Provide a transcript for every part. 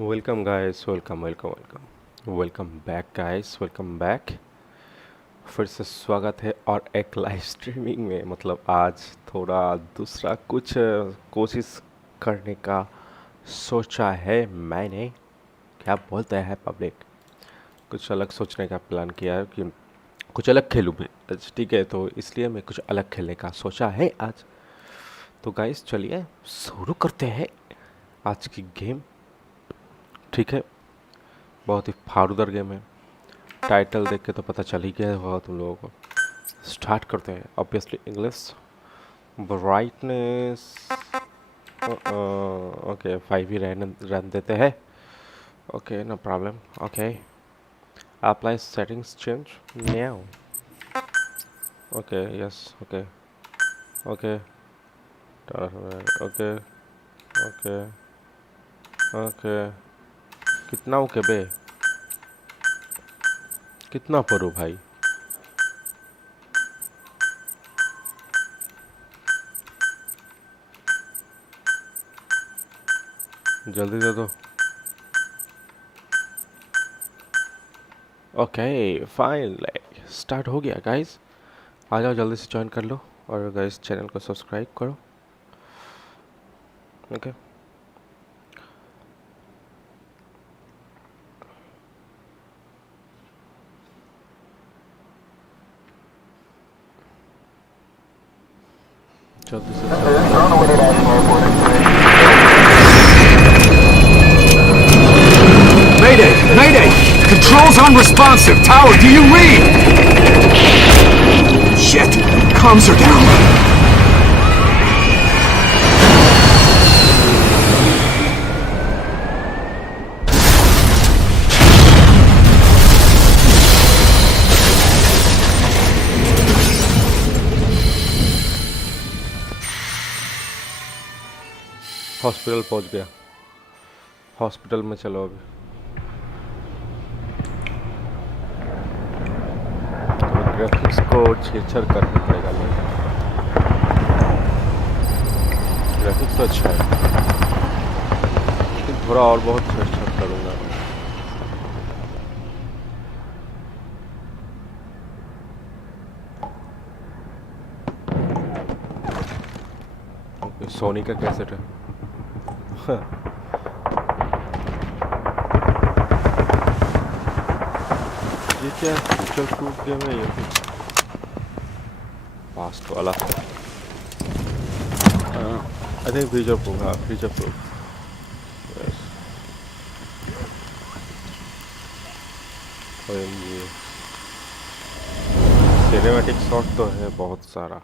Welcome guys welcome back guys welcome back. फिर से स्वागत है और एक लाइव स्ट्रीमिंग में मतलब आज थोड़ा दूसरा कुछ कोशिश करने का सोचा है मैंने। क्या बोलते हैं पब्लिक, कुछ अलग सोचने का प्लान किया है कि कुछ अलग खेलूँ भी आज, ठीक है। तो इसलिए मैं कुछ अलग खेलने का सोचा है आज। तो गाइस चलिए शुरू करते हैं आज की गेम, ठीक है। बहुत ही फाड़ूदार गेम है, टाइटल देख के तो पता चल ही गया होगा तुम लोगों को। स्टार्ट करते हैं। ऑब्वियसली इंग्लिश ब्राइटनेस ओके 5 ही रहने देते हैं। Okay no problem. Okay apply settings change now. Okay yes okay okay okay okay okay कितना ओके बे, कितना पढ़ूँ भाई। जल्दी दे दो। ओके फाइन स्टार्ट हो गया गाइस। आ जाओ जल्दी से ज्वाइन कर लो और गाइस चैनल को सब्सक्राइब करो। ओके जल्दी से Mayday! Mayday! Controls unresponsive. Tower, do you read? Shit! Comms are down. Hospital पहुंच गया। हॉस्पिटल में चलो अभी। ग्राफिक्स को छेड़छाड़ करना पड़ेगा मुझे। ग्राफिक्स तो अच्छा है लेकिन थोड़ा और बहुत छेड़छाड़ करूँगा। ओके सोनी का कैसेट है। ये क्या फ्यूचर प्रूफ गेम है ये? पास्ट वाला आई थिंक फ्यूचर प्रूफ। हाँ फ्यूचर प्रूफ। यस और ये सिनेमैटिक शॉट तो है बहुत सारा।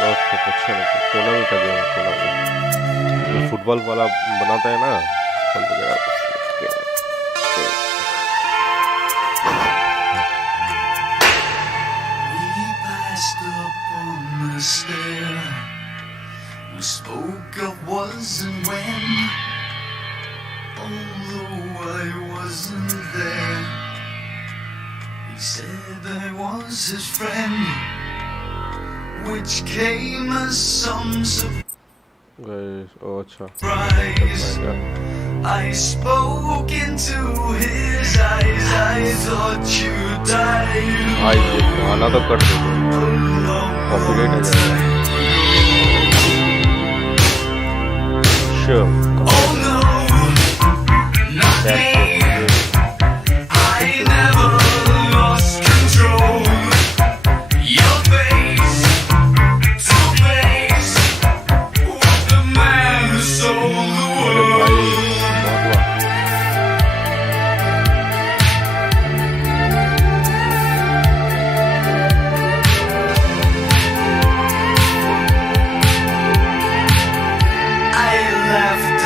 बहुत कुछ अच्छा लगता है। कोनामी का गेम है, कोनामी जो फुटबॉल वाला बनाता है ना फुटबॉल वगैरह We spoke of was and when, although I wasn't there. He said I was his friend, which came as some surprise. I spoke into his eyes, I thought you died. भाई ये गाना तो कर दो, copyright आ जाएगा। Sure. Oh no, not me. I never lost control. Your face to face with the man who sold the अरे भाई world. बहुत हुआ। I laughed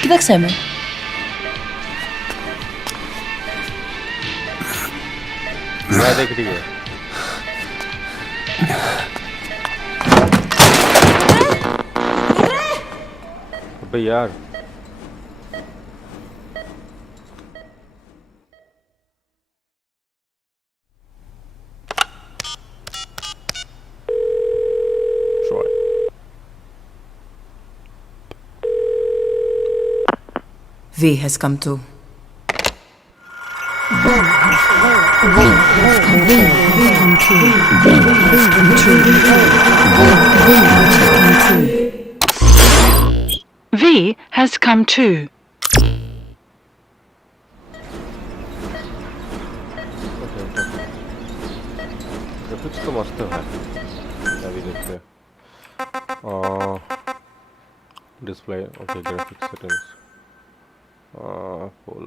किधर से मैं देख रही है। अबे यार V has come to. V has come too. Graphics तो मस्त है। अभी देखते हैं। Display okay graphics settings full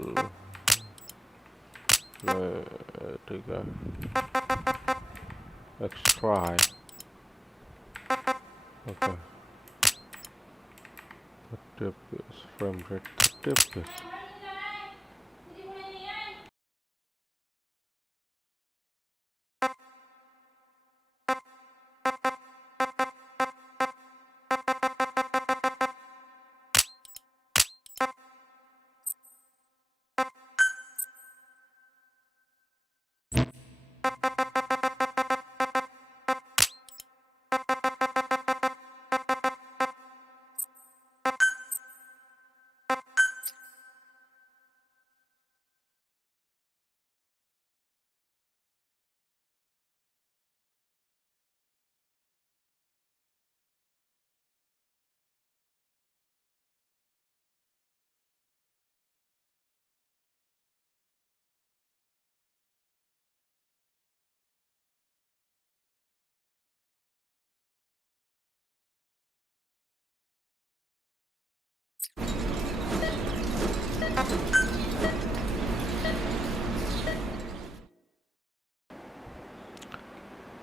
ठीक है। Extra high okay 30 FPS frame rate 30 FPS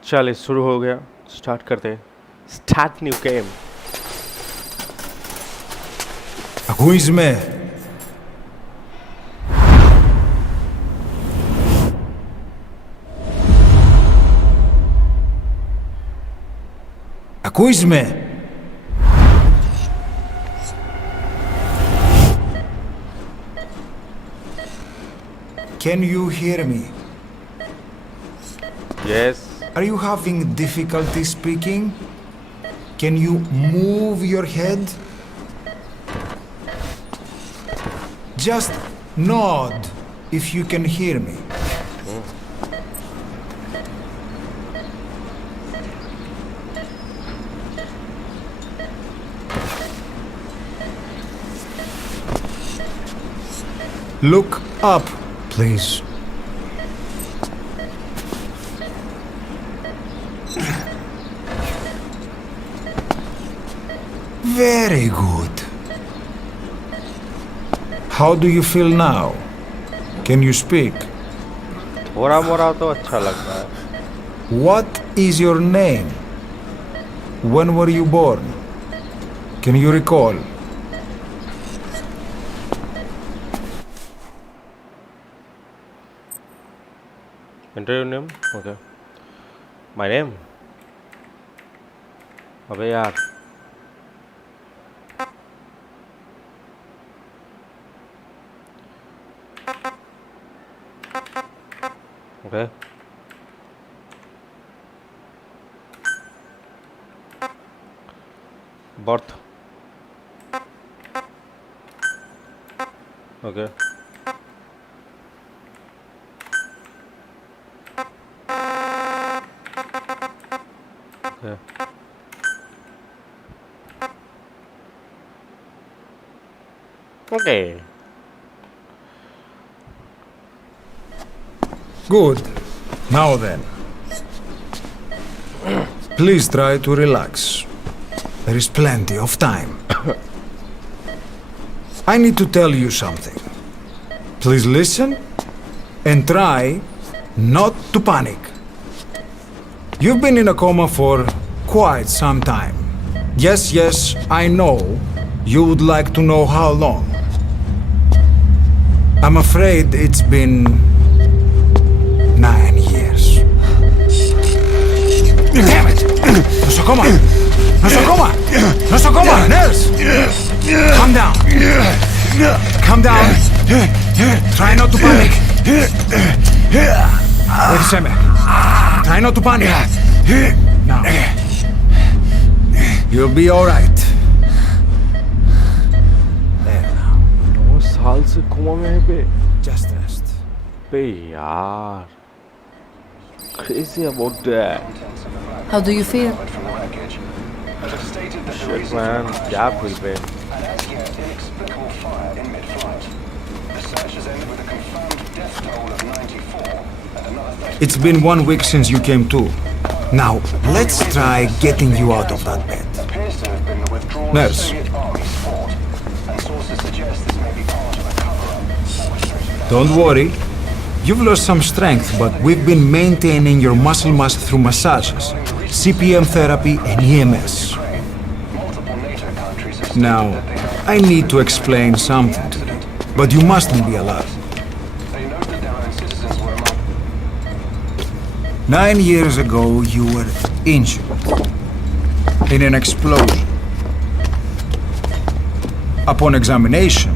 चलिए शुरू हो गया। स्टार्ट करते हैं। Start new game. Who is me? Who is me? Can you hear me? Yes Are you having difficulty speaking? Can you move your head? Just nod if you can hear me. Look up, please. Very good. How do you feel now? Can you speak? थोड़ा मोड़ा तो अच्छा लग रहा है। What is your name? When were you born? Can you recall? Enter your name. Okay. My name. अबे यार okay birth okay okay okay Good. Now then. Please try to relax. There is plenty of time. I need to tell you something. Please listen and try not to panic. You've been in a coma for quite some time. Yes, I know you would like to know how long. I'm afraid it's been 9 years. Damn it! Nosocoma! Nosocoma! Nosocoma! Nurse! Calm down. Calm down. Try not to panic. Wait a second. Try not to panic. Now. You'll be alright. There now. 9 साल से coma में है बे। Just rest. बे यार, crazy about that. How do you feel? Shit man, क्या feel bay? It's been 1 week since you came to. Now, let's try getting you out of that bed. Nurse. Don't worry. You've lost some strength, but we've been maintaining your muscle mass through massages, CPM therapy, and EMS. Now, I need to explain something to you, but you mustn't be alarmed. 9 years ago, you were injured in an explosion. Upon examination,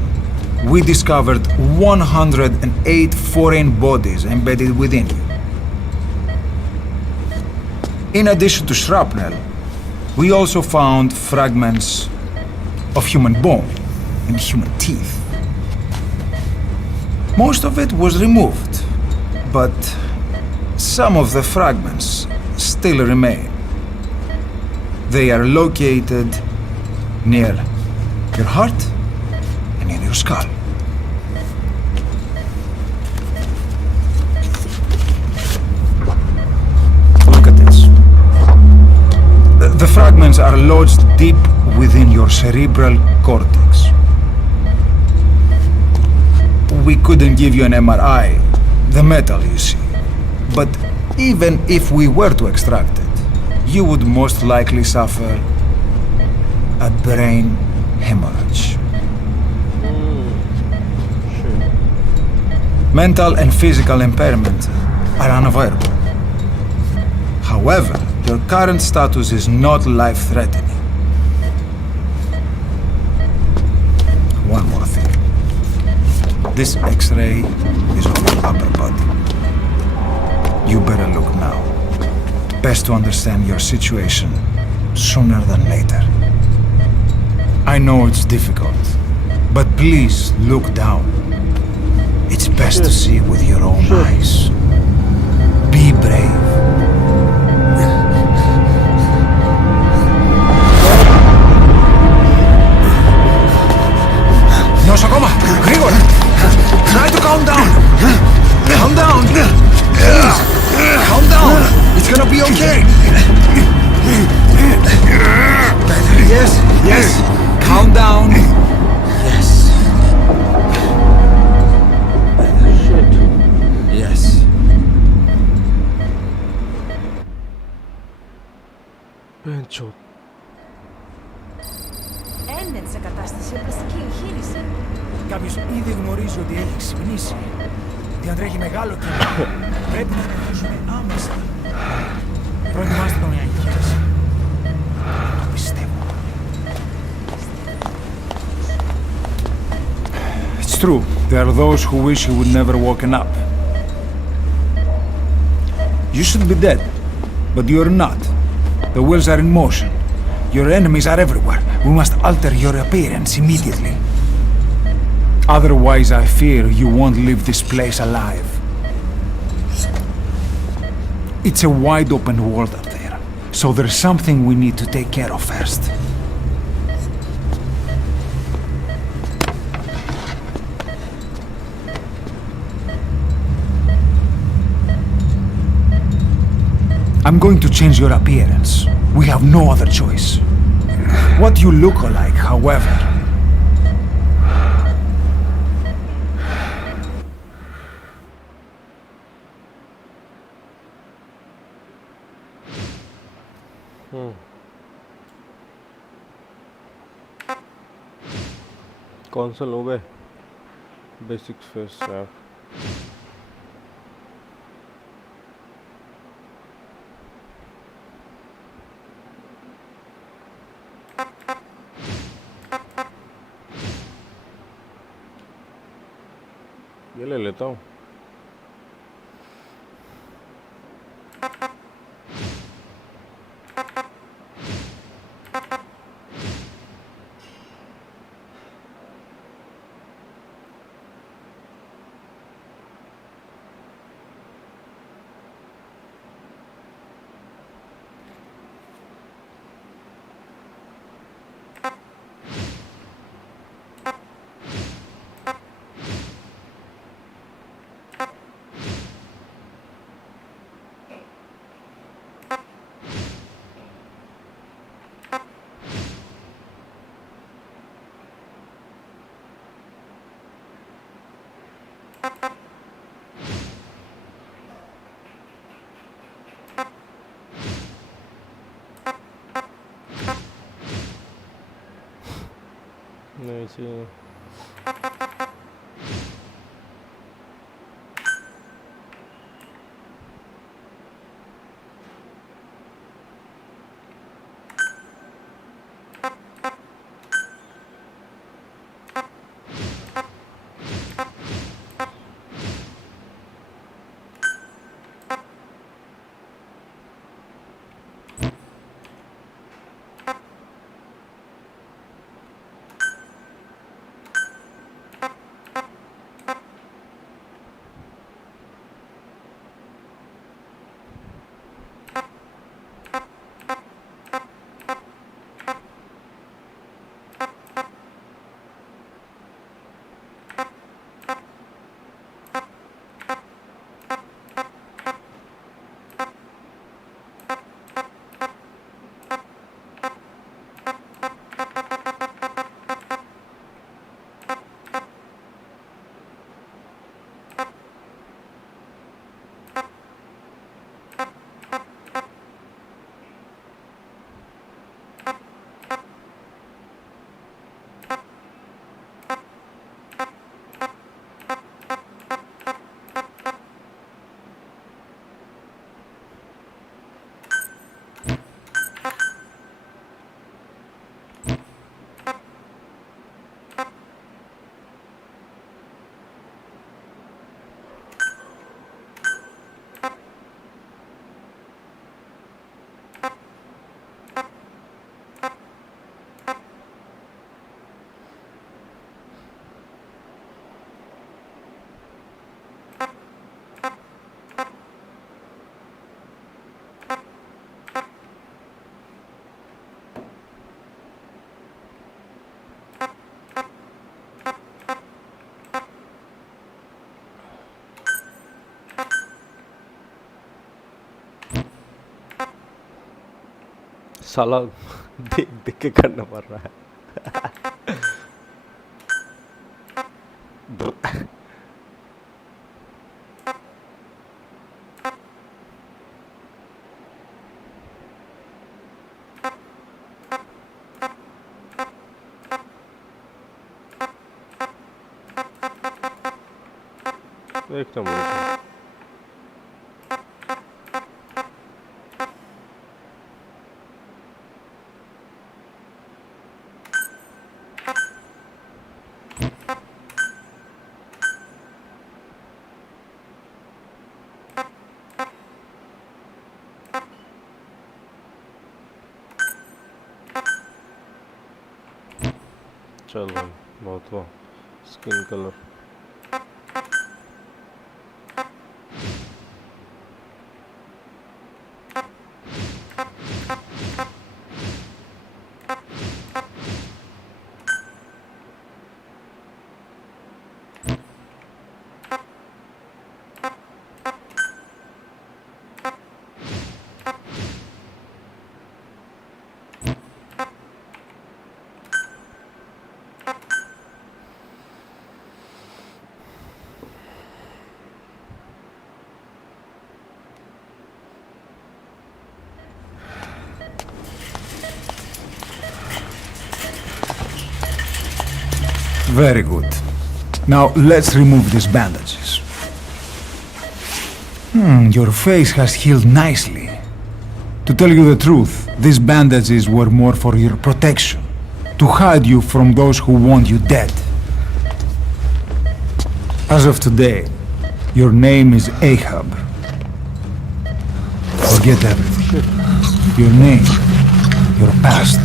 we discovered 108 foreign bodies embedded within you. In addition to shrapnel, we also found fragments of human bone and human teeth. Most of it was removed, but some of the fragments still remain. They are located near your heart and in your skull. Look at this. The fragments are lodged deep within your cerebral cortex. We couldn't give you an MRI, the metal you see. But even if we were to extract it, you would most likely suffer a brain hemorrhage. Mental and physical impairment are unavoidable. However, your current status is not life-threatening. One more thing. This X-ray is of your upper body. You better look now. Best to understand your situation sooner than later. I know it's difficult, but please look down. It's best to see with your own eyes. Be brave. Nosocoma! Grigor! Try to calm down! Calm down! Please! Calm down! It's gonna be okay! Yes! Calm down! Yes. Yes. Bencho. Έννεν σε κατάσταση οπλιστική εγχείρηση. Κάποιος ήδη γνωρίζει ότι έχει ξυπνήσει. Ότι αν τρέχει μεγάλο κίνημα, πρέπει να ενεργήσουμε άμεσα. Προετοιμάστε τον για εγχείρηση. Το πιστεύω. It's true. There are those who wish you would never woken up. You should be dead, but you're not. The wheels are in motion. Your enemies are everywhere. We must alter your appearance immediately. Otherwise, I fear you won't leave this place alive. It's a wide open world up there, so there's something we need to take care of first. I'm going to change your appearance. We have no other choice. What you look like, however, हम्म कौन सा लोग है? Basic face snap. ये ले लेता हूँ। नहीं चाहिए। साला देख देख के करना पड़ रहा है। एक नंबर। चल भाई बहुत हुआ। Skin colour Very good. Now let's remove these bandages. Your face has healed nicely. To tell you the truth, these bandages were more for your protection, to hide you from those who want you dead. As of today, your name is Ahab. Forget everything. Your name, your past.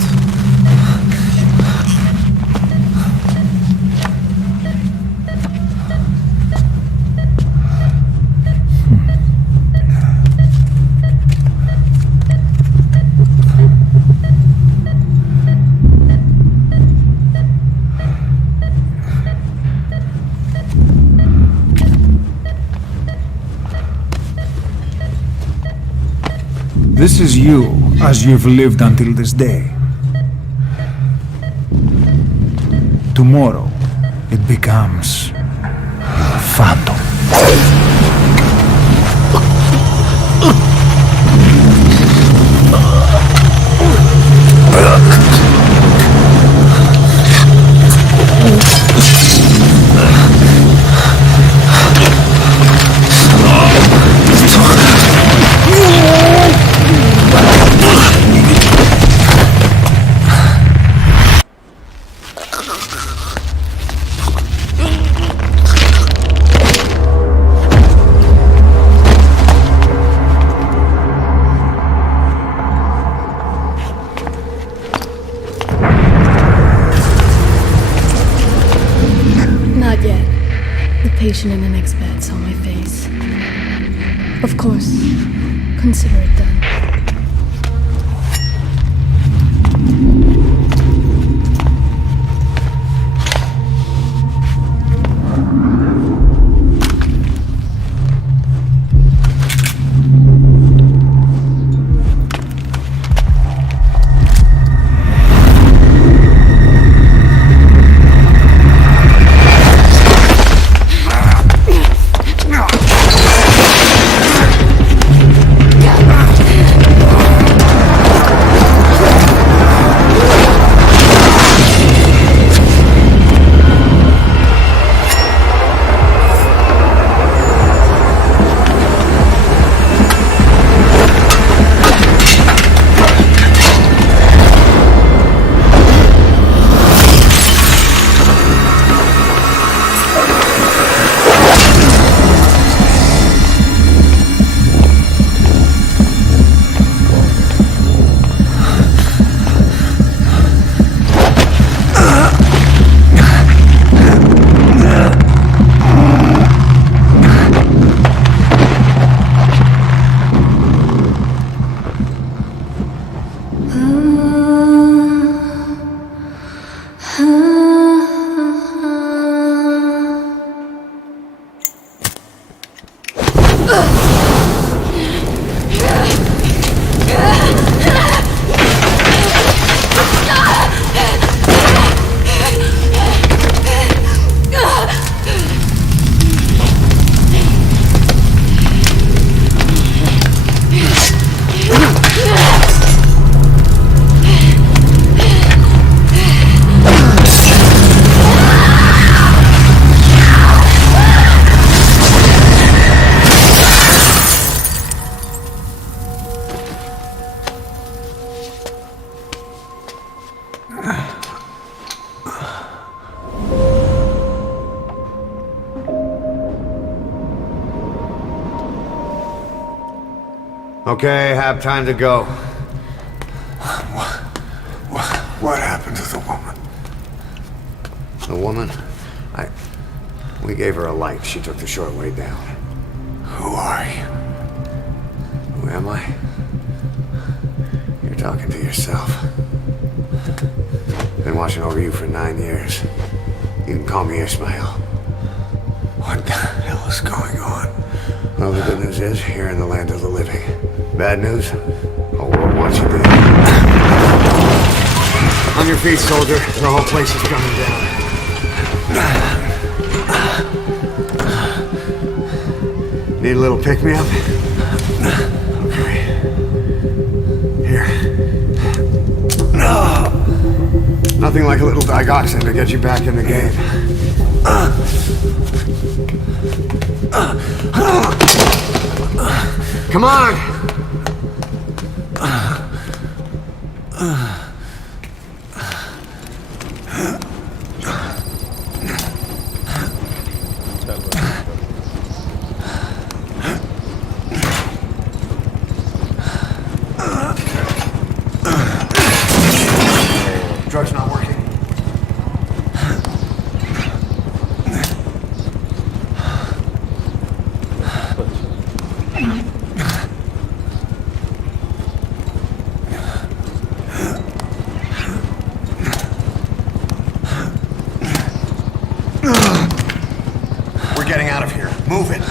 This is you, as you've lived until this day. Tomorrow, it becomes your phantom. Not yet. The patient in the next bed saw my face. Of course. Consider it done. Okay, have time to go. What happened to the woman? The woman? We gave her a light. She took the short way down. Who are you? Who am I? You're talking to yourself. Been watching over you for 9 years. You can call me Ismail. What the hell is going on? Well, the good news is, you're in the land of the living. Bad news? The whole world wants you dead. On your feet, soldier. The whole place is coming down. Need a little pick-me-up? Okay. Here. Nothing like a little digoxin to get you back in the game. Come on! चल भाई Drug's not working. We're getting out of here. Move it.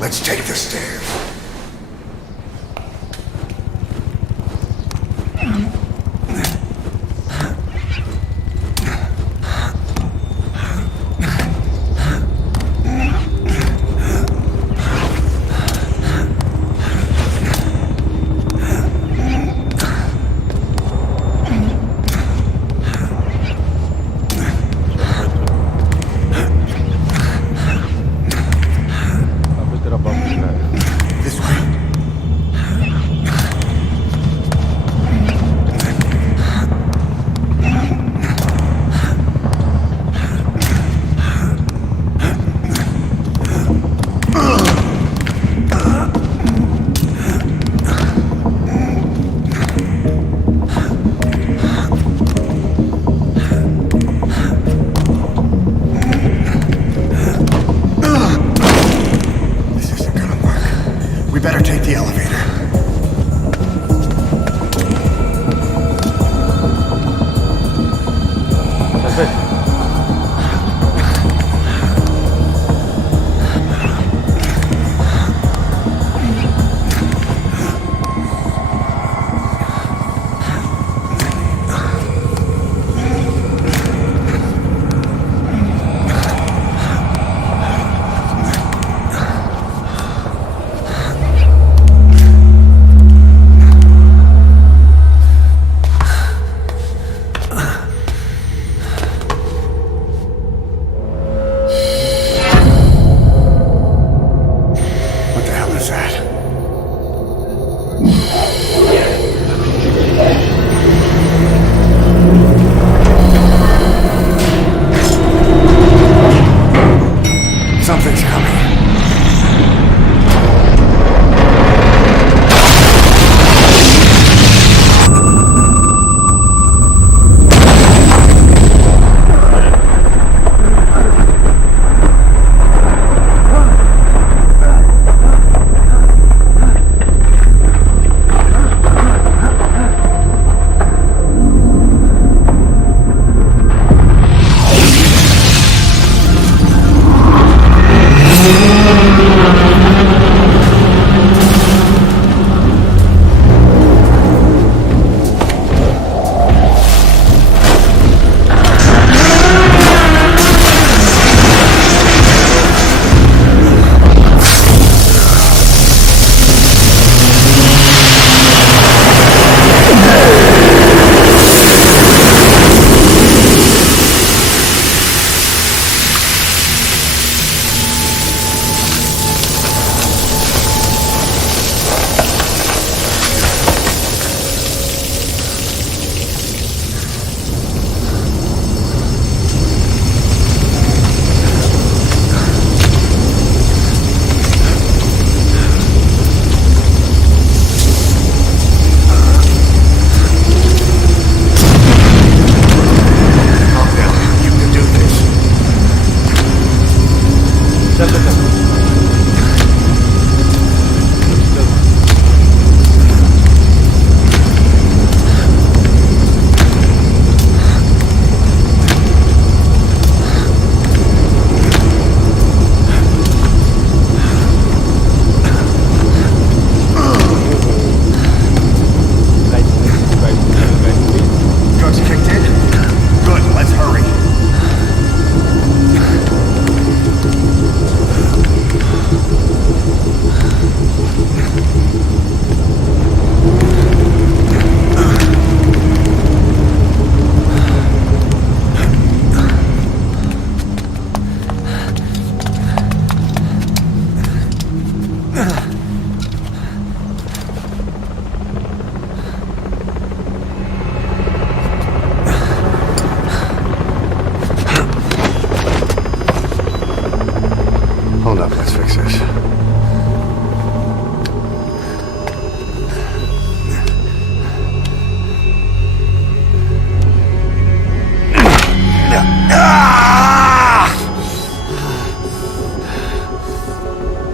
Let's take the stairs. अभी तेरा बम है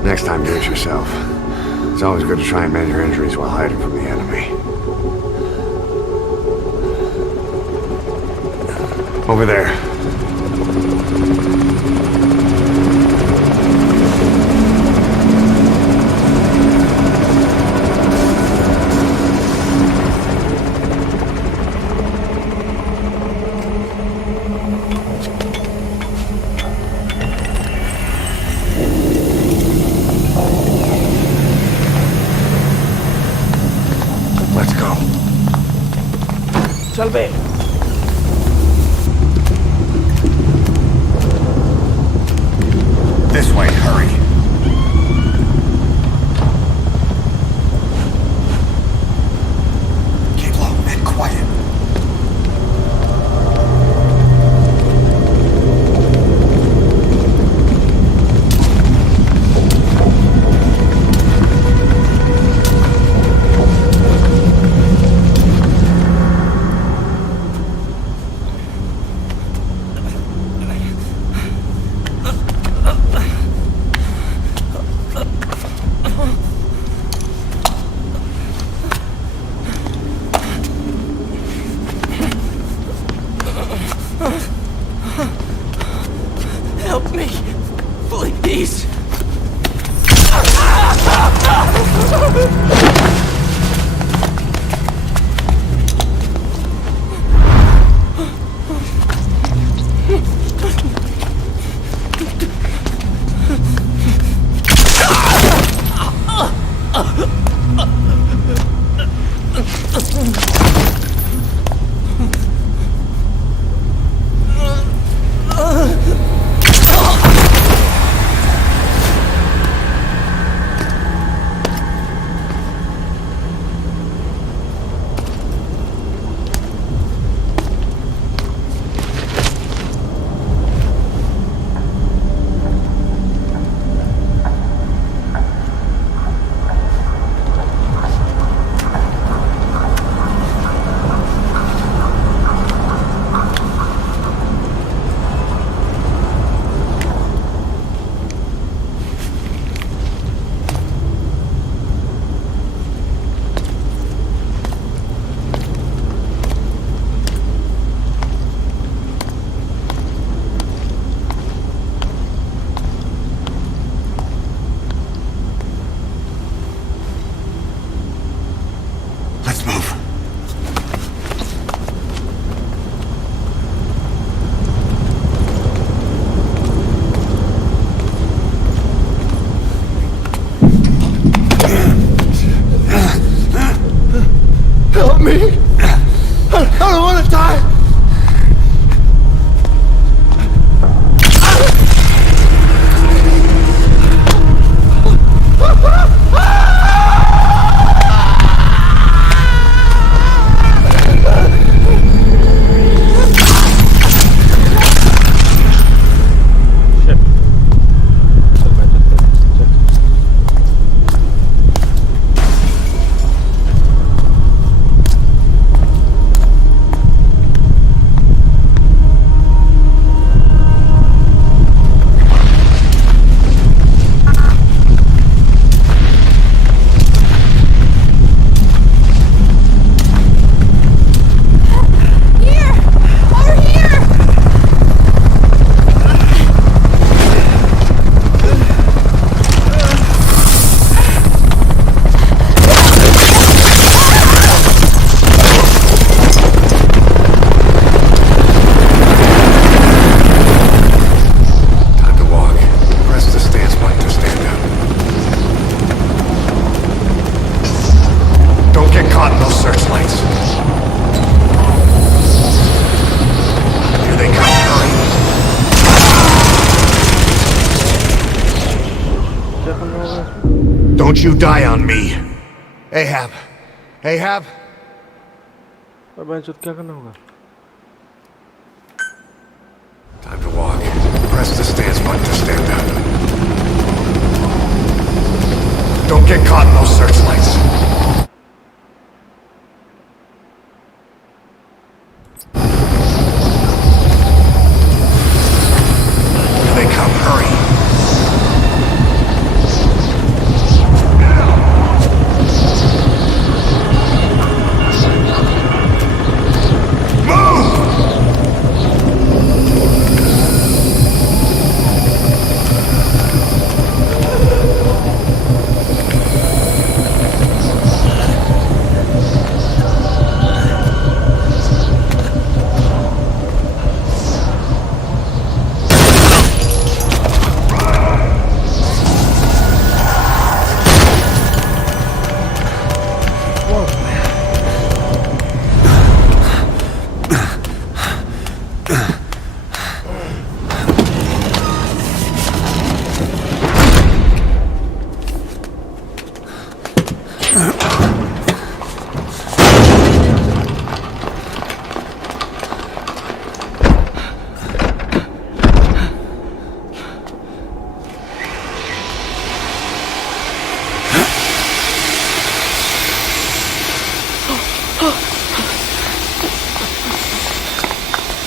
Next time, do it yourself. It's always good to try and mend your injuries while hiding from the enemy. Over there. Let's go. चल बे। This way, hurry. Keep low and quiet. Help me, please. Let's move. Help me. I don't want to die. Don't you die on me. Ahab. Ahab. और मैं क्या करना होगा? Time to walk. Press the stance button to stand up. Don't get caught in those searchlights.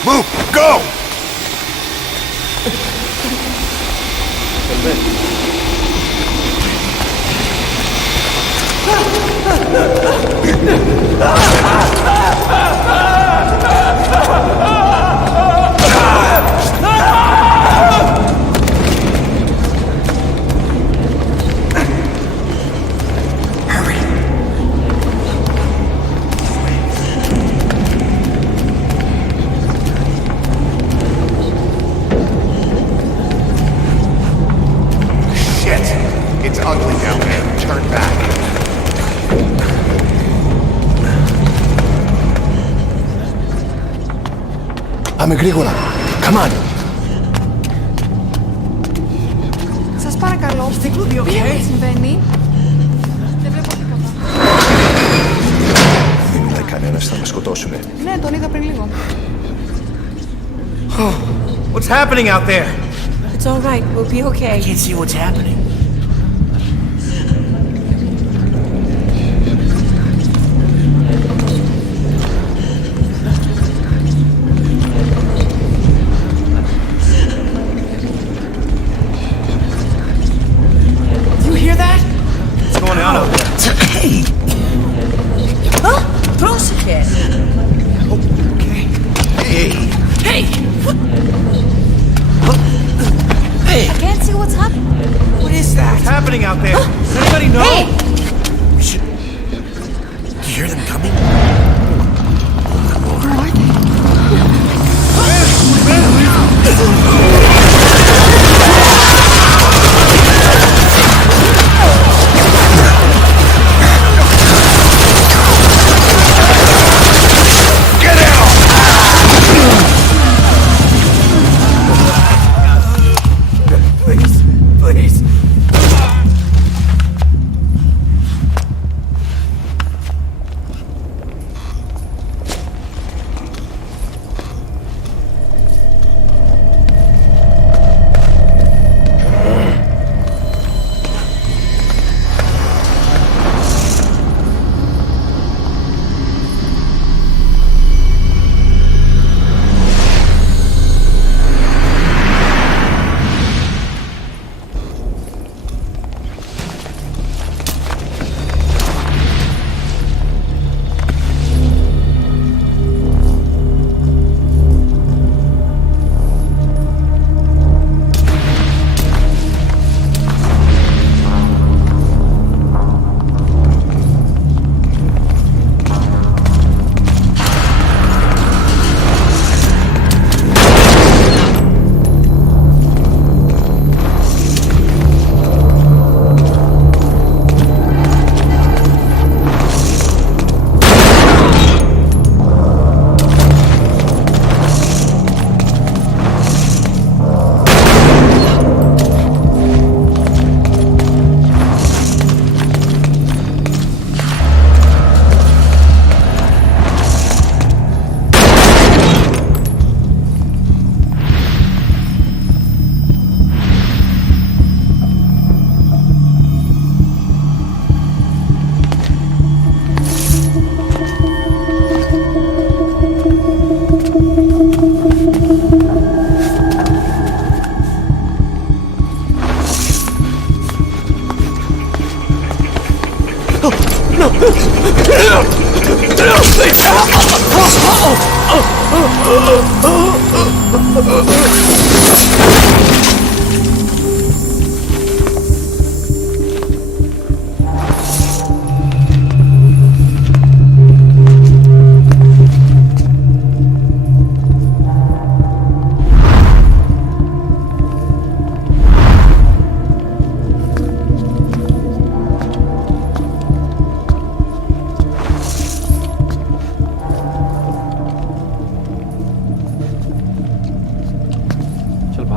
Move! Go! Shit! It's ugly down there. Turn back. Πάμε γρήγορα. Come on. Σας παρακαλώ. Τι συμβαίνει? Δεν βλέπω τίποτα. Δεν είδα κανένας, θα με σκοτώσουνε. Ναι, τον είδα πριν λίγο. What's happening out there? It's all right. We'll be okay. Can't see what's happening. You hear that? What's going on out there? Hey! Πρόσεχε. Hey! Hey! I can't see what's happening. What is that? What's happening out there? Does anybody know? Hey! We should... Do you hear them coming? Please, please.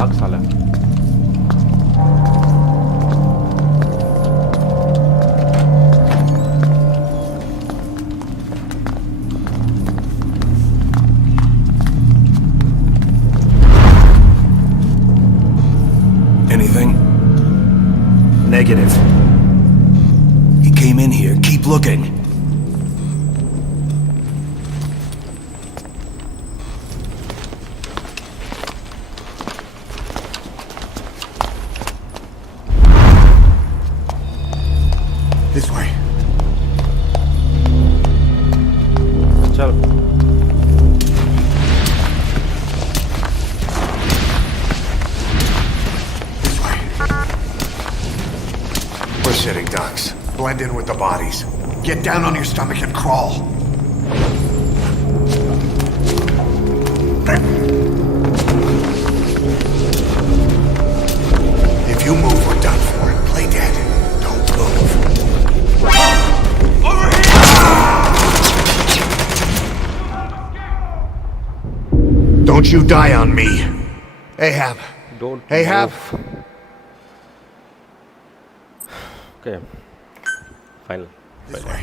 भाग साला। Anything? Negative. He came in here. Keep looking. This way. चल। This way. We're sitting ducks. Blend in with the bodies. Get down on your stomach and crawl. If you move, we're done for. Play dead. Don't move. Over here! Don't you die on me. Ahab. Don't Ahab. move. Okay. Final. This way.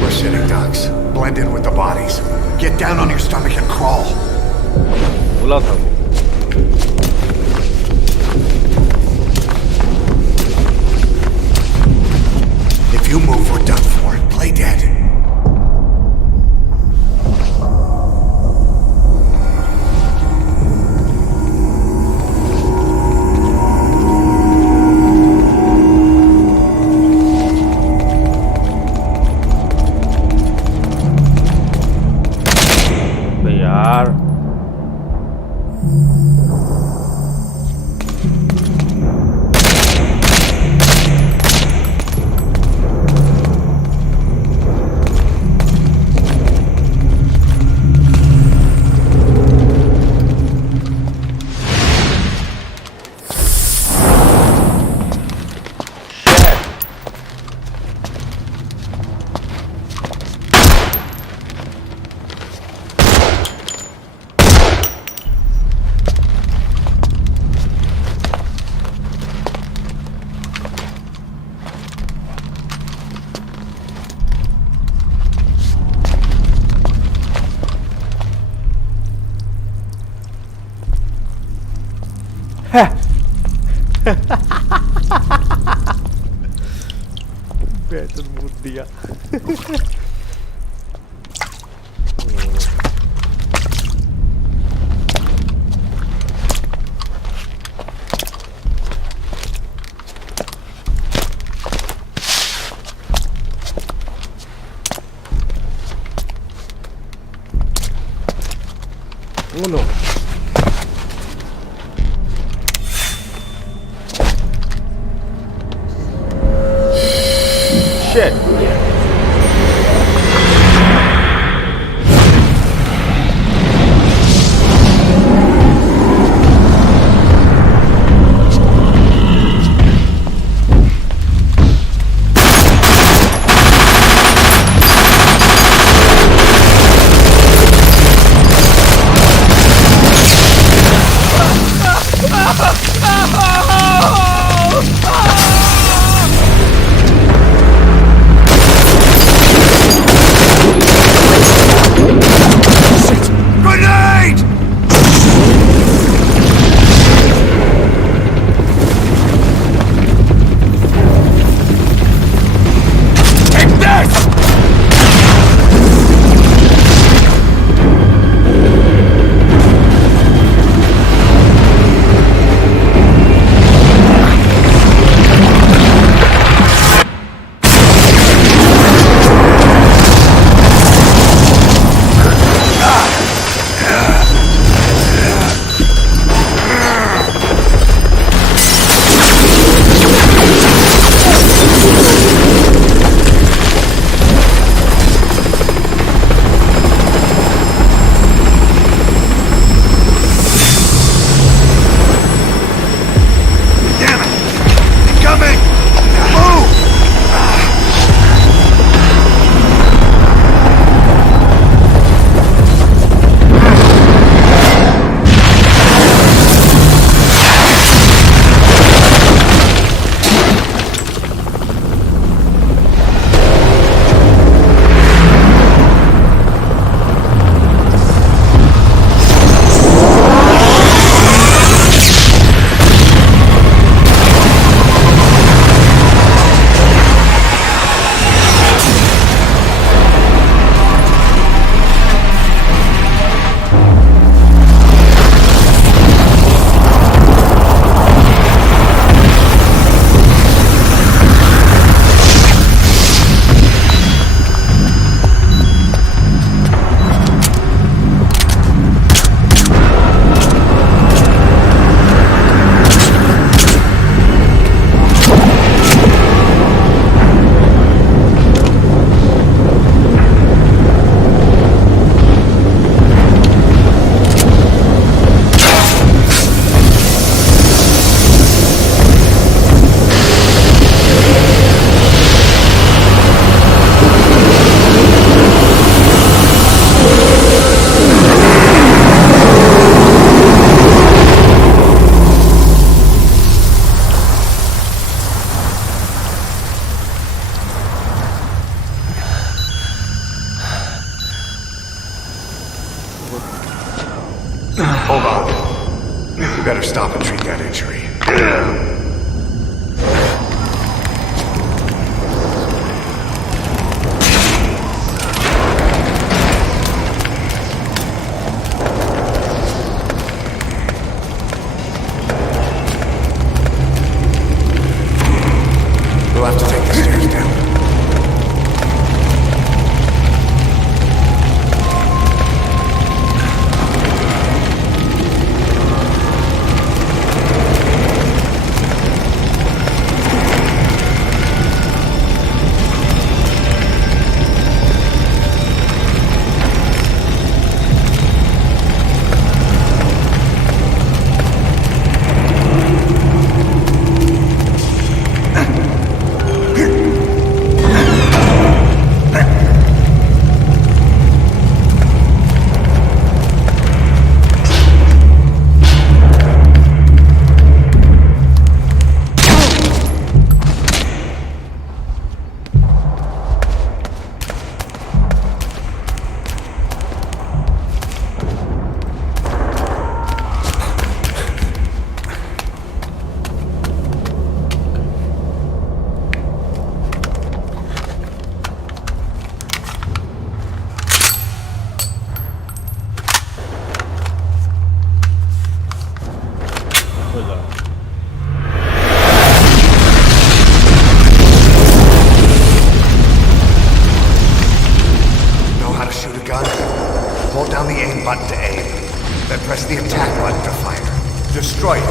We're sitting ducks. Blend in with the bodies. Get down on your stomach and crawl. बुला था वो। If you move, we're done for. Play dead. बे यार। बेहतर mood दिया। Oh no. Shit. stop and treat that injury. We'll have to take the stairs down. Know how to shoot a gun? Hold down the aim button to aim. Then press the attack button to fire. Destroy it.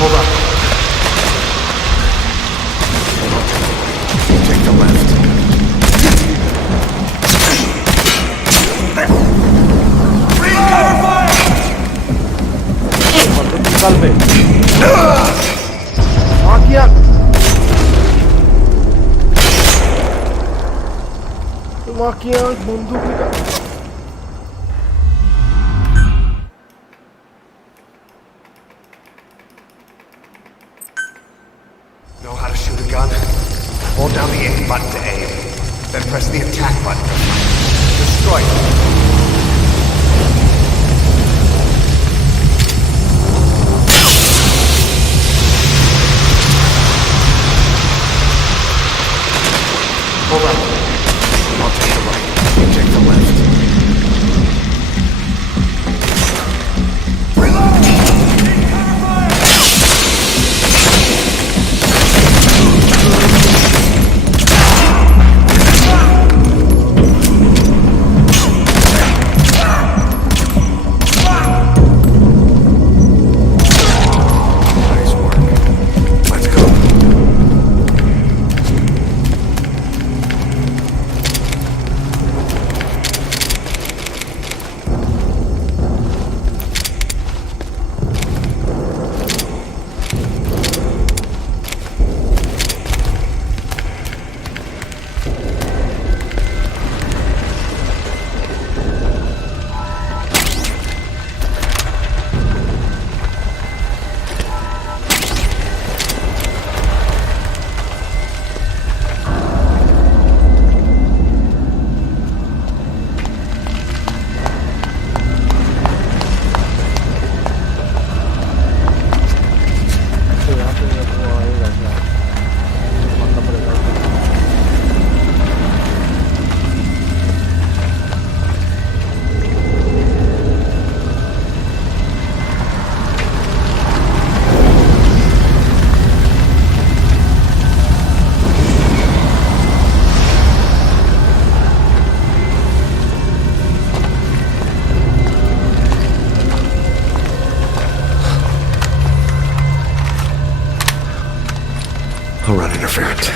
Hold up. Take the left. Salve. Makia. Makia বন্দুক নিকাল। Know how to shoot a gun? Hold down the aim button to aim. Then press the attack button to fire. Destroy it. Hold on. I'll take the right. You take the left. Nice work. Let's go. I'll run interference.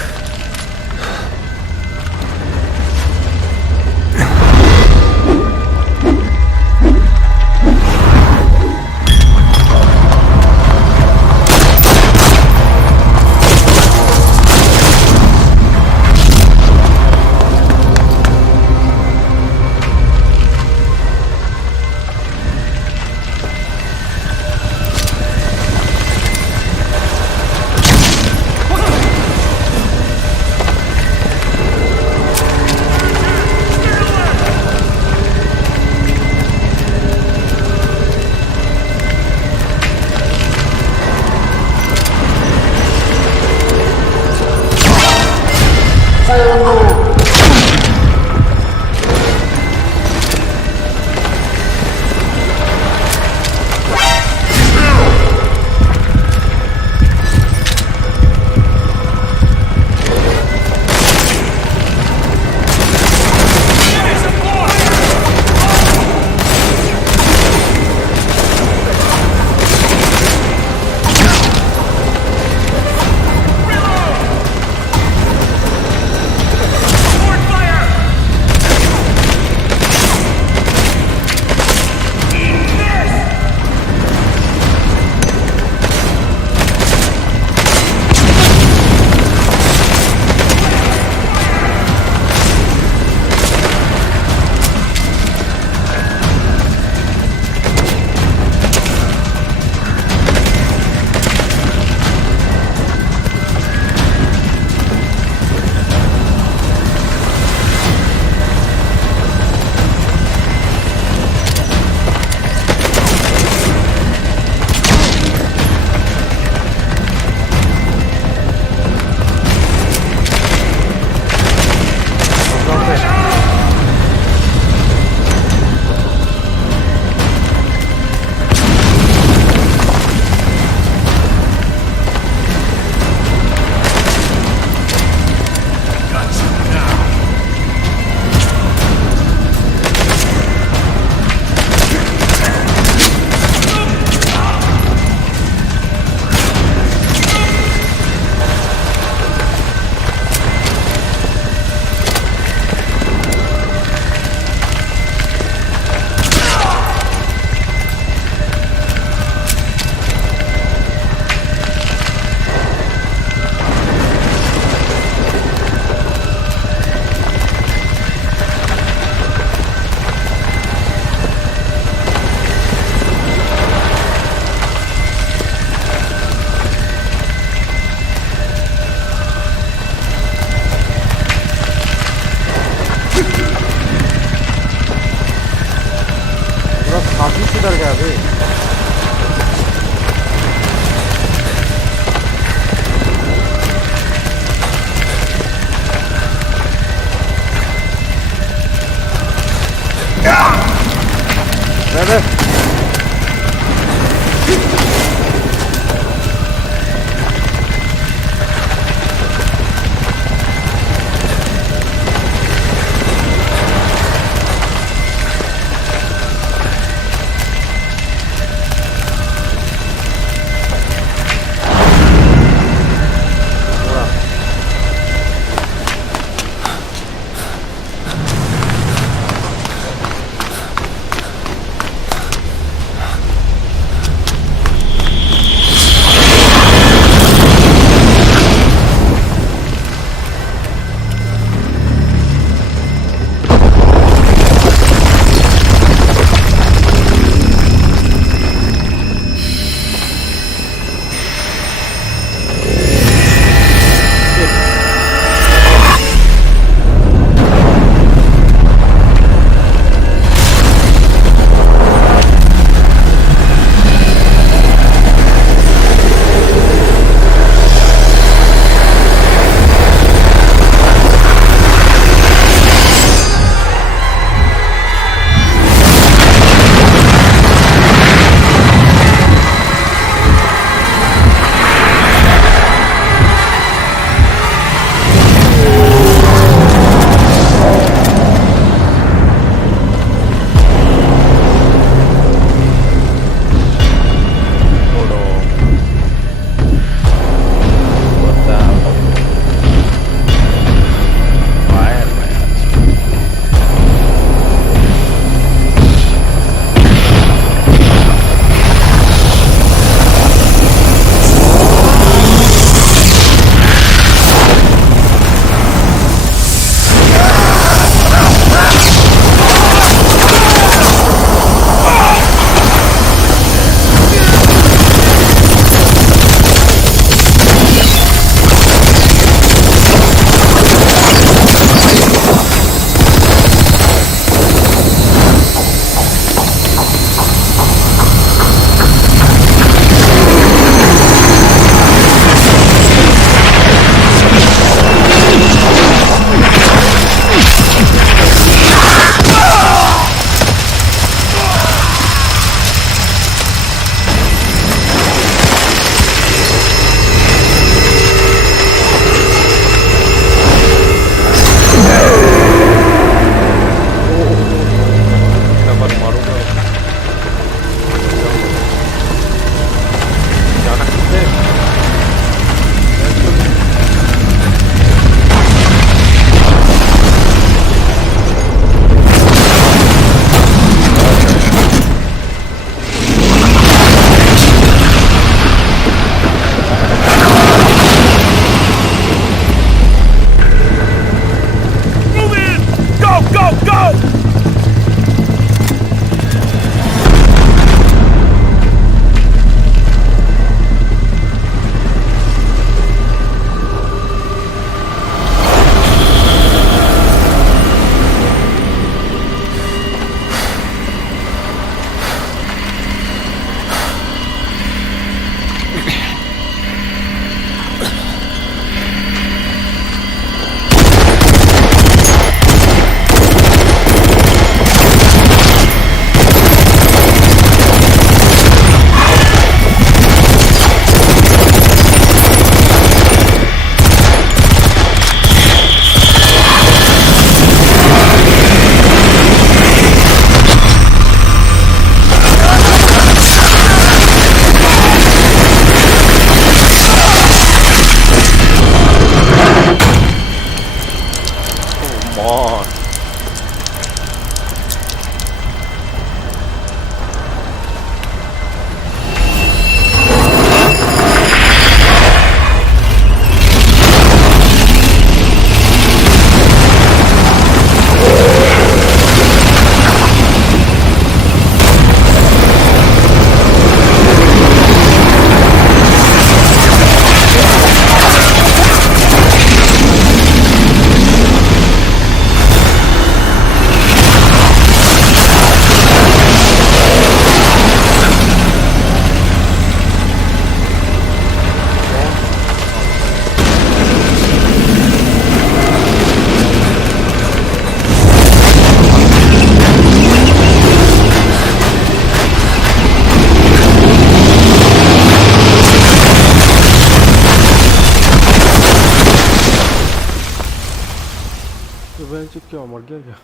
बहन क्या मर गया क्या?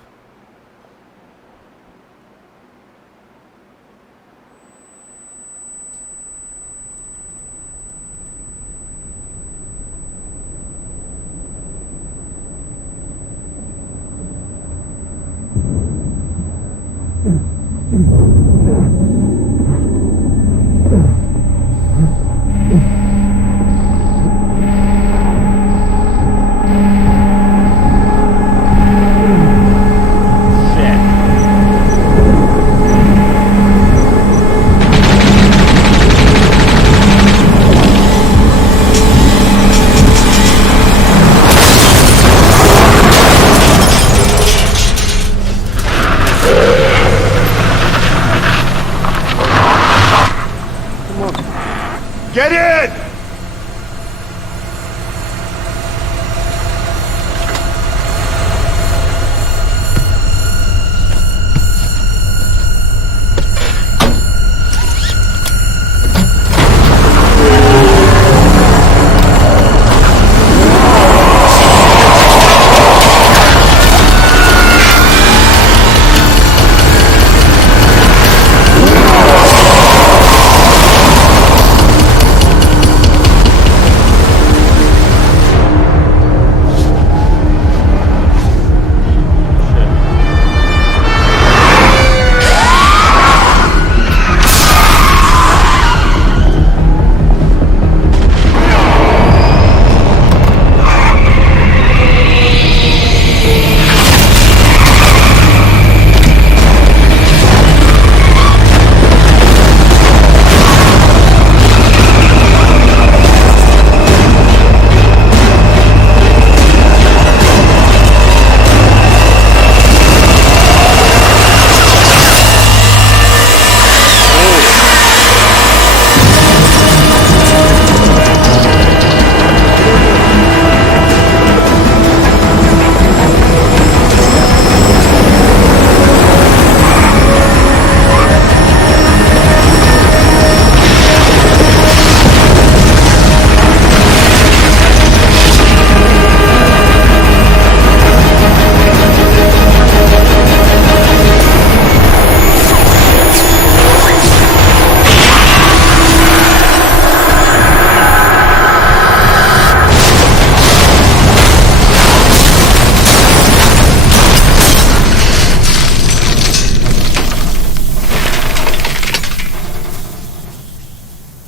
Get in!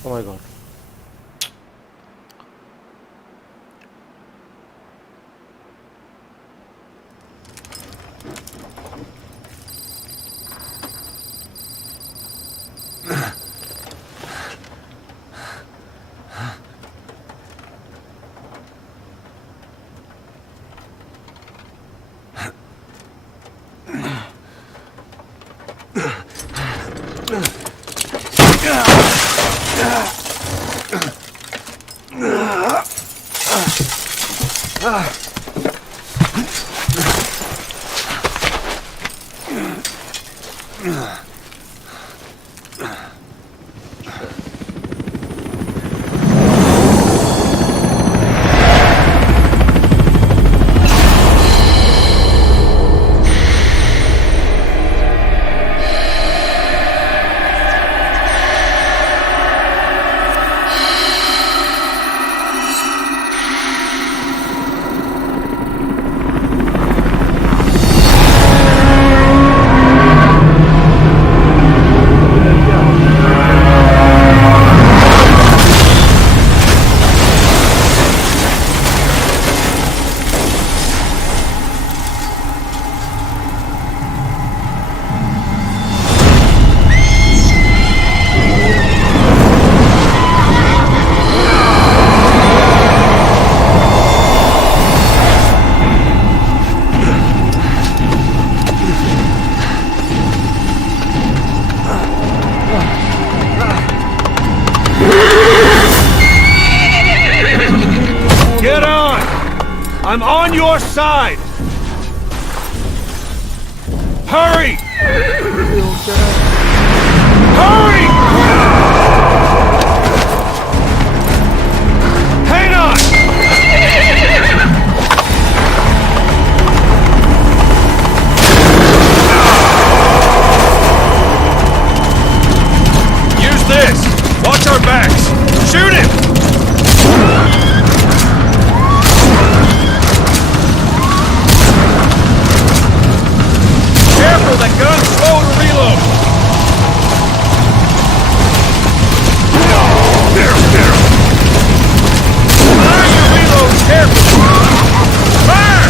Oh my god. I'm on your side! Hurry! Hurry! Hang on! Shoot him! Careful, that gun's slow to reload! Time to reload carefully! Fire!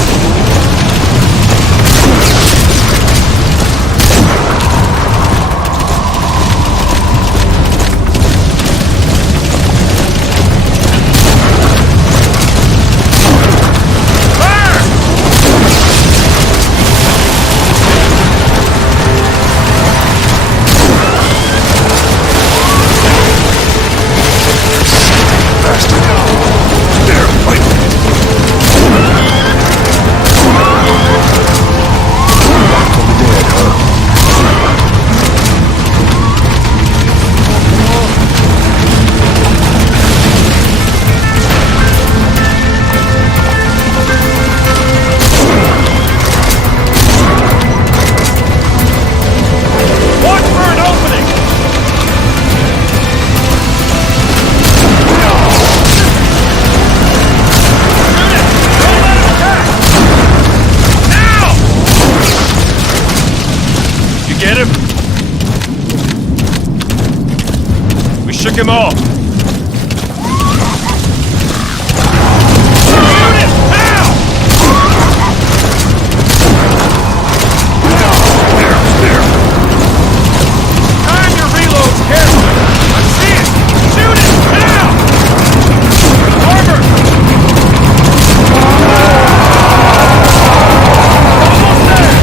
Get him? We shook him off. Shoot him! Now! Time your reloads carefully. I see it! Shoot him! Now! Armor! Almost there!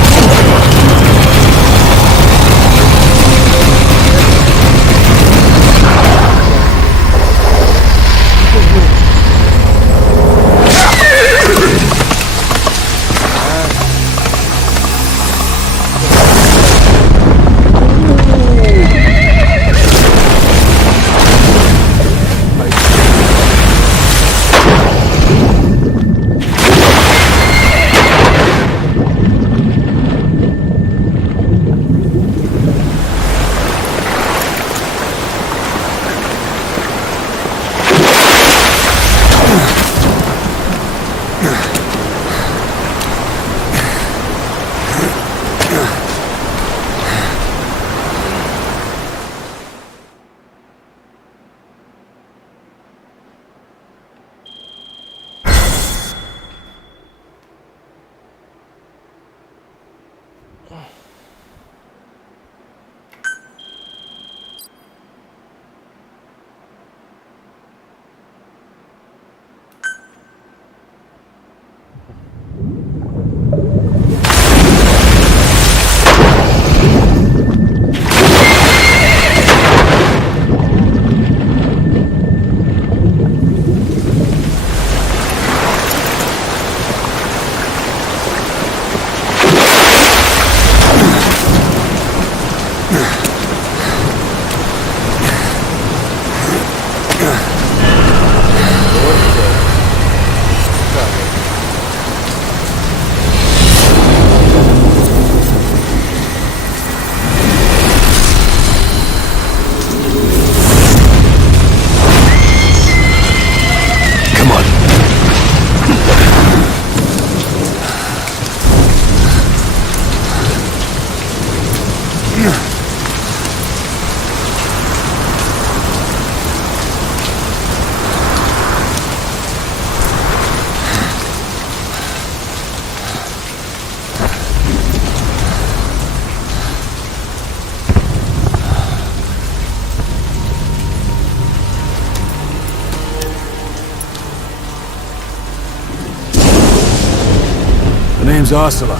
name's Ocelot.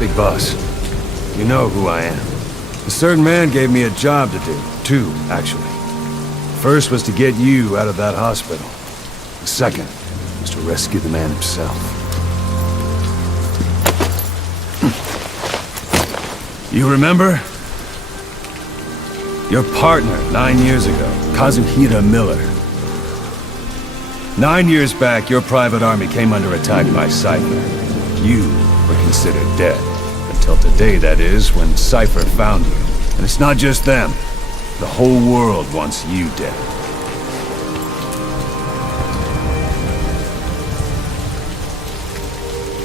Big boss. You know who I am. A certain man gave me a job to do. Two, actually. First was to get you out of that hospital. The second was to rescue the man himself. You remember? Your partner 9 years ago, Kazuhira Miller. 9 years back, your private army came under attack by Cypher. You were considered dead. Until today, that is, when Cypher found you. And it's not just them. The whole world wants you dead.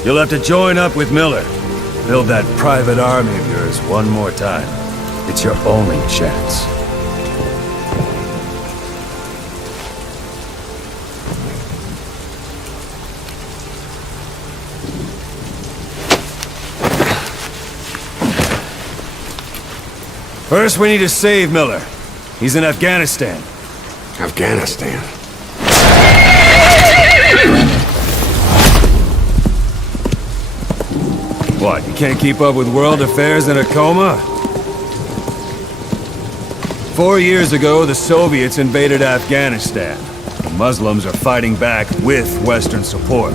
You'll have to join up with Miller. Build that private army of yours one more time. It's your only chance. First, we need to save Miller. He's in Afghanistan. Afghanistan? What, you can't keep up with world affairs in a coma? 4 years ago, the Soviets invaded Afghanistan. The Muslims are fighting back with Western support.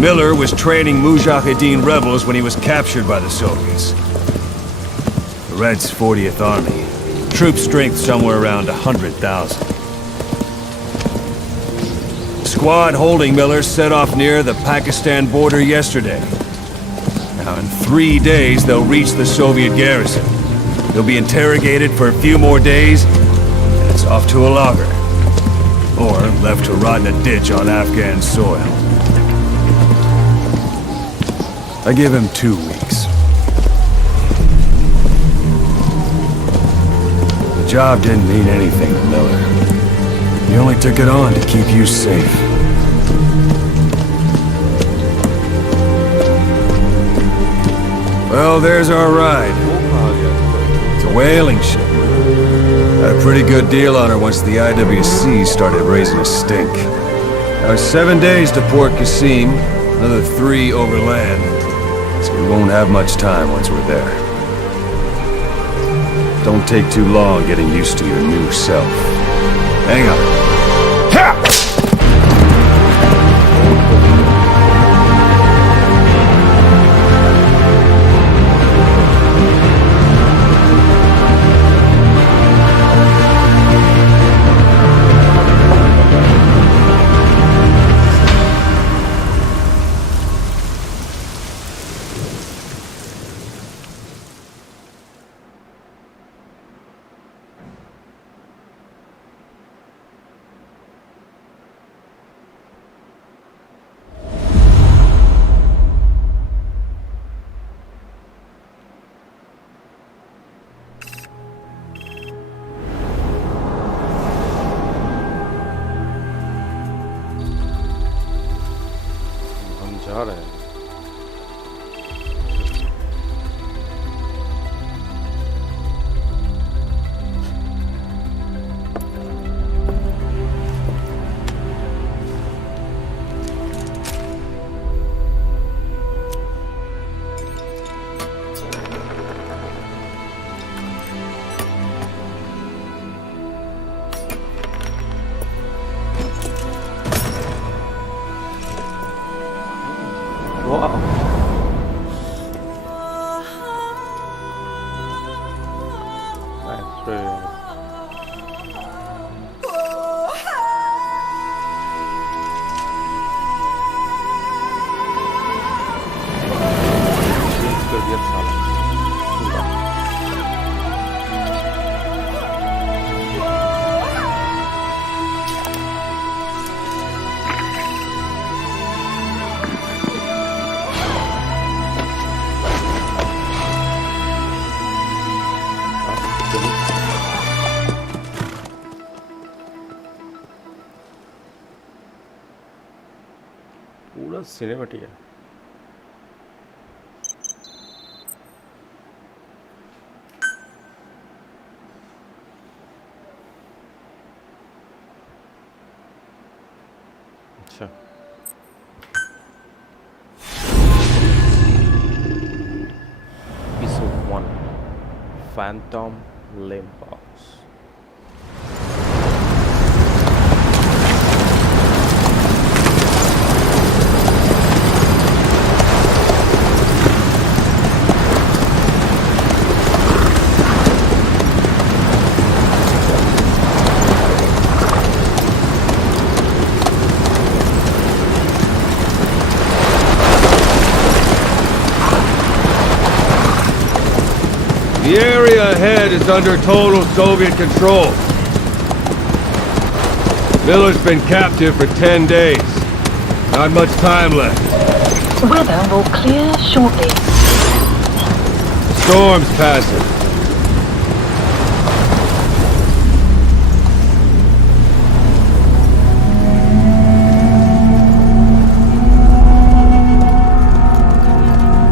Miller was training Mujahideen rebels when he was captured by the Soviets. The Reds' 40th Army. Troop strength somewhere around 100,000. Squad holding Miller set off near the Pakistan border yesterday. Now, in 3 days, they'll reach the Soviet garrison. They'll be interrogated for a few more days, and it's off to a lager. Or left to rot in a ditch on Afghan soil. I give him 2 weeks. The job didn't mean anything to Miller. He only took it on to keep you safe. Well, there's our ride. It's a whaling ship. Had a pretty good deal on her once the IWC started raising a stink. Now it's 7 days to Port Qasim, another 3 overland. So we won't have much time once we're there. Don't take too long getting used to your new self. Hang on. Ha! जा रहे हैं पूरा cinematic है अच्छा episode 1 Phantom Limbox The area ahead is under total Soviet control. Miller's been captive for 10 days. Not much time left. Weather will clear shortly. Storm's passing.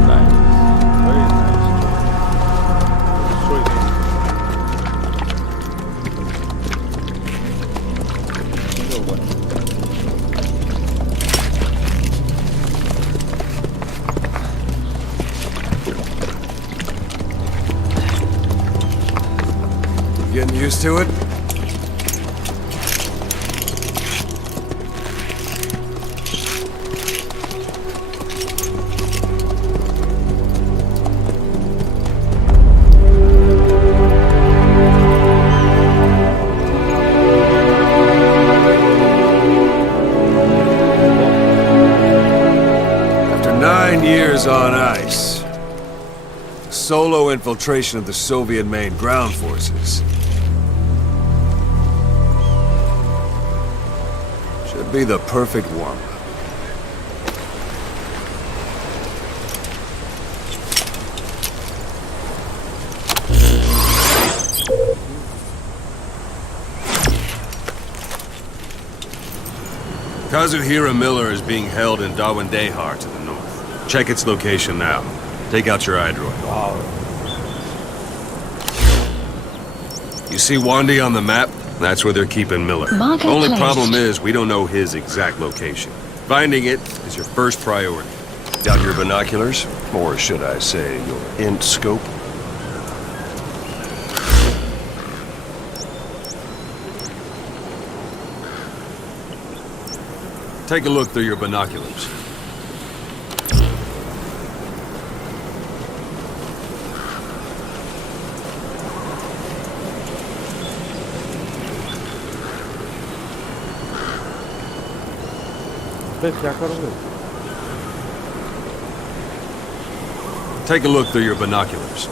Nice. Very nice. Sweet. So what? Getting used to it? After 9 years on ice, solo infiltration of the Soviet main ground forces should be the perfect warm-up. Kazuhira Miller is being held in Dawandehar to the north. Check its location now. Take out your iDroid. Wow. You see Wandy on the map? That's where they're keeping Miller. Only problem is, we don't know his exact location. Finding it is your first priority. Got your binoculars? Or should I say, your int scope? Take a look through your binoculars. बे क्या करोगे? Take a look through your binoculars.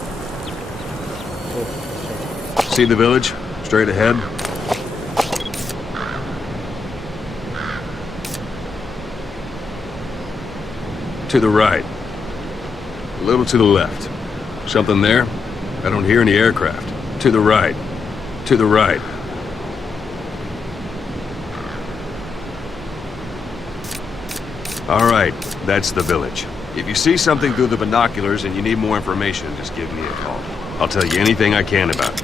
See the village? Straight ahead? To the right. A little to the left. Something there? I don't hear any aircraft. To the right. To the right. All right, that's the village. If you see something through the binoculars and you need more information, just give me a call. I'll tell you anything I can about it.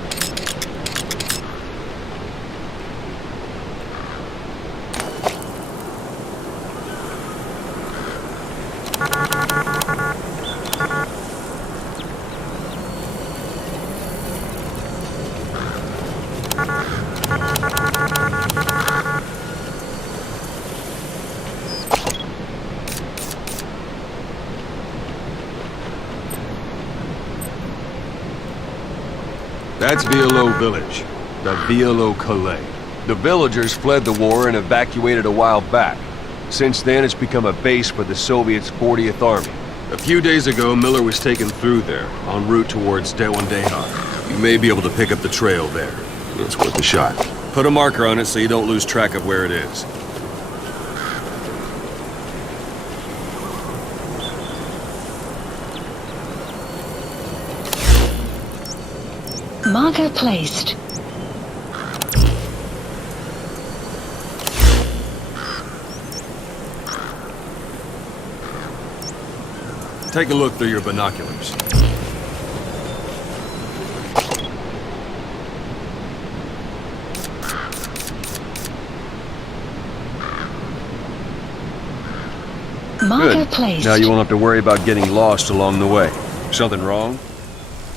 That's Violo Village, the Violo Calais. The villagers fled the war and evacuated a while back. Since then, it's become a base for the Soviets' 40th Army. A few days ago, Miller was taken through there, en route towards Dawandehar. You may be able to pick up the trail there. It's worth a shot. Put a marker on it so you don't lose track of where it is. Marker placed. Take a look through your binoculars. Marker Good. placed. Now you won't have to worry about getting lost along the way. Something wrong?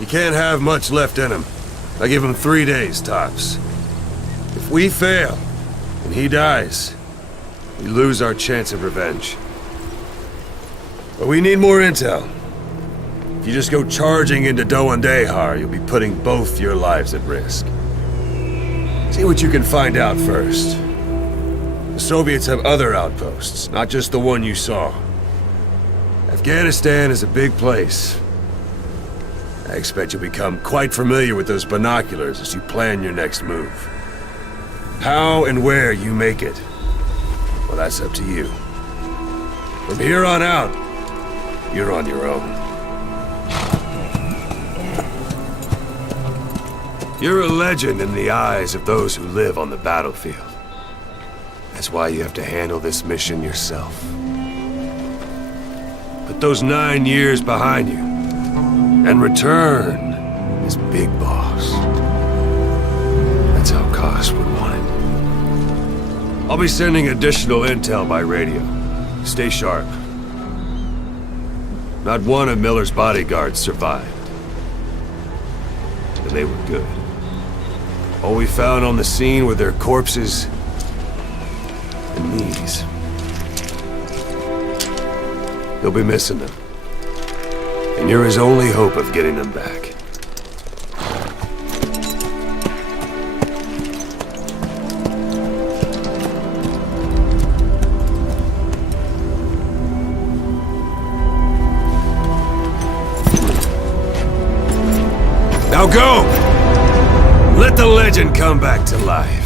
You can't have much left in him. I give him 3 days, tops. If we fail, and he dies, we lose our chance of revenge. But we need more intel. If you just go charging into Dawandehar, you'll be putting both your lives at risk. See what you can find out first. The Soviets have other outposts, not just the one you saw. Afghanistan is a big place. I expect you'll become quite familiar with those binoculars as you plan your next move. How and where you make it, well, that's up to you. From here on out, you're on your own. You're a legend in the eyes of those who live on the battlefield. That's why you have to handle this mission yourself. Put those 9 years behind you, and return as Big Boss. That's how Koss would want it. I'll be sending additional intel by radio. Stay sharp. Not one of Miller's bodyguards survived. And they were good. All we found on the scene were their corpses and knees. You'll be missing them. And you're his only hope of getting them back. Now go! Let the legend come back to life.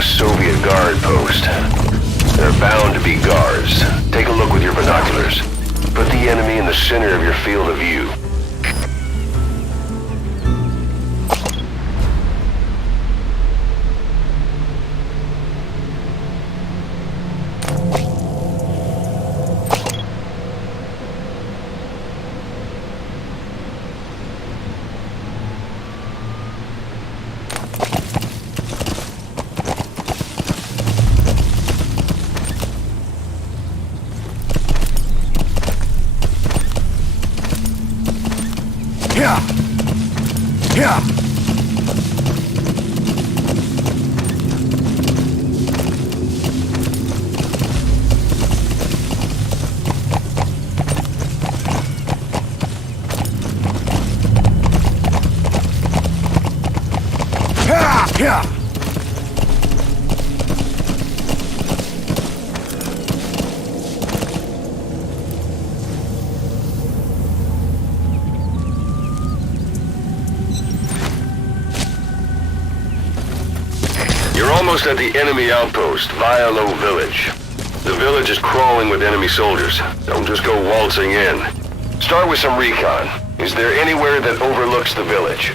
Soviet guard post. They're bound to be guards. Take a look with your binoculars. Put the enemy in the center of your field of view. You're almost at the enemy outpost, Vialo Village. The village is crawling with enemy soldiers. Don't just go waltzing in. Start with some recon. Is there anywhere that overlooks the village?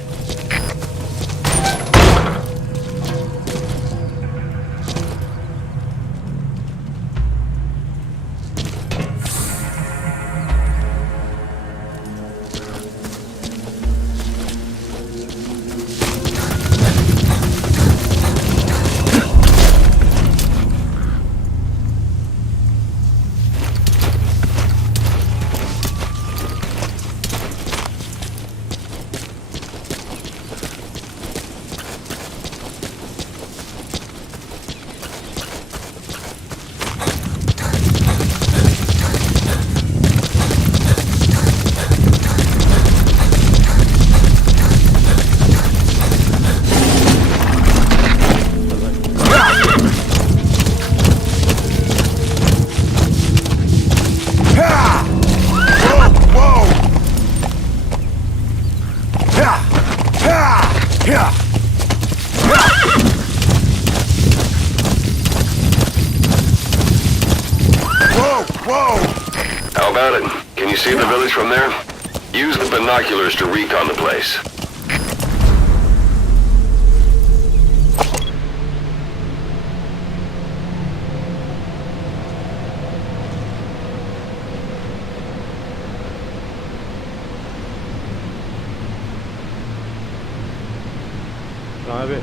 How about it? Can you see the village from there? Use the binoculars to recon the place. कहाँ पे?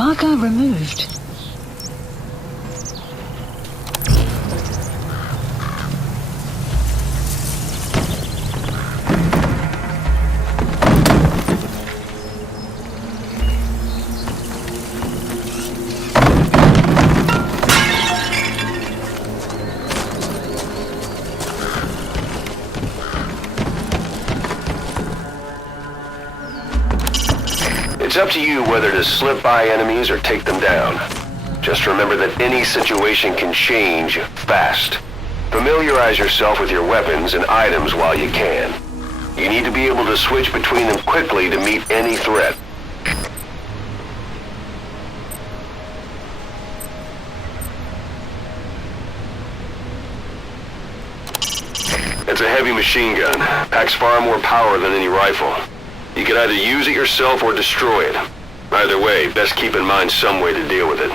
Marker removed. It's up to you whether to slip by enemies or take them down. Just remember that any situation can change fast. Familiarize yourself with your weapons and items while you can. You need to be able to switch between them quickly to meet any threat. It's a heavy machine gun. Packs far more power than any rifle. You can either use it yourself or destroy it. Either way, best keep in mind some way to deal with it.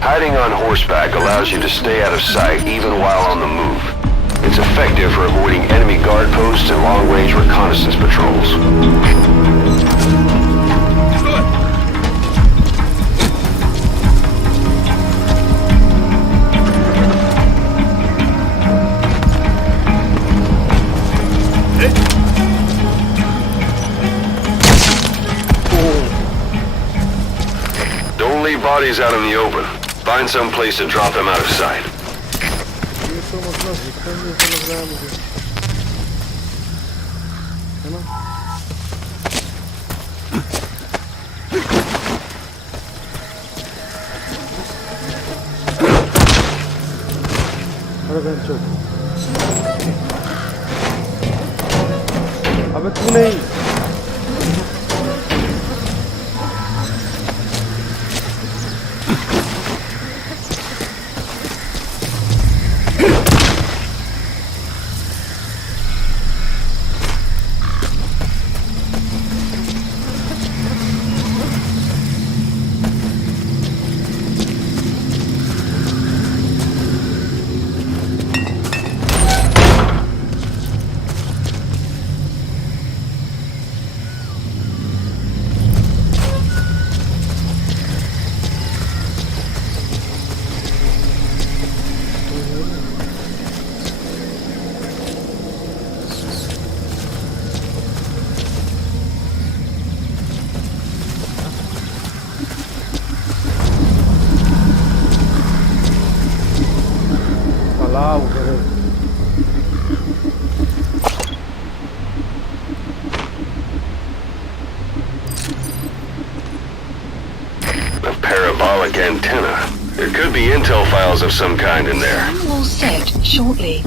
Hiding on horseback allows you to stay out of sight even while on the move. It's effective for avoiding enemy guard posts and long-range reconnaissance patrols. Don't leave bodies out in the open. Find some place to drop them out of sight. अबे तू नहीं hydraulic antenna. There could be intel files of some kind in there. All set shortly.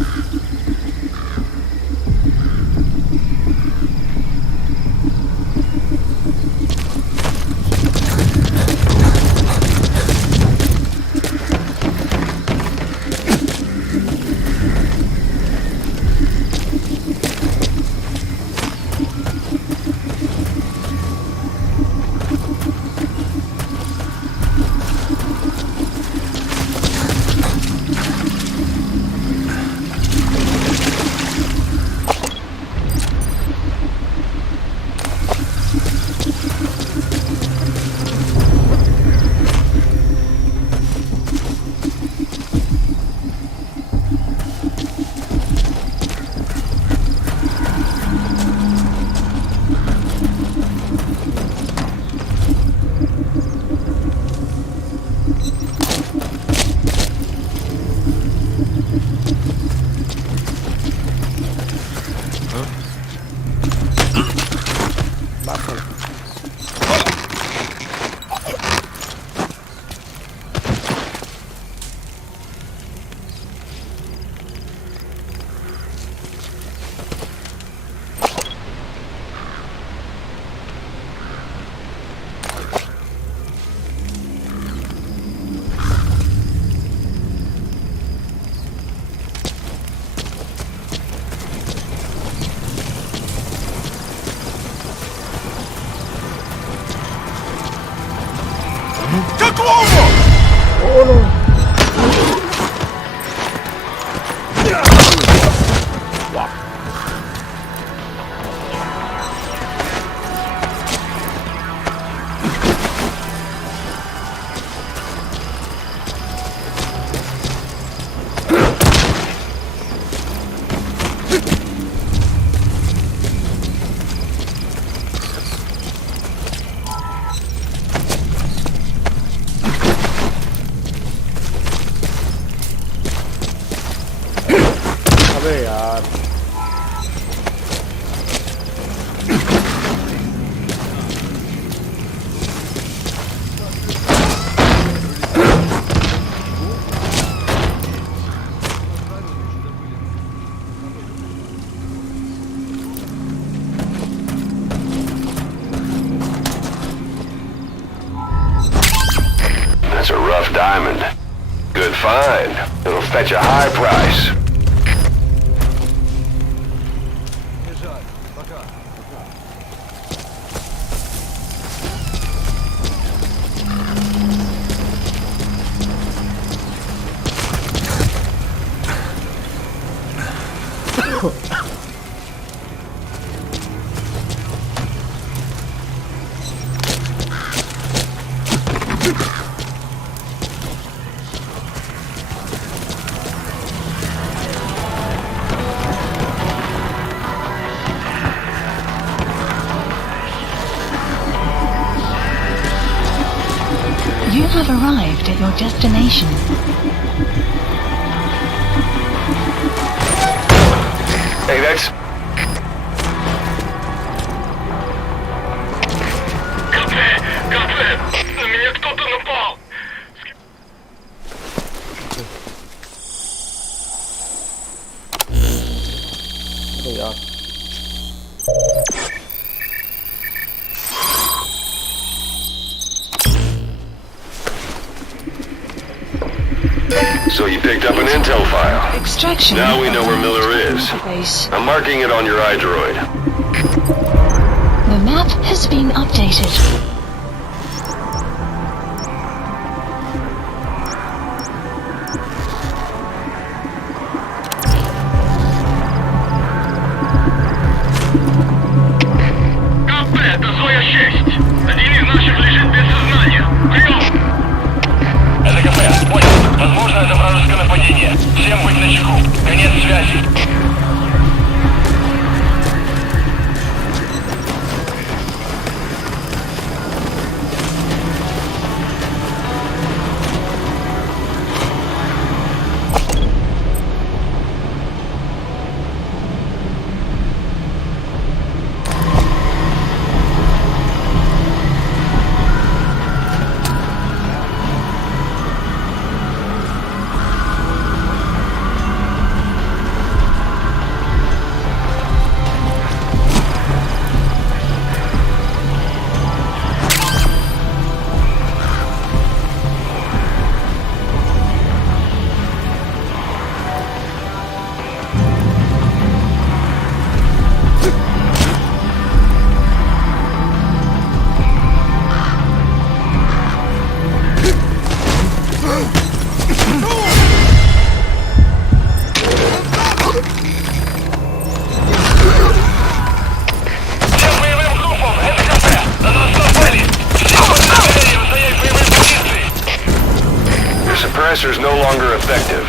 That's a rough diamond. Good find. It'll fetch a high price. You have arrived at your destination. Hey, that's... На меня кто-то напал! So you picked up an intel file. Extraction. Now we know where Miller is. Base. I'm marking it on your iDroid. The map has been updated. Это Зоя-6. Один из наших лежит без сознания. Прием! Это КП, понял. Возможно, это вражеское нападение. Всем быть начеку. Конец связи. suppressor's no longer effective.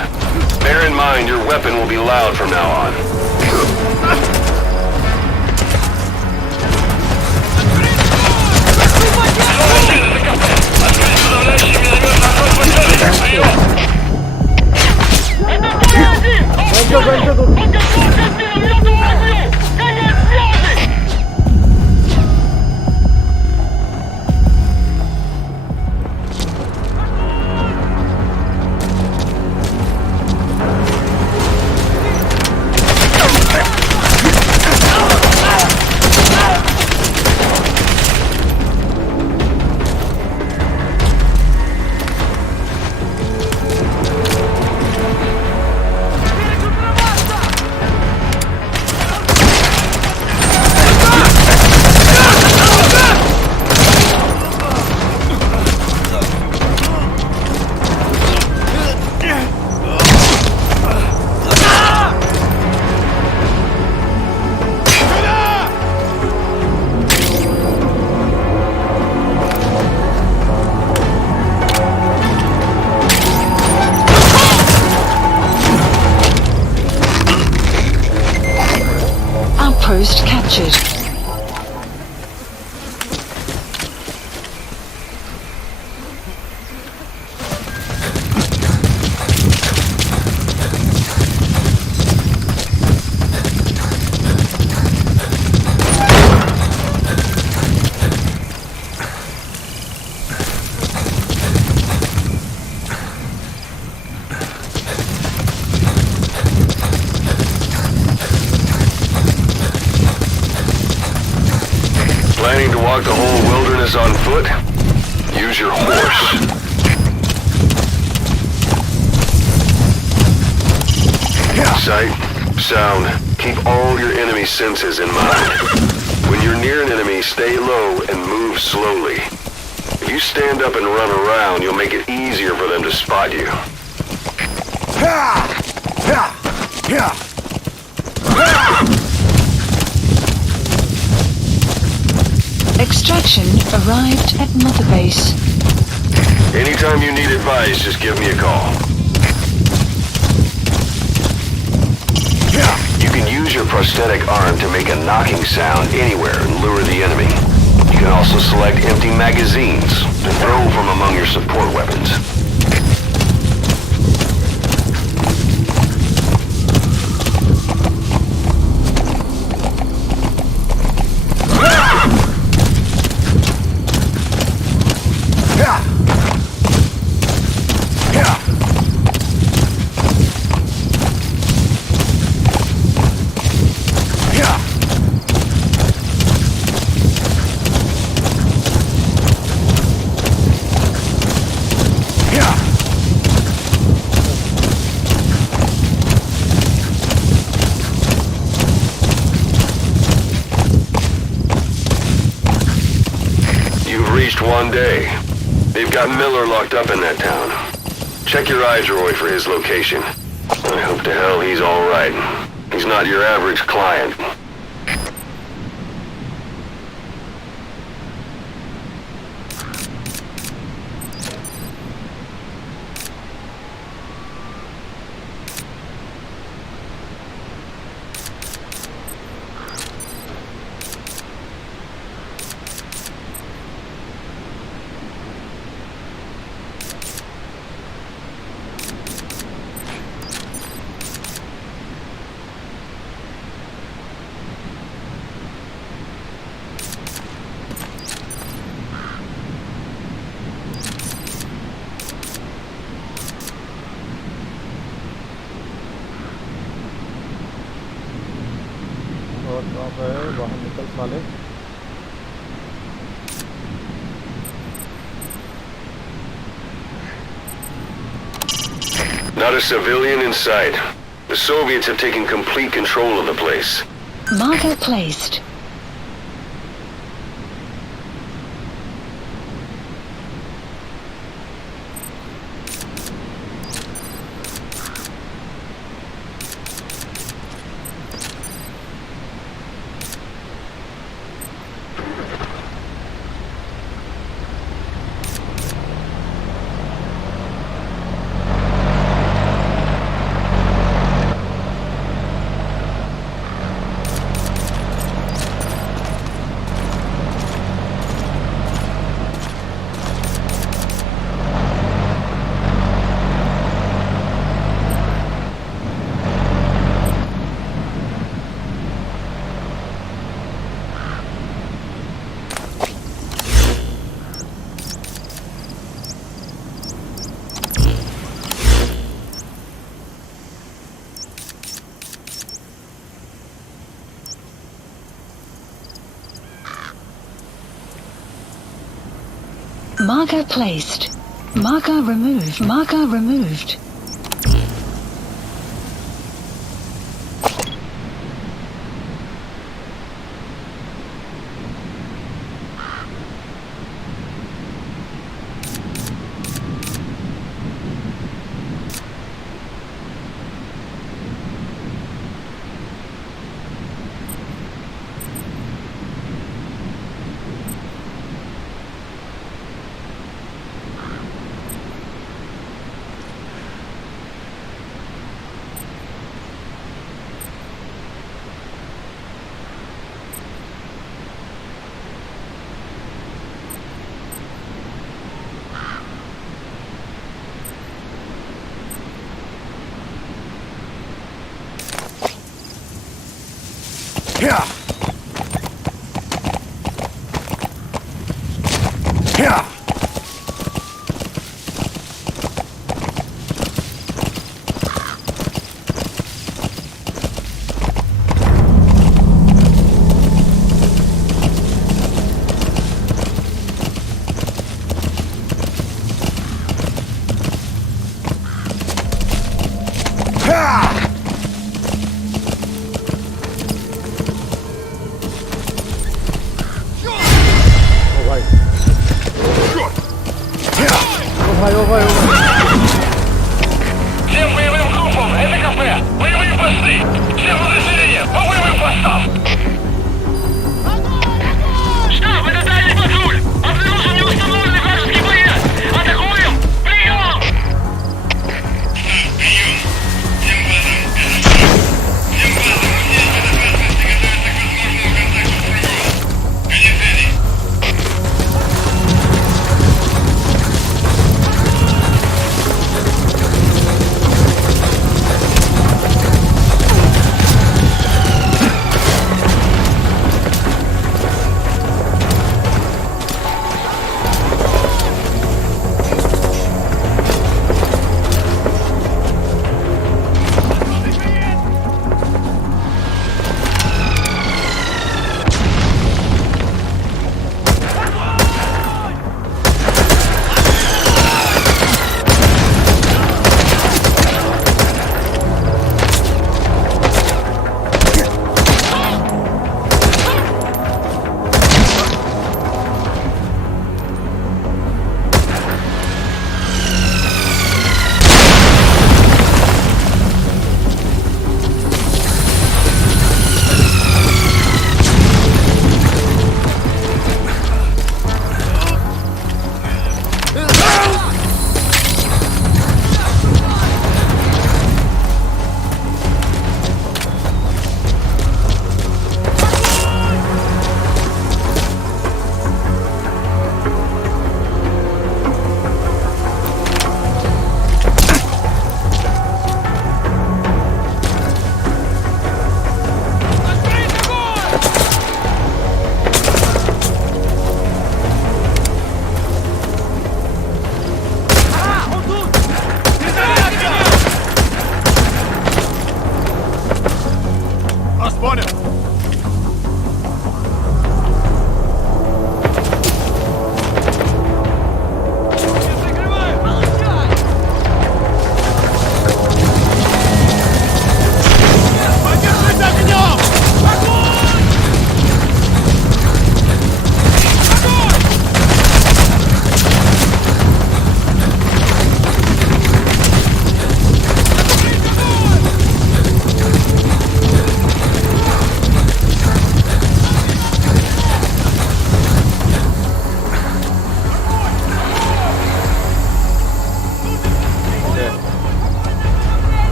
Bear in mind your weapon will be loud from now on. Outpost captured. Planning to walk the whole wilderness on foot? Use your horse. Sight, sound, keep all your enemy senses in mind. When you're near an enemy, stay low and move slowly. If you stand up and run around, you'll make it easier for them to spot you. Extraction arrived at Mother Base. Anytime you need advice, just give me a call. You can use your prosthetic arm to make a knocking sound anywhere and lure the enemy. You can also select empty magazines to throw from among your support weapons. One day. They've got Miller locked up in that town. Check your eye droid for his location. I hope to hell he's all right. He's not your average client. और आप बाहर निकल साले। Not a civilian in sight. The Soviets have taken complete control of the place. Marker placed. Marker placed. Marker removed. Marker removed. Yeah. Yeah. Всем боевым группам, это кафе! Боевые посты! Всем подразделениям, по боевым постам! Штаб, это дальний патруль! Обнаружен неустановленный вражеский боец! Атакуем! Прием!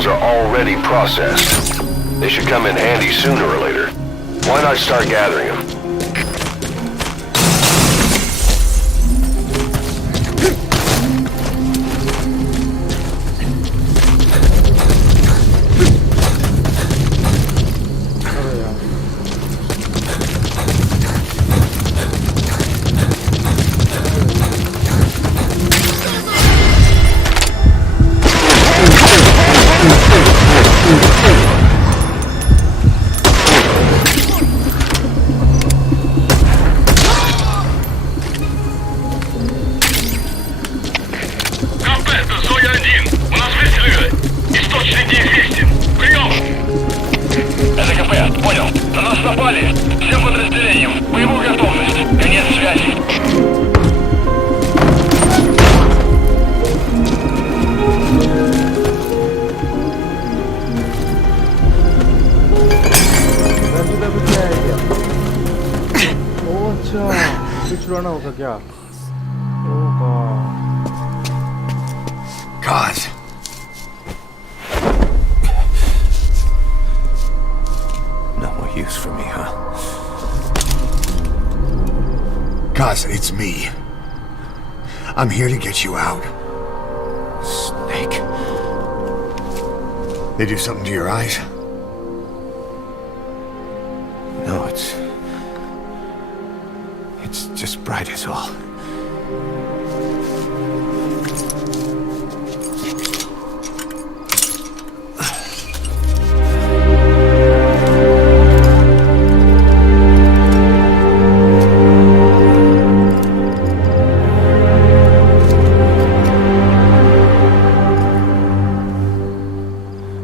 materials are already processed. They should come in handy sooner or later. Why not start gathering them? God. No more use for me, huh? Cos, it's me. I'm here to get you out. Snake. They do something to your eyes? No, it's just bright as all.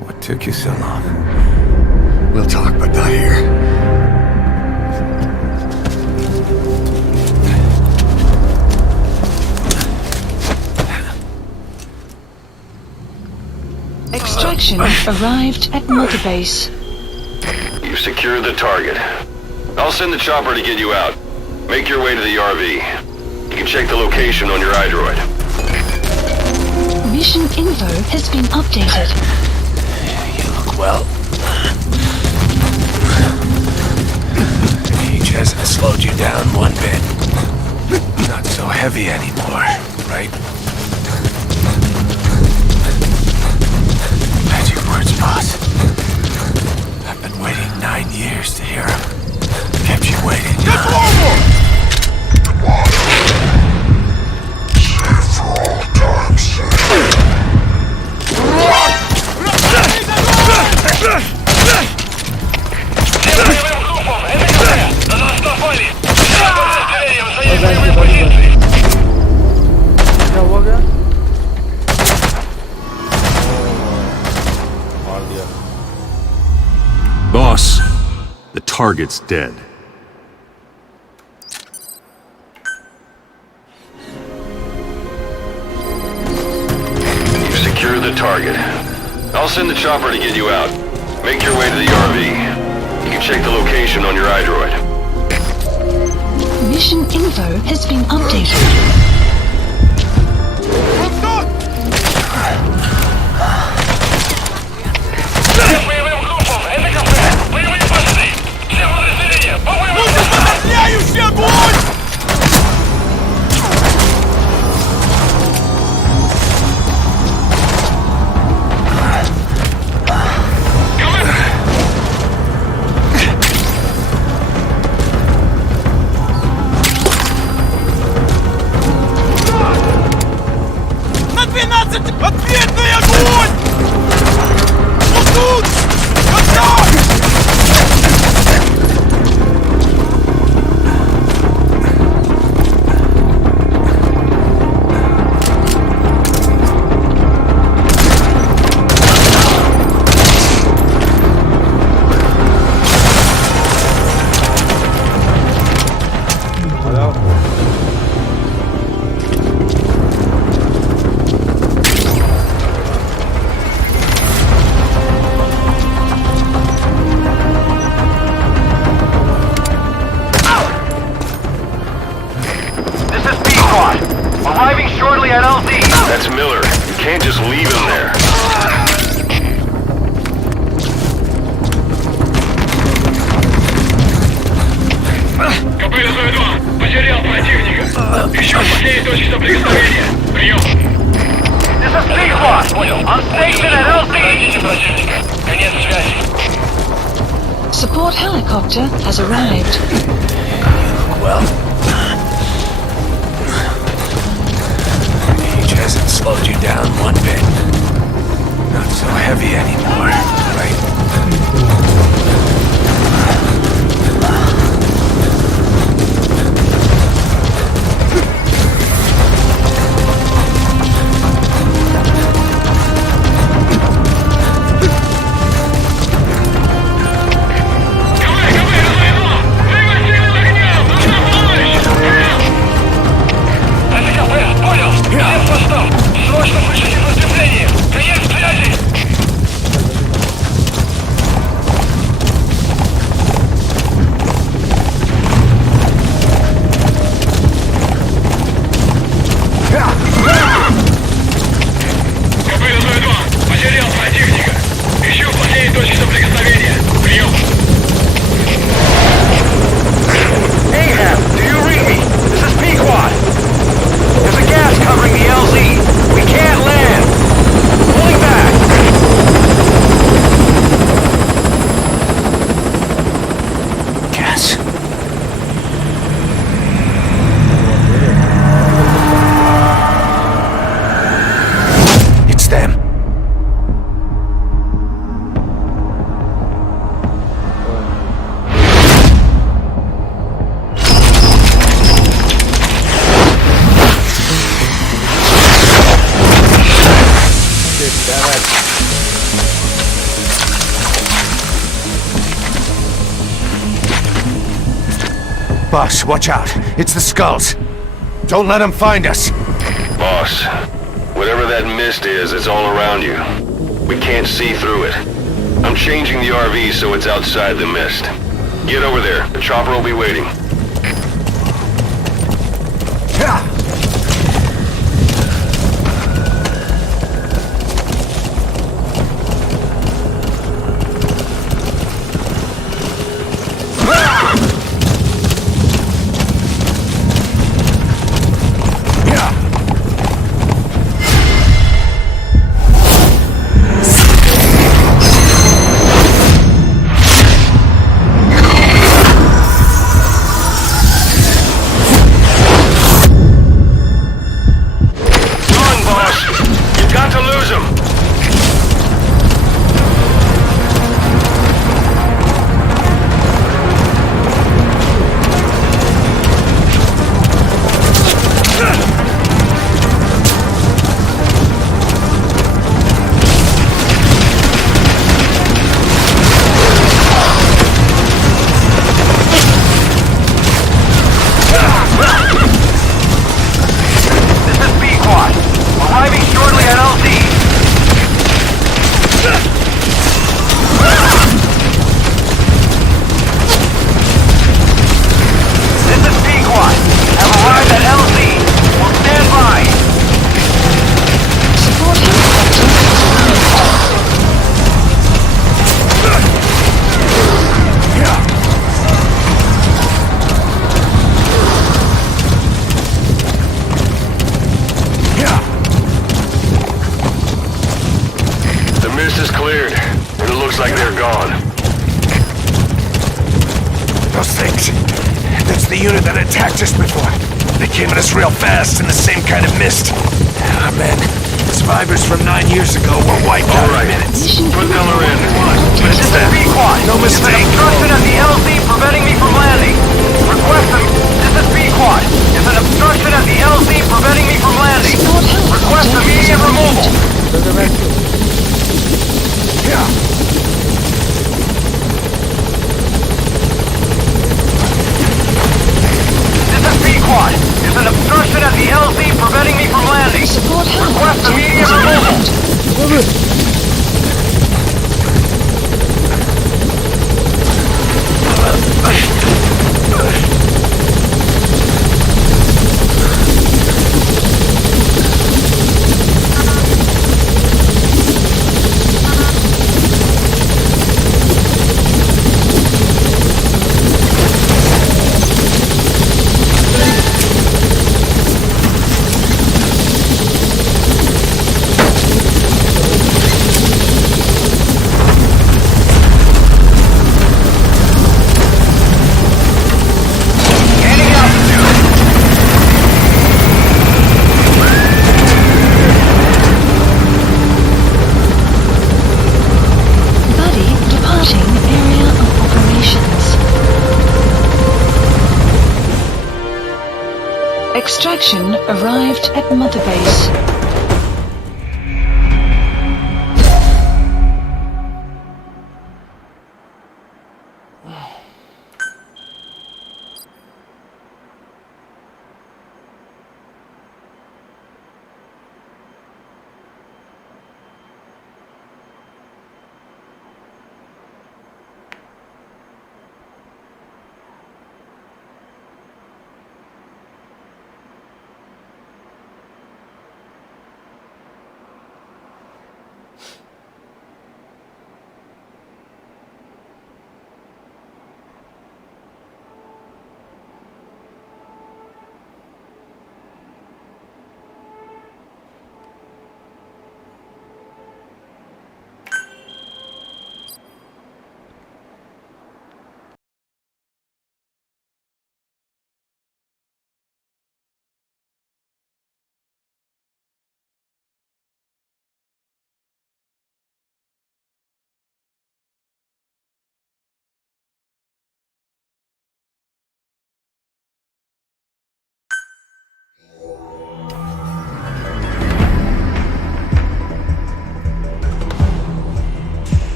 What took you so long? We'll talk, but not here. Extraction arrived at Mother Base. You secured the target. I'll send the chopper to get you out. Make your way to the RV. You can check the location on your iDroid. Mission info has been updated. You look well. Age hasn't slowed you down one bit. Not so heavy anymore, right? Magic words, boss. I've been waiting 9 years to hear them. Kept you waiting. Get forward! For all time's sake. क्या हुआ क्या? मार दिया. Boss, the target's dead. You secured the target. I'll send the chopper to get you out. Make your way to the RV. You can check the location on your iDroid. Mission info has been updated. Ответный огонь! Вот тут! Вот так! That's Miller. You can't just leave him there. последней точки соприкосновения. Прием. This is P-Squad. On station at LZ. Найдите противника. Конец связи. Support helicopter has arrived. Well, age hasn't slowed you down one bit. Not so heavy anymore, right? Срочно включите подкрепление! Конец связи! Boss, watch out. It's the skulls. Don't let them find us. Boss, whatever that mist is, it's all around you. We can't see through it. I'm changing the RV so it's outside the mist. Get over there. The chopper will be waiting. Looks like they're gone. Those things. That's the unit that attacked us before. They came at us real fast in the same kind of mist. Ah, man. Survivors from 9 years ago were wiped out in minutes. Put Miller in. It's that. No mistake. Obstruction at the LZ preventing me from landing. This is B-Quad. Is an obstruction at the LZ preventing me from landing. Request immediate removal. Yeah. This is B-Quad. Is an obstruction at the LZ preventing me from landing. Request immediate removal. Extraction arrived at Mother Base.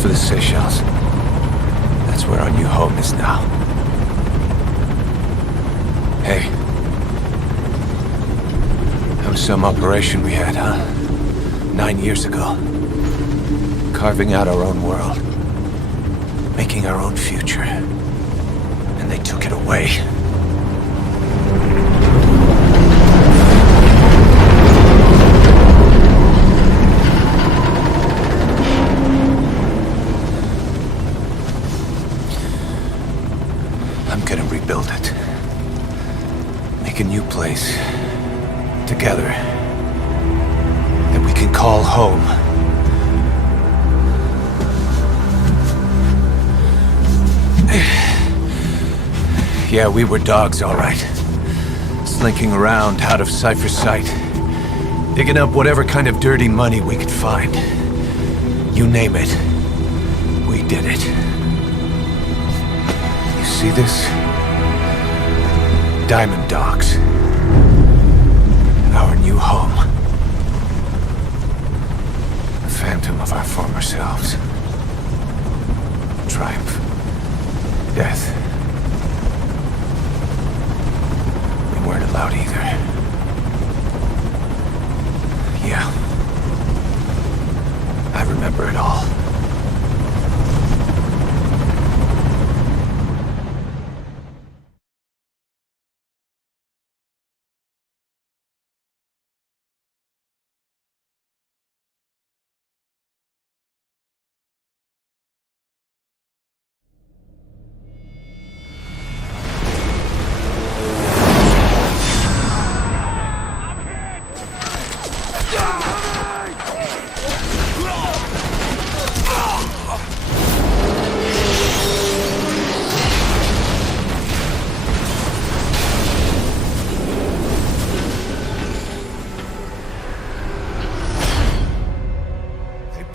For the Seychelles. That's where our new home is now. Hey. That was some operation we had, huh? 9 years ago. Carving out our own world. Making our own future. And they took it away. Gonna rebuild it. Make a new place. Together. That we can call home. Yeah, we were dogs, all right. Slinking around out of Cypher's sight. Digging up whatever kind of dirty money we could find. You name it. We did it. You see this? Diamond Dogs. Our new home. The phantom of our former selves. Triumph. Death. We weren't allowed either. Yeah. I remember it all.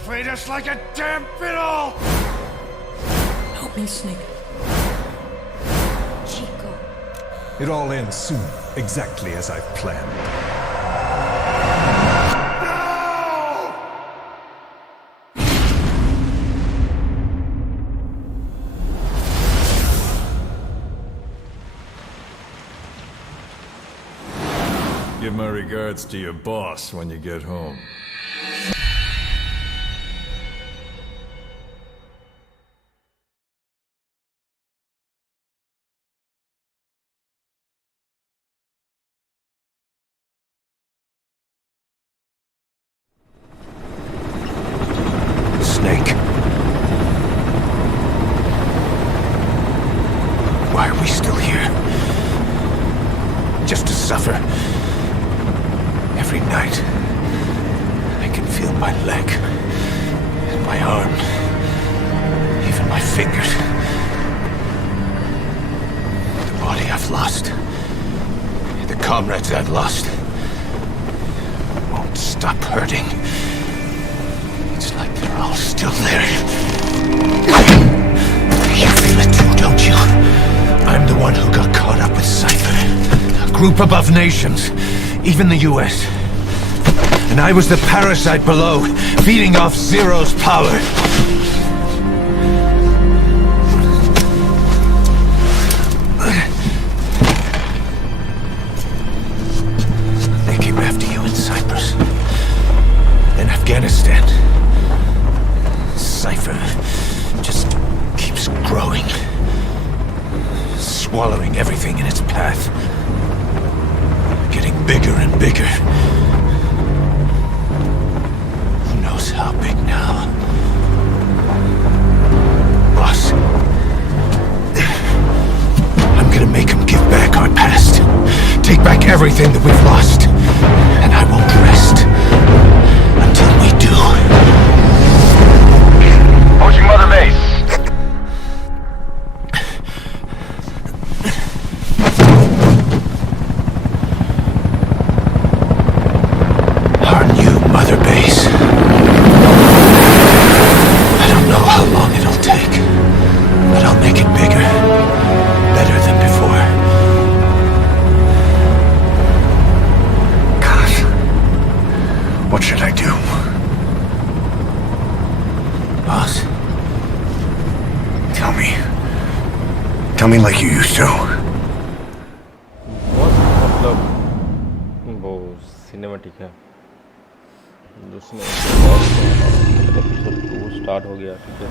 Treat us like a damn fiddle! Help me, Snake. Chico. It all ends soon, exactly as I've planned. Give my regards to your boss when you get home. Snake. Why are we still here? Just to suffer? Every night, I can feel my leg, and my arm, even my fingers. kids I've lost won't stop hurting. It's like they're all still there. You feel it too, don't you? I'm the one who got caught up with Cypher. A group above nations, even the US. And I was the parasite below, feeding off Zero's power. They came after you in Cyprus. In Afghanistan. Cypher just keeps growing. Swallowing everything in its path. Getting bigger and bigger. Who knows how big now? Boss. I'm gonna make him give back our past. Take back everything that we've lost. And I won't rest until we do. Approaching Mother Base. Our new Mother Base. I don't know how long it'll take, but I'll make it bigger. Better than before. God. What should I do? Boss? Tell me. Tell me like you used to. मतलब वो cinematic है जिसमें episode 2 start हो गया ठीक है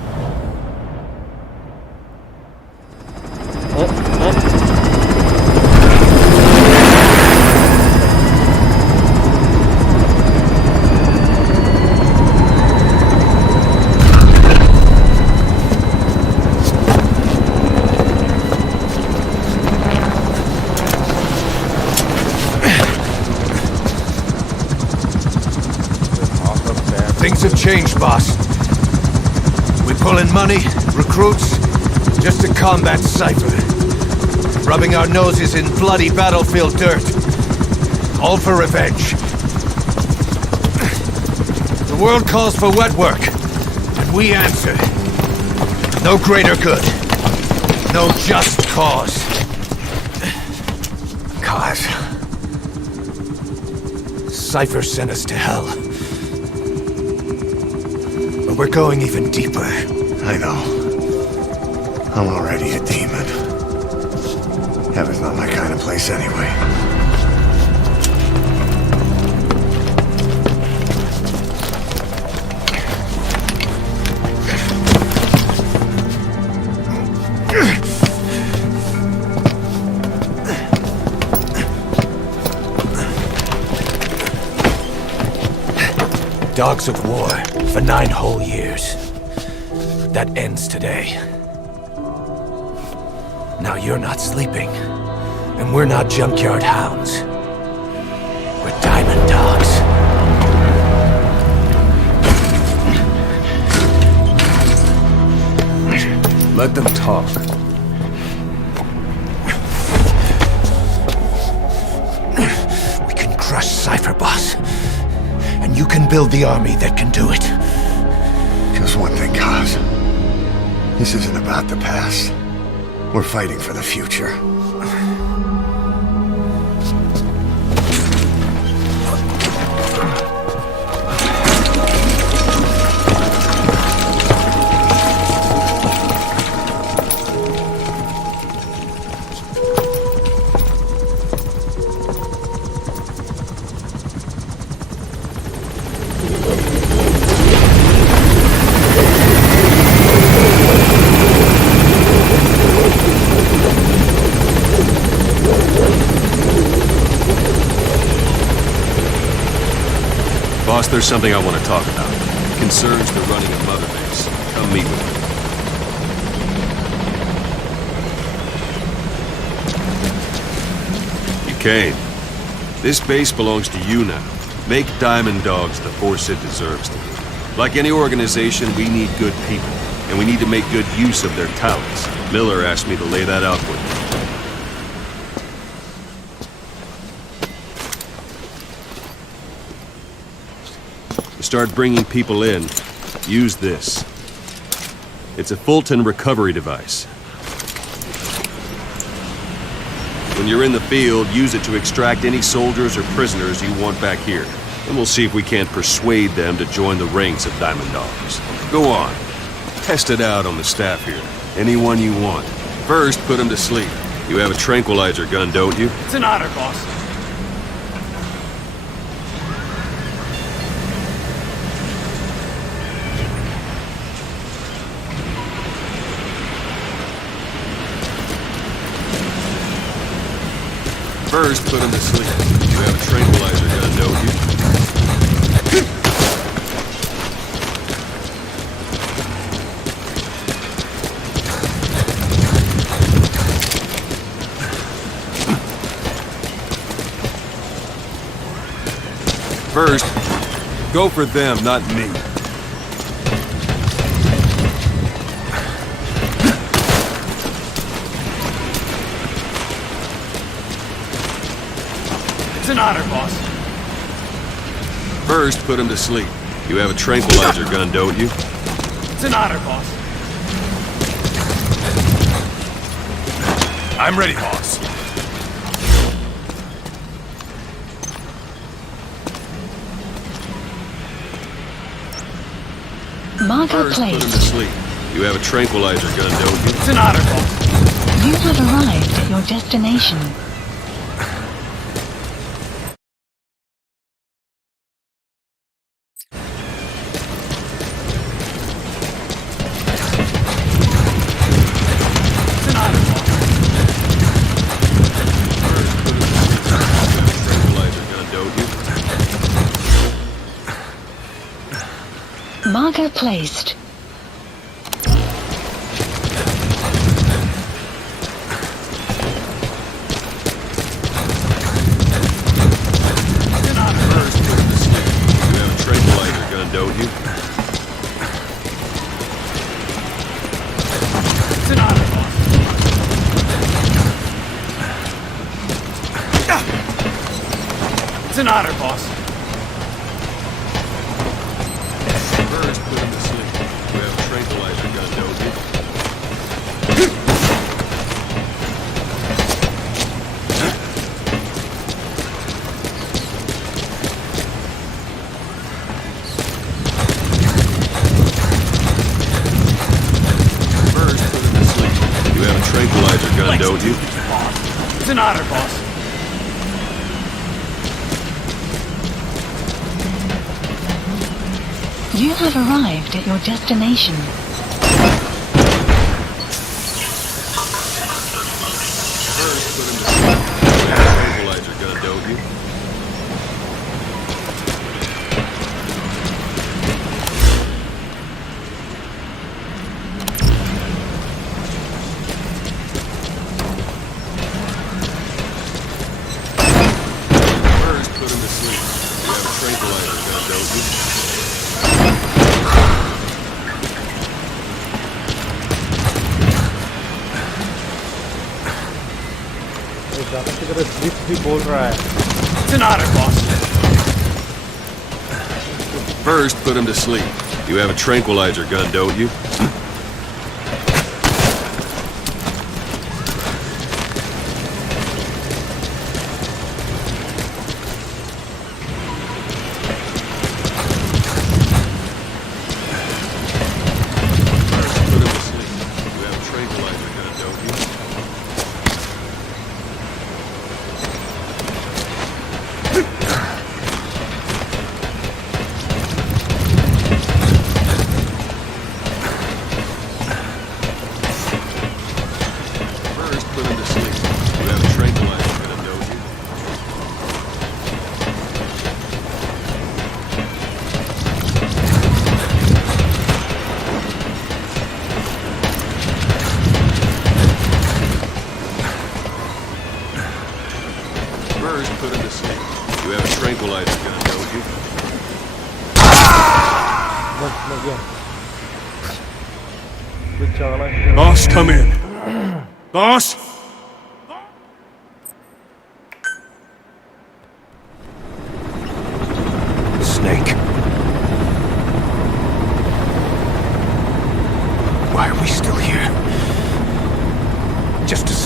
Things have changed, boss. We pull in money, recruits, just to combat Cypher. Rubbing our noses in bloody battlefield dirt. All for revenge. The world calls for wet work, and we answer. No greater good. No just cause. Cause? Cypher sent us to hell. But we're going even deeper. I know. I'm already a demon. Heaven's not my kind of place anyway. Dogs of war for 9 whole years. That ends today. Now you're not sleeping, and we're not junkyard hounds. We're diamond dogs. Let them talk. We can crush Cypher, boss. And you can build the army that can do it. Just one thing, Kaz. This isn't about the past. We're fighting for the future. Boss, there's something I want to talk about. It concerns the running of Mother Base. Come meet with me. You came. This base belongs to you now. Make Diamond Dogs the force it deserves to be. Like any organization, we need good people, and we need to make good use of their talents. Miller asked me to lay that out for you. start bringing people in, use this. It's a Fulton recovery device. When you're in the field, use it to extract any soldiers or prisoners you want back here. And we'll see if we can't persuade them to join the ranks of Diamond Dogs. Go on. Test it out on the staff here. Anyone you want. First, put them to sleep. You have a tranquilizer gun, don't you? It's an honor, boss. First, put him to sleep. You have a tranquilizer gun, don't you? First, go for them, not me. It's an honor, boss. First, put him to sleep. You have a tranquilizer gun, don't you? It's an honor, boss. I'm ready, boss. Marker First, put him to placed. sleep. You have a tranquilizer gun, don't you? It's an honor, boss. You have arrived at your destination. It's an honor, boss. First, put him to sleep. You have a tranquilizer gun, don't you? Marker placed. First, put him to sleep. You have a tranquilizer gun, don't you? It's an honor, boss. It's an honor, boss. First, put him to sleep. You have a tranquilizer gun, don't you? First, put him to sleep. You have a tranquilizer gun, don't you? It's an honor, boss. You have arrived at your destination. First, put him to sleep. You have a tranquilizer gun, don't you? First, put him to sleep. You have a tranquilizer gun, don't you? It's an honor, boss. First, put him to sleep. You have a tranquilizer gun, don't you? First, put him to sleep. You have a tranquilizer gun, don't you? First, put him to sleep. You have a tranquilizer gun, don't you? First, put him to sleep. You have a tranquilizer gun, don't you? Boss, come in. Boss? Snake.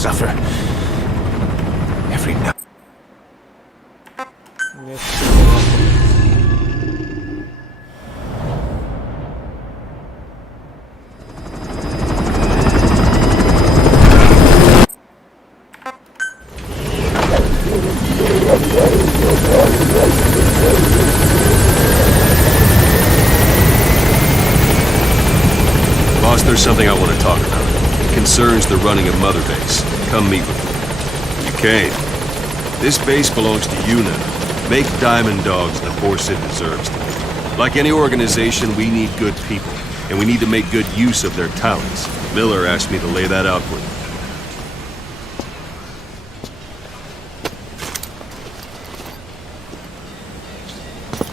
suffer. Every night. Boss, there's something I want to talk about. It concerns the running of Mother Base. Come meet with me. You came. This base belongs to you now. Make Diamond Dogs the force it deserves to be. Like any organization, we need good people, and we need to make good use of their talents. Miller asked me to lay that out for you.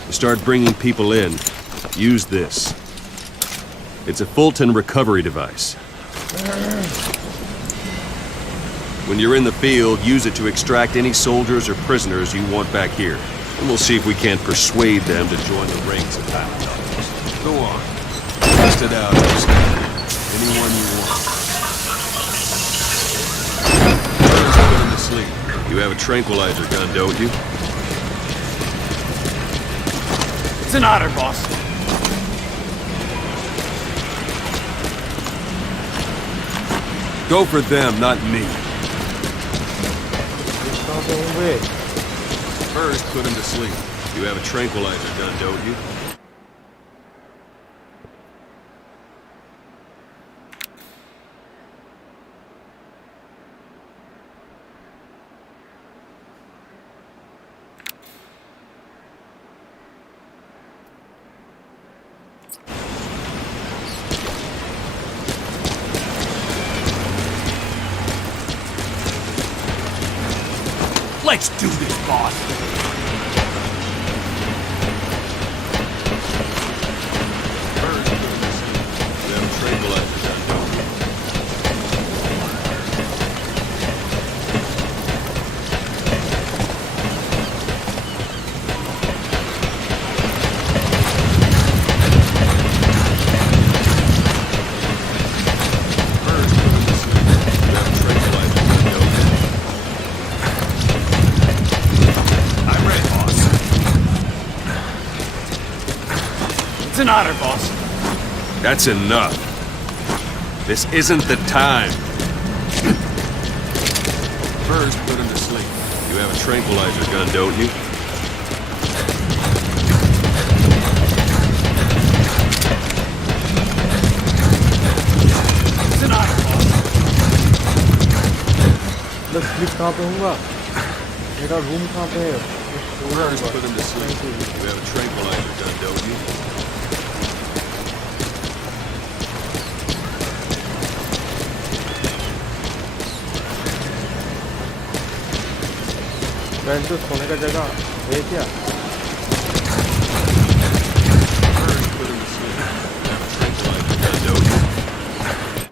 To start bringing people in, use this. It's a Fulton recovery device. When you're in the field, use it to extract any soldiers or prisoners you want back here. And we'll see if we can't persuade them to join the ranks of Diamond Dogs. Go on. Test it out. Anyone you want. First, put him to sleep. You have a tranquilizer gun, don't you? It's an honor, boss. Go for them, not me. First, put him to sleep. You have a tranquilizer gun, don't you? Let's do this, boss. First, put him to sleep. You have a tranquilizer gun, don't you? First, put him to sleep. You have a tranquilizer gun, don't you? I'm ready, boss. It's an honor, boss. That's enough. This isn't the time. First, put him to sleep. You have a tranquilizer gun, don't you? It's an honor, boss. कहाँ पे हूँगा मेरा room कहाँ पे है First, put him to sleep. You have a tranquilizer gun, don't you? मैं तो सोने का जगह है क्या First, put him to sleep. You have a tranquilizer gun, don't you?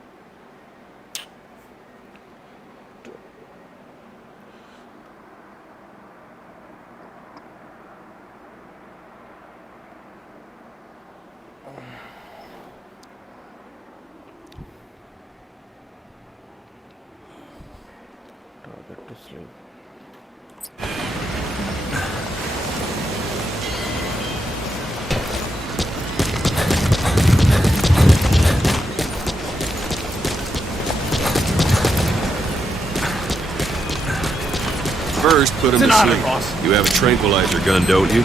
Target to sleep. First, put him It's to an honor, sleep. boss. You have a tranquilizer gun, don't you?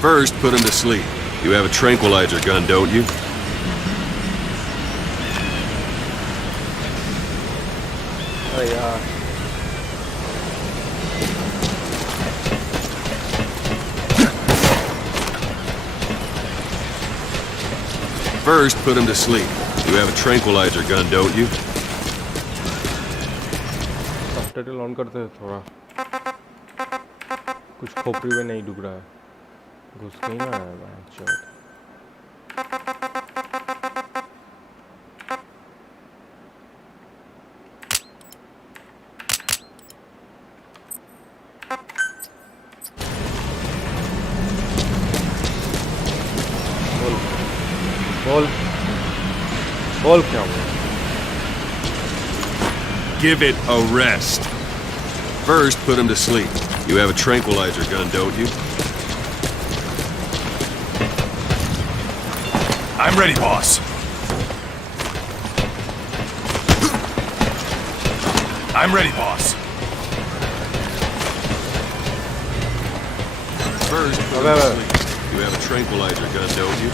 First, put him to sleep. You have a tranquilizer gun, don't you? अरे यार First, put him to sleep. You have a tranquilizer gun, don't you? Subtitle on करते हैं थोड़ा कुछ खोपड़ी में नहीं डूब रहा है घुस के ही ना आया मैं चौथ बोल क्या हुआ? Give it a rest. First, put him to sleep. You have a tranquilizer gun, don't you? I'm ready, boss. I'm ready, boss. First, put him to sleep. You have a tranquilizer gun, don't you?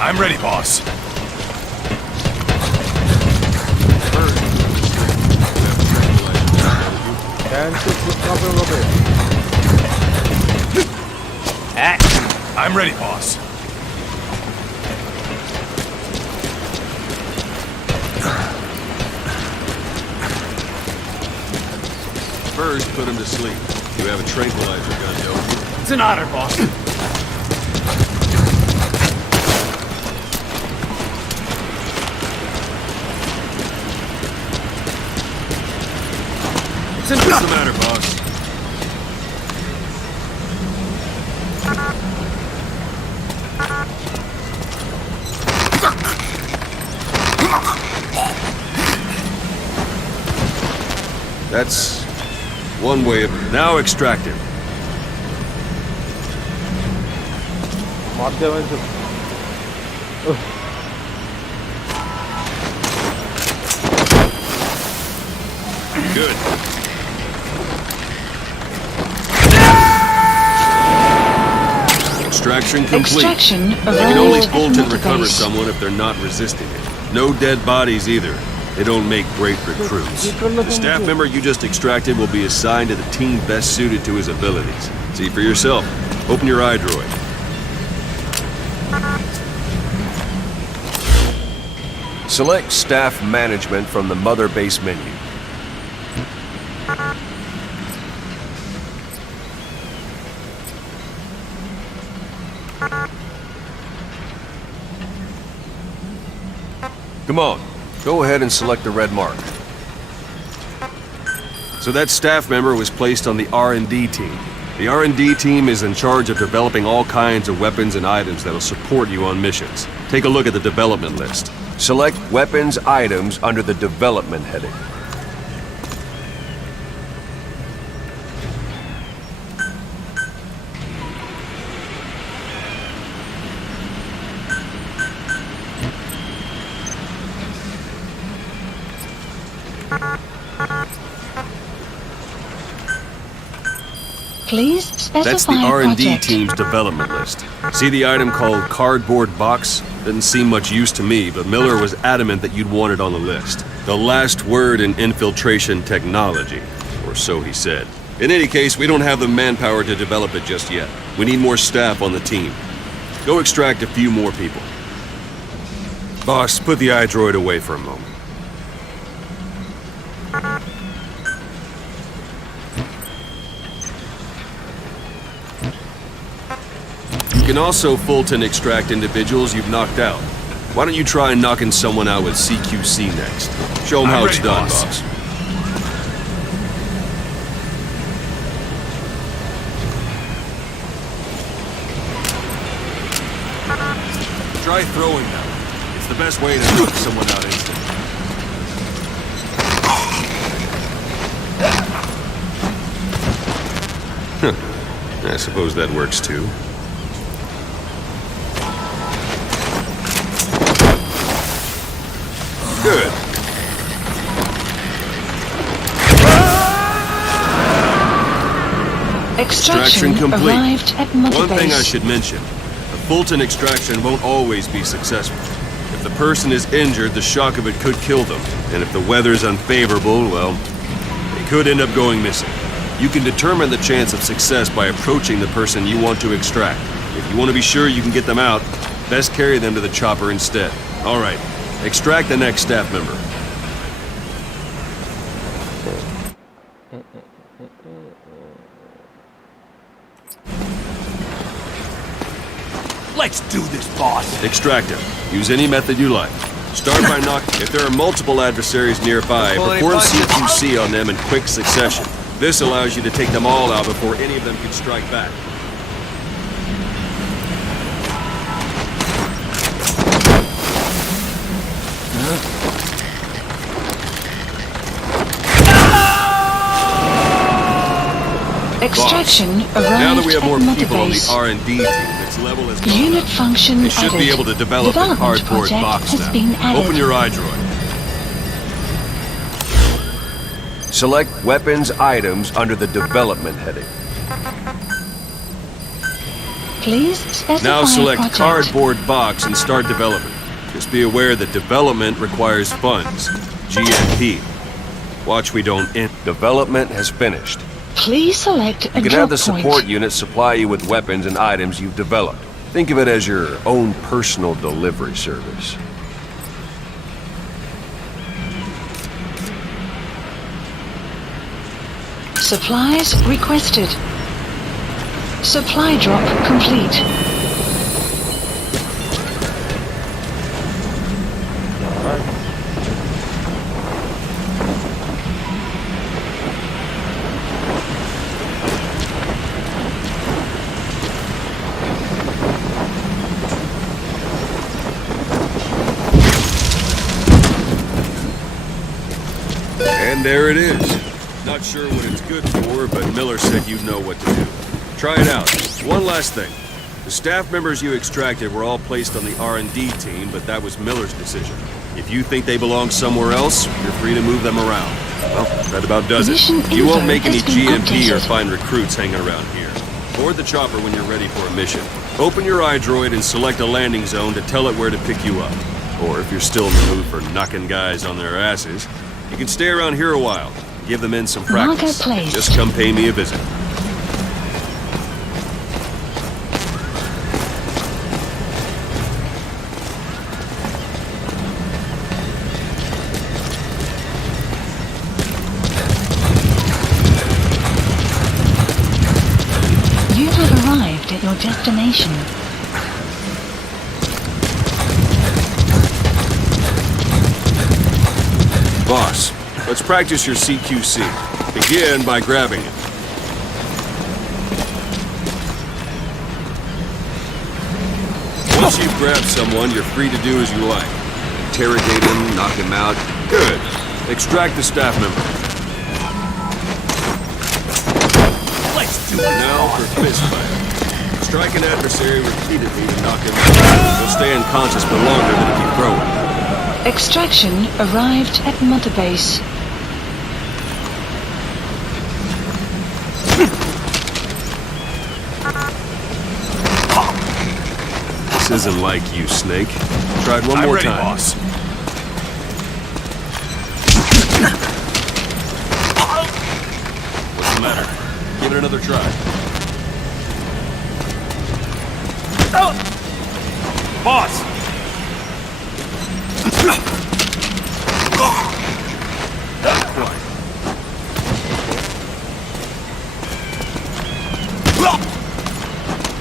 I'm ready, boss. I'm ready, boss. First, put him to sleep. You have a tranquilizer gun, don't you? It's an honor, boss. What's the matter, boss? That's one way of... Now extract him. Good. Extraction complete. Extraction You can only arrived bolt at and recover base. someone if they're not resisting it. No dead bodies either. They don't make great recruits. The staff member you just extracted will be assigned to the team best suited to his abilities. See for yourself. Open your iDroid. Select Staff Management from the Mother Base menu. Come on, go ahead and select the red mark. So that staff member was placed on the R&D team. The R&D team is in charge of developing all kinds of weapons and items that'll support you on missions. Take a look at the development list. Select weapons items under the development heading. Please specify That's the R&D project. team's development list. See the item called cardboard box? Didn't seem much use to me, but Miller was adamant that you'd want it on the list. The last word in infiltration technology, or so he said. In any case, we don't have the manpower to develop it just yet. We need more staff on the team. Go extract a few more people. Boss, put the iDroid away for a moment. You can also Fulton extract individuals you've knocked out. Why don't you try knocking someone out with CQC next? Show them how it's done, boss. Try throwing them. It's the best way to knock someone out instantly. I suppose that works too. Good. Extraction complete. arrived at Mother One thing Base. I should mention. A Fulton extraction won't always be successful. If the person is injured, the shock of it could kill them. And if the weather's unfavorable, well, they could end up going missing. You can determine the chance of success by approaching the person you want to extract. If you want to be sure you can get them out, best carry them to the chopper instead. All right, extract the next staff member. Let's do this, boss. Extract him. Use any method you like. Start by knocking. If there are multiple adversaries nearby, perform CQC on them in quick succession. This allows you to take them all out before any of them can strike back. Extraction arrived now that we have more at people on the Base. R&D team, its level has gone Unit up. function They should added. be able to develop the Development cardboard project box has now. been added. Open your iDroid. Select Weapons Items under the Development heading. Please specify Now select project. cardboard box and start development. Just be aware that development requires funds. GMP. Watch we don't end. Development has finished. Please select a You can drop have the point. support unit supply you with weapons and items you've developed. Think of it as your own personal delivery service. Supplies requested. Supply drop complete. And there it is. Not sure what it's good for, but Miller said you'd know what to do. Try it out. One last thing. The staff members you extracted were all placed on the R&D team, but that was Miller's decision. If you think they belong somewhere else, you're free to move them around. Well, that about does it. Mission You won't info make any has been GMP or updated. find recruits hanging around here. Board the chopper when you're ready for a mission. Open your iDroid and select a landing zone to tell it where to pick you up. Or if you're still in the mood for knocking guys on their asses, you can stay around here a while. Give the men some practice. Marker placed. Just come pay me a visit. You have arrived at your destination. Boss, let's practice your CQC. Begin by grabbing it. Once you've grabbed someone, you're free to do as you like. Interrogate him, knock him out. Good. Extract the staff member. Let's do it. Now for fist fight. Strike an adversary repeatedly to knock him out. He'll stay unconscious for longer than if you throw him. Extraction arrived at Mother Base. This isn't like you, Snake. Tried one more time. Boss. What's the matter? Give it another try. Boss!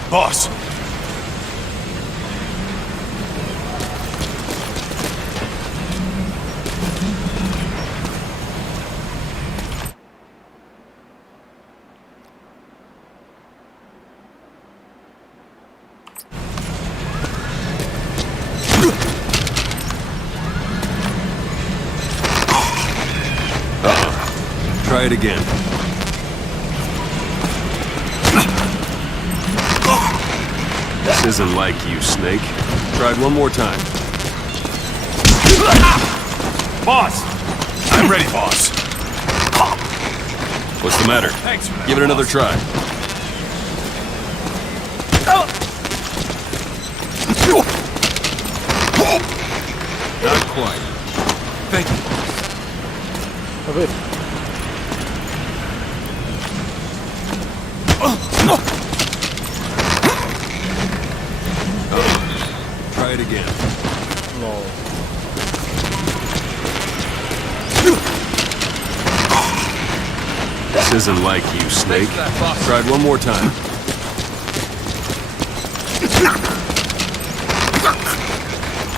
Boss! Try it again. This isn't like you, Snake. Tried one more time. Boss! I'm ready, boss. What's the matter? Thanks for that, Give it another boss. try. Not quite. Thank you. A ver. Try it again. No. This isn't like you, Snake. Tried one more time.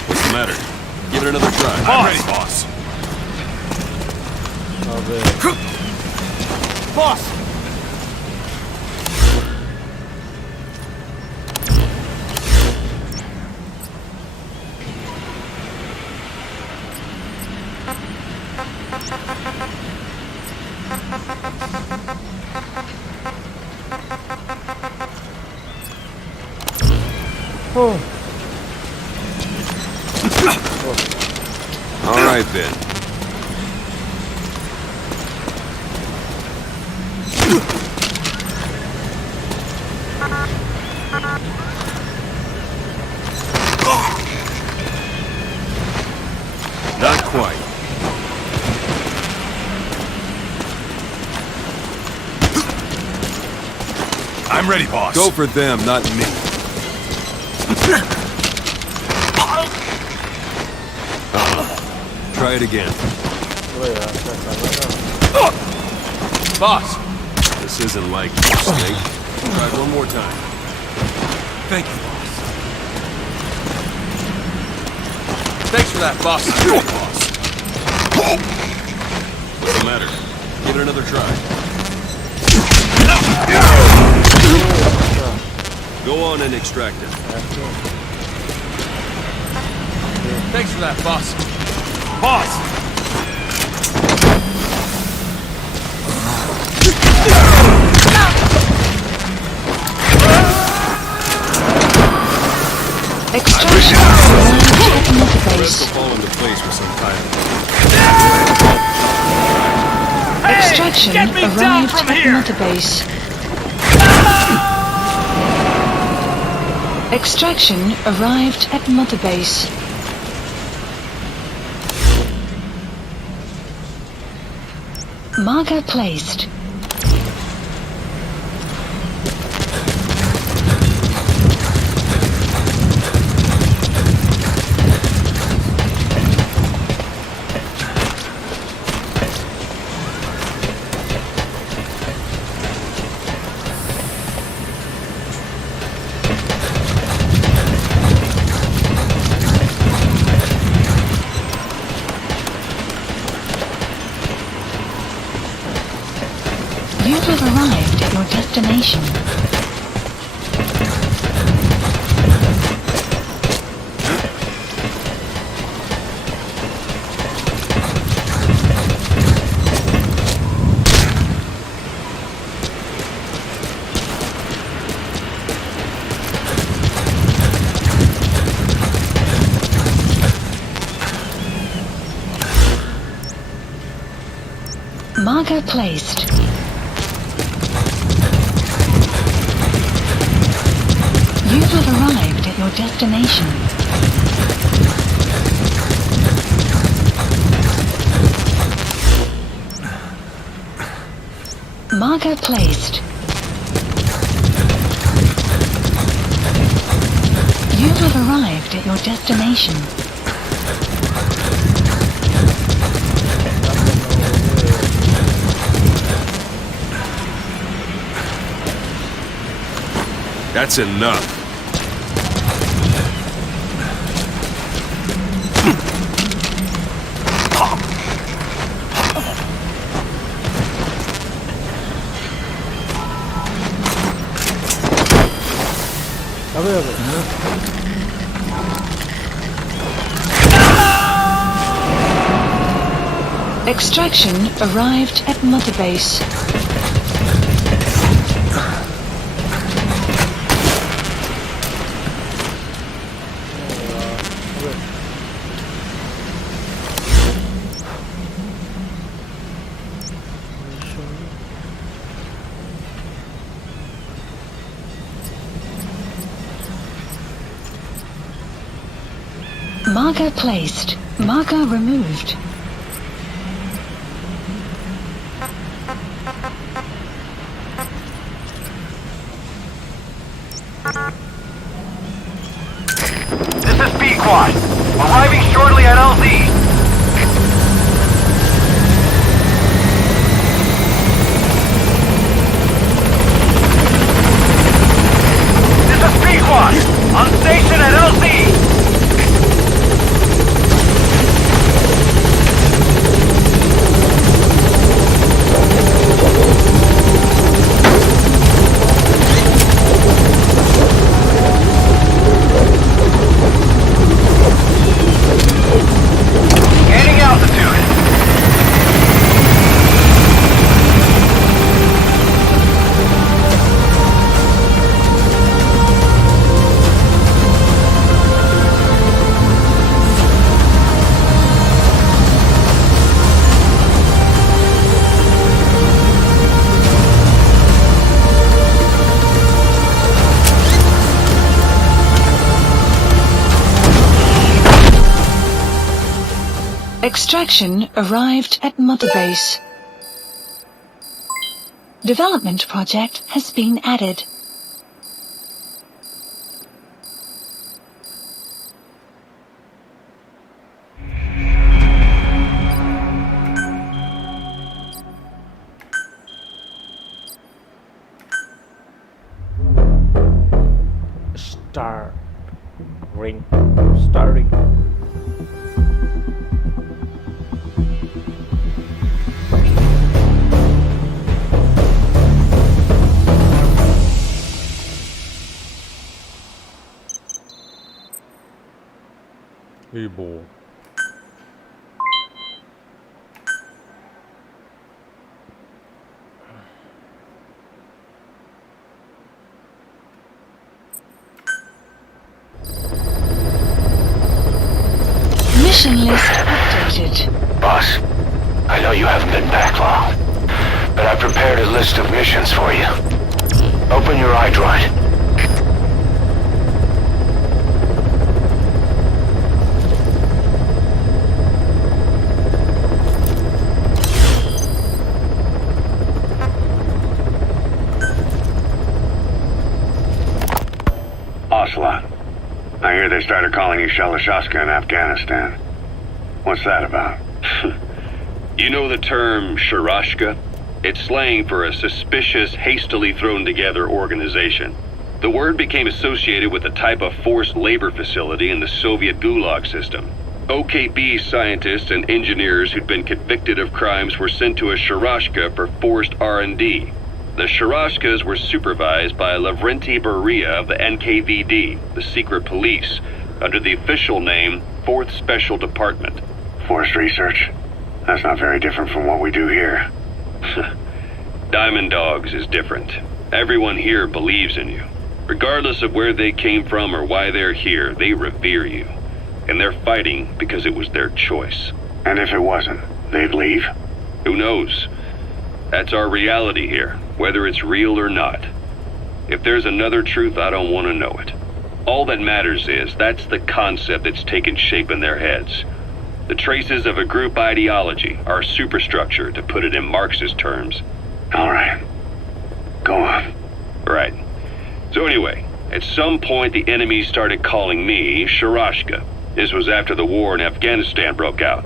What's the matter? Give Give it another try. I'm ready, boss. Boss! All right, then. Not quite. I'm ready, boss. Go for them, not me. Try it again. Boss! This isn't like you, Snake. Try it one more time. Thank you, boss. Thanks for that, boss. What's the matter? Give it another try. Go on and extract it. Thanks for that, boss. Boss! Extraction The rest will fall into place with some time. Extraction get me down arrived from at here! Mother Base. Extraction arrived at Mother Base. Marker placed. You have arrived at your destination. Marker placed. You have arrived at your destination. Marker placed. You have arrived at your destination. That's enough. Extraction arrived at Mother Base. Marker placed. Marker removed. This is B-Quad. Arriving shortly at LZ. This is B-Quad. On station at LZ. Extraction arrived at Mother Base. Development project has been added. Starting. Hey boy. Mission list updated. Boss, I know you haven't been back long, but I prepared a list of missions for you. Open your iDroid. Ocelot. I hear they started calling you Shalashaska in Afghanistan. What's that about? You know the term Sharashka? It's slang for a suspicious, hastily thrown together organization. The word became associated with a type of forced labor facility in the Soviet Gulag system. OKB scientists and engineers who'd been convicted of crimes were sent to a Sharashka for forced R&D. The Sharashkas were supervised by Lavrenti Beria of the NKVD, the secret police, under the official name 4th Special Department. Forced research? That's not very different from what we do here. Diamond Dogs is different. Everyone here believes in you. Regardless of where they came from or why they're here, they revere you. And they're fighting because it was their choice. And if it wasn't, they'd leave? Who knows? That's our reality here, whether it's real or not. If there's another truth, I don't want to know it. All that matters is that's the concept that's taken shape in their heads. The traces of a group ideology, our superstructure, to put it in Marxist terms. All right. Go on. Right. So anyway, at some point the enemy started calling me Sharashka. This was after the war in Afghanistan broke out.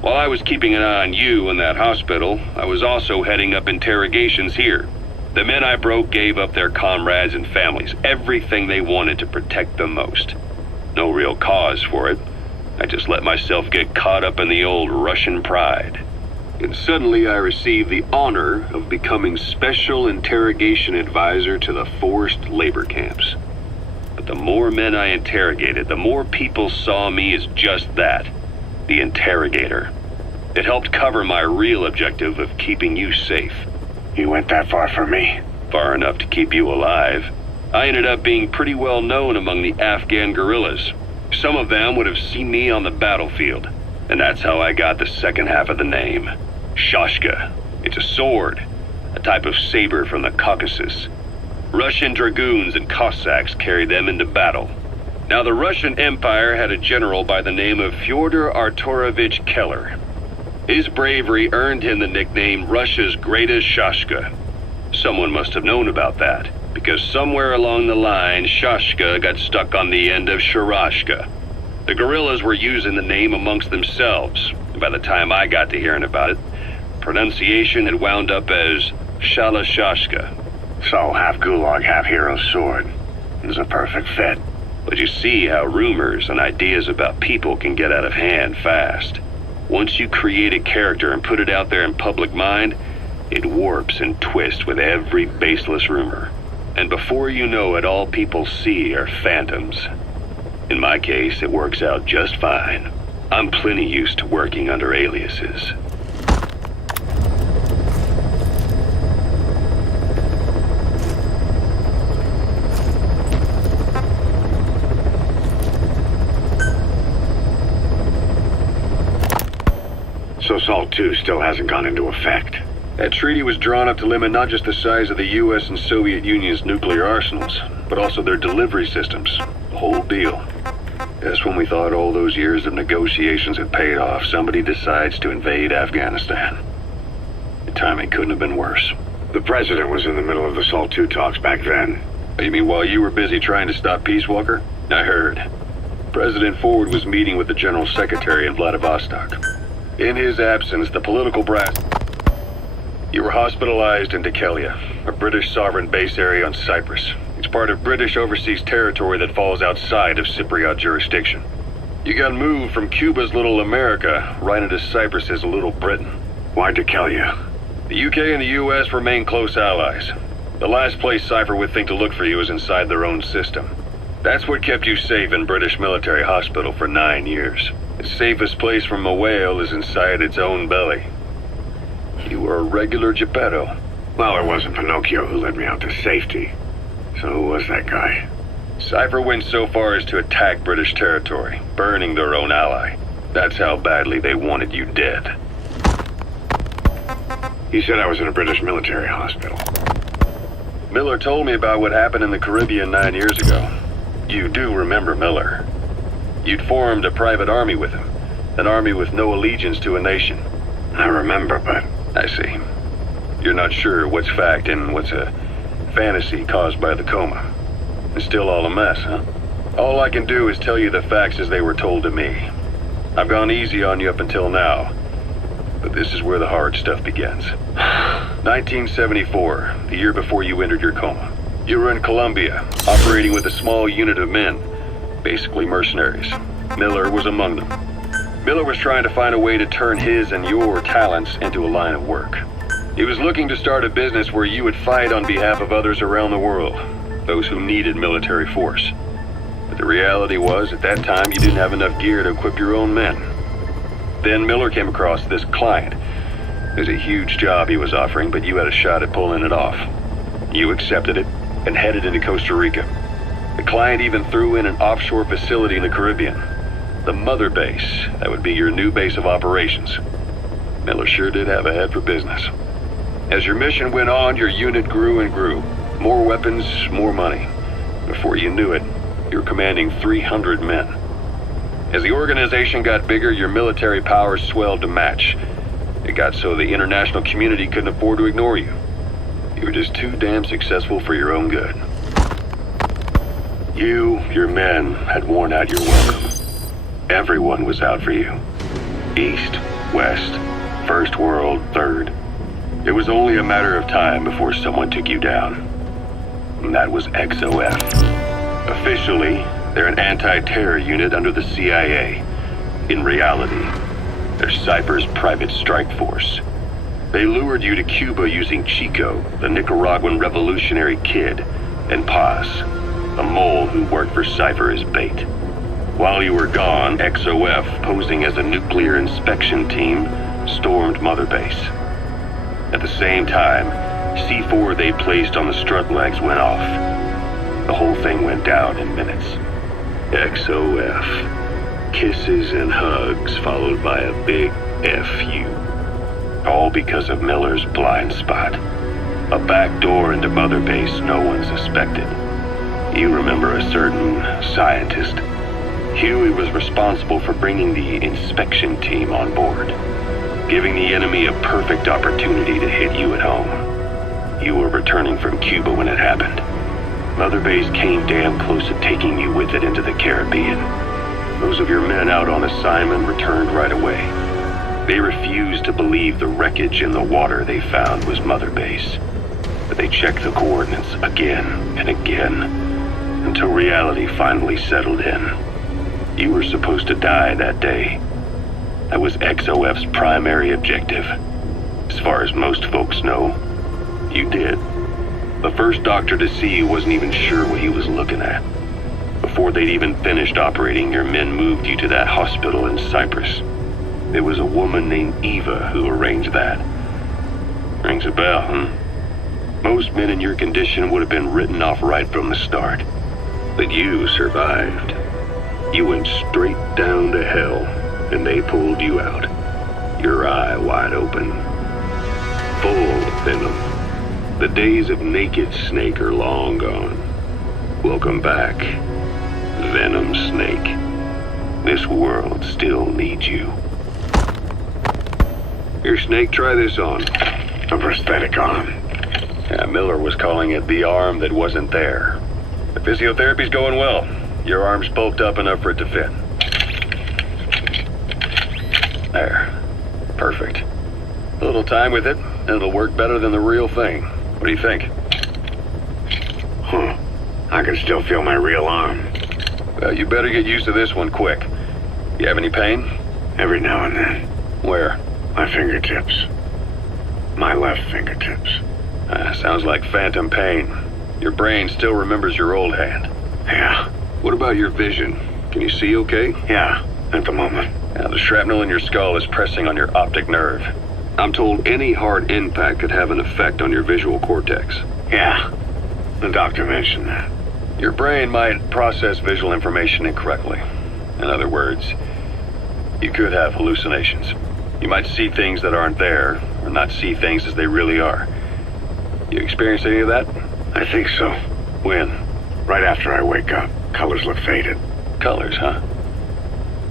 While I was keeping an eye on you in that hospital, I was also heading up interrogations here. The men I broke gave up their comrades and families, everything they wanted to protect them most. No real cause for it. I just let myself get caught up in the old Russian pride. And suddenly I received the honor of becoming Special Interrogation Advisor to the forced labor camps. But the more men I interrogated, the more people saw me as just that, the interrogator. It helped cover my real objective of keeping you safe. You went that far for me? Far enough to keep you alive. I ended up being pretty well known among the Afghan guerrillas. Some of them would have seen me on the battlefield, and that's how I got the second half of the name. Shashka. It's a sword, a type of saber from the Caucasus. Russian dragoons and Cossacks carried them into battle. Now the Russian Empire had a general by the name of Fyodor Arturovich Keller. His bravery earned him the nickname Russia's Greatest Shashka. Someone must have known about that, because somewhere along the line, Shashka got stuck on the end of Sharashka. The guerrillas were using the name amongst themselves, and by the time I got to hearing about it, pronunciation had wound up as Shalashashka. So half Gulag, half hero sword. It was a perfect fit. But you see how rumors and ideas about people can get out of hand fast. Once you create a character and put it out there in public mind, it warps and twists with every baseless rumor. And before you know it, all people see are phantoms. In my case, it works out just fine. I'm plenty used to working under aliases. So SALT II still hasn't gone into effect. That treaty was drawn up to limit not just the size of the US and Soviet Union's nuclear arsenals, but also their delivery systems. The whole deal. Just when we thought all those years of negotiations had paid off, somebody decides to invade Afghanistan. The timing couldn't have been worse. The president was in the middle of the SALT II talks back then. You mean while you were busy trying to stop Peace Walker? I heard. President Ford was meeting with the General Secretary in Vladivostok. In his absence, the political brass... You were hospitalized in Dikelia, a British sovereign base area on Cyprus. It's part of British overseas territory that falls outside of Cypriot jurisdiction. You got moved from Cuba's Little America right into Cyprus's Little Britain. Why Dikelia? The UK and the US remain close allies. The last place Cypher would think to look for you is inside their own system. That's what kept you safe in British military hospital for 9 years. The safest place from a whale is inside its own belly. You were a regular Geppetto. Well, it wasn't Pinocchio who led me out to safety. So who was that guy? Cypher went so far as to attack British territory, burning their own ally. That's how badly they wanted you dead. He said I was in a British military hospital. Miller told me about what happened in the Caribbean 9 years ago. You do remember Miller. You'd formed a private army with him. An army with no allegiance to a nation. I remember, but... I see. You're not sure what's fact and what's a fantasy caused by the coma. It's still all a mess, huh? All I can do is tell you the facts as they were told to me. I've gone easy on you up until now, but this is where the hard stuff begins. 1974, the year before you entered your coma. You were in Colombia, operating with a small unit of men, basically mercenaries. Miller was among them. Miller was trying to find a way to turn his and your talents into a line of work. He was looking to start a business where you would fight on behalf of others around the world, those who needed military force. But the reality was, at that time, you didn't have enough gear to equip your own men. Then Miller came across this client. It was a huge job he was offering, but you had a shot at pulling it off. You accepted it and headed into Costa Rica. The client even threw in an offshore facility in the Caribbean. The mother base, that would be your new base of operations. Miller sure did have a head for business. As your mission went on, your unit grew and grew. More weapons, more money. Before you knew it, you were commanding 300 men. As the organization got bigger, your military powers swelled to match. It got so the international community couldn't afford to ignore you. You were just too damn successful for your own good. You, your men, had worn out your welcome. Everyone was out for you. East, West, First World, Third. It was only a matter of time before someone took you down. And that was XOF. Officially, they're an anti-terror unit under the CIA. In reality, they're Cypher's private strike force. They lured you to Cuba using Chico, the Nicaraguan revolutionary kid, and Paz, a mole who worked for Cypher as bait. While you were gone, XOF, posing as a nuclear inspection team, stormed Mother Base. At the same time, C4 they placed on the strut legs went off. The whole thing went down in minutes. XOF. Kisses and hugs followed by a big FU. All because of Miller's blind spot. A back door into Mother Base no one suspected. You remember a certain scientist. Huey was responsible for bringing the inspection team on board, giving the enemy a perfect opportunity to hit you at home. You were returning from Cuba when it happened. Mother Base came damn close to taking you with it into the Caribbean. Those of your men out on assignment returned right away. They refused to believe the wreckage in the water they found was Mother Base. But they checked the coordinates again and again, until reality finally settled in. You were supposed to die that day. That was XOF's primary objective. As far as most folks know, you did. The first doctor to see you wasn't even sure what he was looking at. Before they'd even finished operating, your men moved you to that hospital in Cyprus. It was a woman named Eva who arranged that. Rings a bell, huh? Most men in your condition would have been written off right from the start. But you survived. You went straight down to hell, and they pulled you out. Your eye wide open. Full of venom. The days of Naked Snake are long gone. Welcome back, Venom Snake. This world still needs you. Here, Snake, try this on. A prosthetic arm. Yeah, Miller was calling it the arm that wasn't there. The physiotherapy's going well. Your arm's bulked up enough for it to fit. There. Perfect. A little time with it, and it'll work better than the real thing. What do you think? Huh. I can still feel my real arm. Well, you better get used to this one quick. You have any pain? Every now and then. Where? My fingertips. My left fingertips. Sounds like phantom pain. Your brain still remembers your old hand. Yeah. What about your vision? Can you see okay? Yeah, at the moment. Now, the shrapnel in your skull is pressing on your optic nerve. I'm told any hard impact could have an effect on your visual cortex. Yeah, the doctor mentioned that. Your brain might process visual information incorrectly. In other words, you could have hallucinations. You might see things that aren't there, or not see things as they really are. You experience any of that? I think so. When? Right after I wake up. Colors look faded. Colors, huh?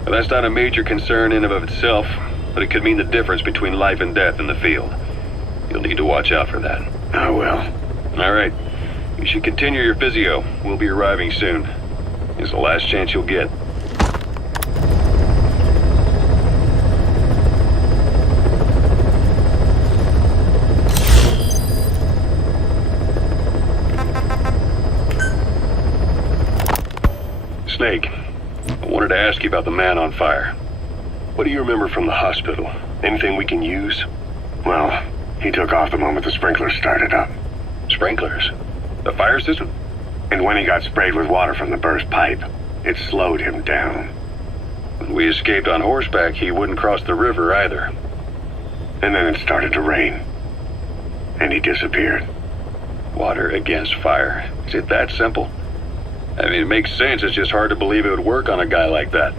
Well, that's not a major concern in and of itself, but it could mean the difference between life and death in the field. You'll need to watch out for that. I will. All right. You should continue your physio. We'll be arriving soon. It's the last chance you'll get. Snake, I wanted to ask you about the man on fire. What do you remember from the hospital? Anything we can use? Well, he took off the moment the sprinklers started up. Sprinklers? The fire system? And when he got sprayed with water from the burst pipe, it slowed him down. When we escaped on horseback, he wouldn't cross the river either. And then it started to rain. And he disappeared. Water against fire. Is it that simple? I mean, it makes sense. It's just hard to believe it would work on a guy like that.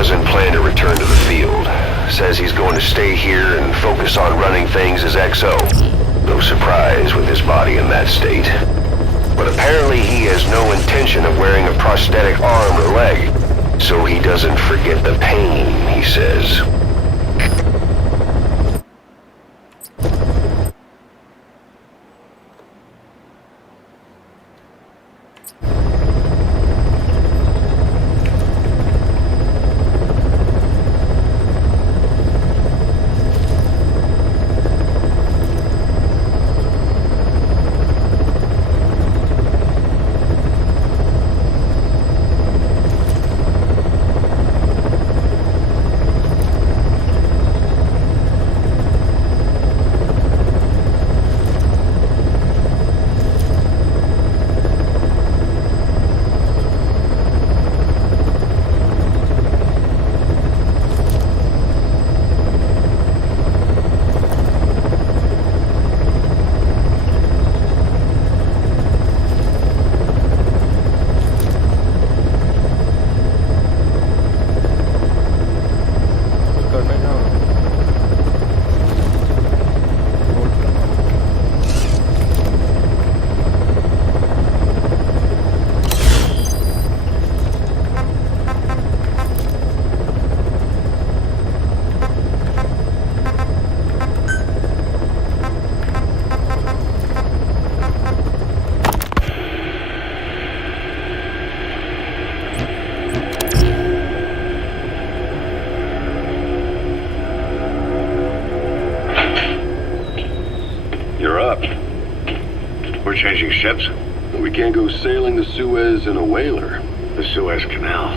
doesn't plan to return to the field. Says he's going to stay here and focus on running things as XO. No surprise with his body in that state. But apparently he has no intention of wearing a prosthetic arm or leg, so he doesn't forget the pain, he says. changing ships? We can't go sailing the Suez in a whaler. The Suez Canal.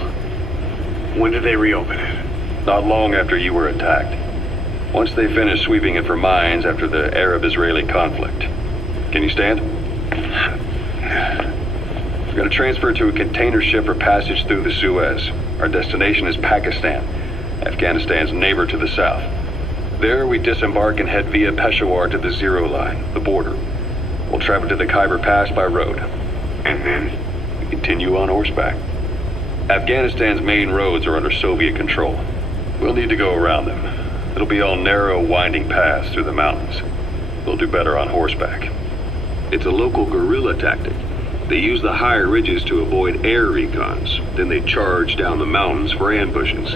When did they reopen it? Not long after you were attacked. Once they finished sweeping it for mines after the Arab-Israeli conflict. Can you stand? We're going to transfer to a container ship for passage through the Suez. Our destination is Pakistan, Afghanistan's neighbor to the south. There, we disembark and head via Peshawar to the Zero Line, the border. We'll travel to the Khyber Pass by road. And then? We continue on horseback. Afghanistan's main roads are under Soviet control. We'll need to go around them. It'll be all narrow, winding paths through the mountains. We'll do better on horseback. It's a local guerrilla tactic. They use the higher ridges to avoid air recons. Then they charge down the mountains for ambushes.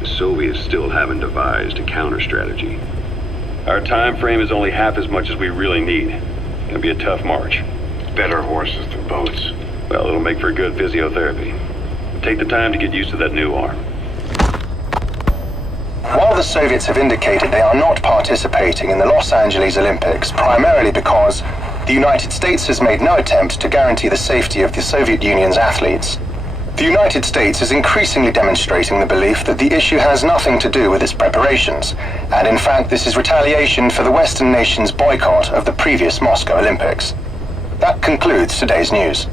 The Soviets still haven't devised a counter-strategy. Our time frame is only half as much as we really need. It'll be a tough march. Better horses than boats. Well, it'll make for good physiotherapy. Take the time to get used to that new arm. While the Soviets have indicated they are not participating in the Los Angeles Olympics, primarily because the United States has made no attempt to guarantee the safety of the Soviet Union's athletes, the United States is increasingly demonstrating the belief that the issue has nothing to do with its preparations, and in fact this is retaliation for the Western nations' boycott of the previous Moscow Olympics. That concludes today's news.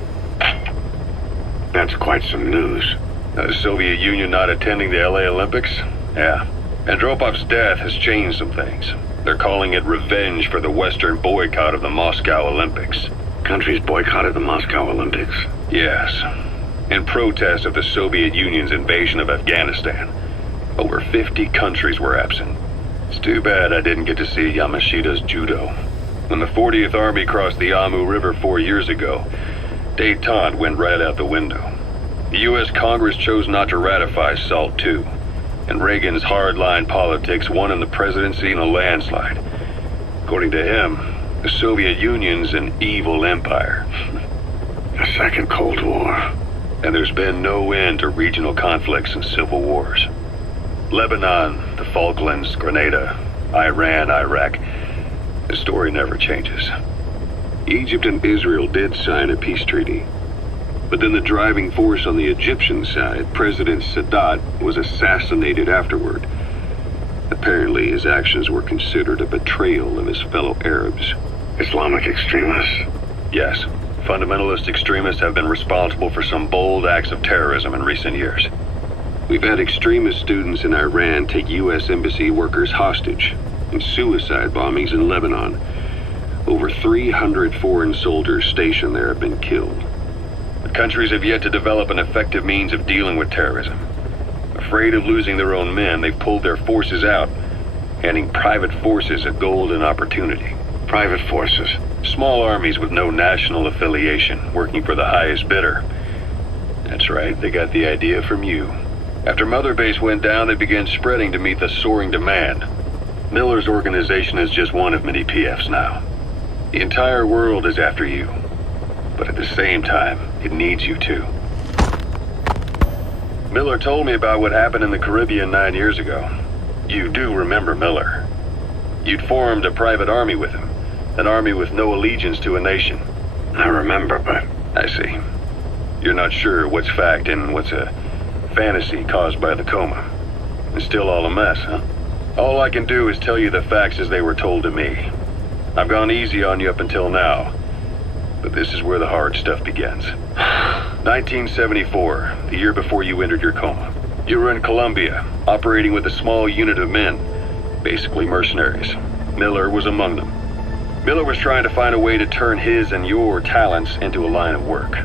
That's quite some news. The Soviet Union not attending the LA Olympics? Yeah. Andropov's death has changed some things. They're calling it revenge for the Western boycott of the Moscow Olympics. Countries boycotted the Moscow Olympics? Yes. In protest of the Soviet Union's invasion of Afghanistan. Over 50 countries were absent. It's too bad I didn't get to see Yamashita's judo. When the 40th Army crossed the Amu River 4 years ago, détente went right out the window. The U.S. Congress chose not to ratify SALT II, and Reagan's hardline politics won him the presidency in a landslide. According to him, the Soviet Union's an evil empire. A second Cold War. And there's been no end to regional conflicts and civil wars. Lebanon, the Falklands, Grenada, Iran, Iraq. The story never changes. Egypt and Israel did sign a peace treaty. But then the driving force on the Egyptian side, President Sadat, was assassinated afterward. Apparently his actions were considered a betrayal of his fellow Arabs. Islamic extremists? Yes. Fundamentalist extremists have been responsible for some bold acts of terrorism in recent years. We've had extremist students in Iran take U.S. embassy workers hostage, and suicide bombings in Lebanon. Over 300 foreign soldiers stationed there have been killed. But countries have yet to develop an effective means of dealing with terrorism. Afraid of losing their own men, they've pulled their forces out, handing private forces a golden opportunity. Private forces? Small armies with no national affiliation, working for the highest bidder. That's right, they got the idea from you. After Mother Base went down, they began spreading to meet the soaring demand. Miller's organization is just one of many PFs now. The entire world is after you. But at the same time, it needs you too. Miller told me about what happened in the Caribbean 9 years ago. You do remember Miller. You'd formed a private army with him. An army with no allegiance to a nation. I remember, but... I see. You're not sure what's fact and what's a fantasy caused by the coma. It's still all a mess, huh? All I can do is tell you the facts as they were told to me. I've gone easy on you up until now. But this is where the hard stuff begins. 1974, the year before you entered your coma. You were in Colombia, operating with a small unit of men. Basically mercenaries. Miller was among them. Miller was trying to find a way to turn his and your talents into a line of work.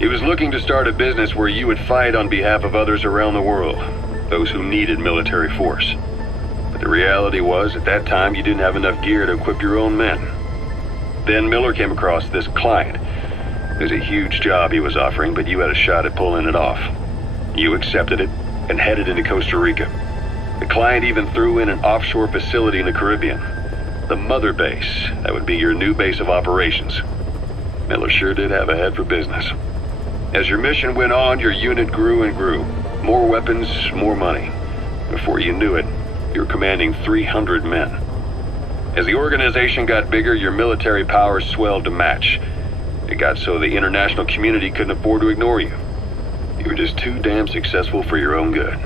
He was looking to start a business where you would fight on behalf of others around the world, those who needed military force. But the reality was, at that time, you didn't have enough gear to equip your own men. Then Miller came across this client. It was a huge job he was offering, but you had a shot at pulling it off. You accepted it and headed into Costa Rica. The client even threw in an offshore facility in the Caribbean. The Mother Base, that would be your new base of operations. Miller sure did have a head for business. As your mission went on, your unit grew and grew. More weapons, more money. Before you knew it, you were commanding 300 men. As the organization got bigger, your military powers swelled to match. It got so the international community couldn't afford to ignore you. You were just too damn successful for your own good.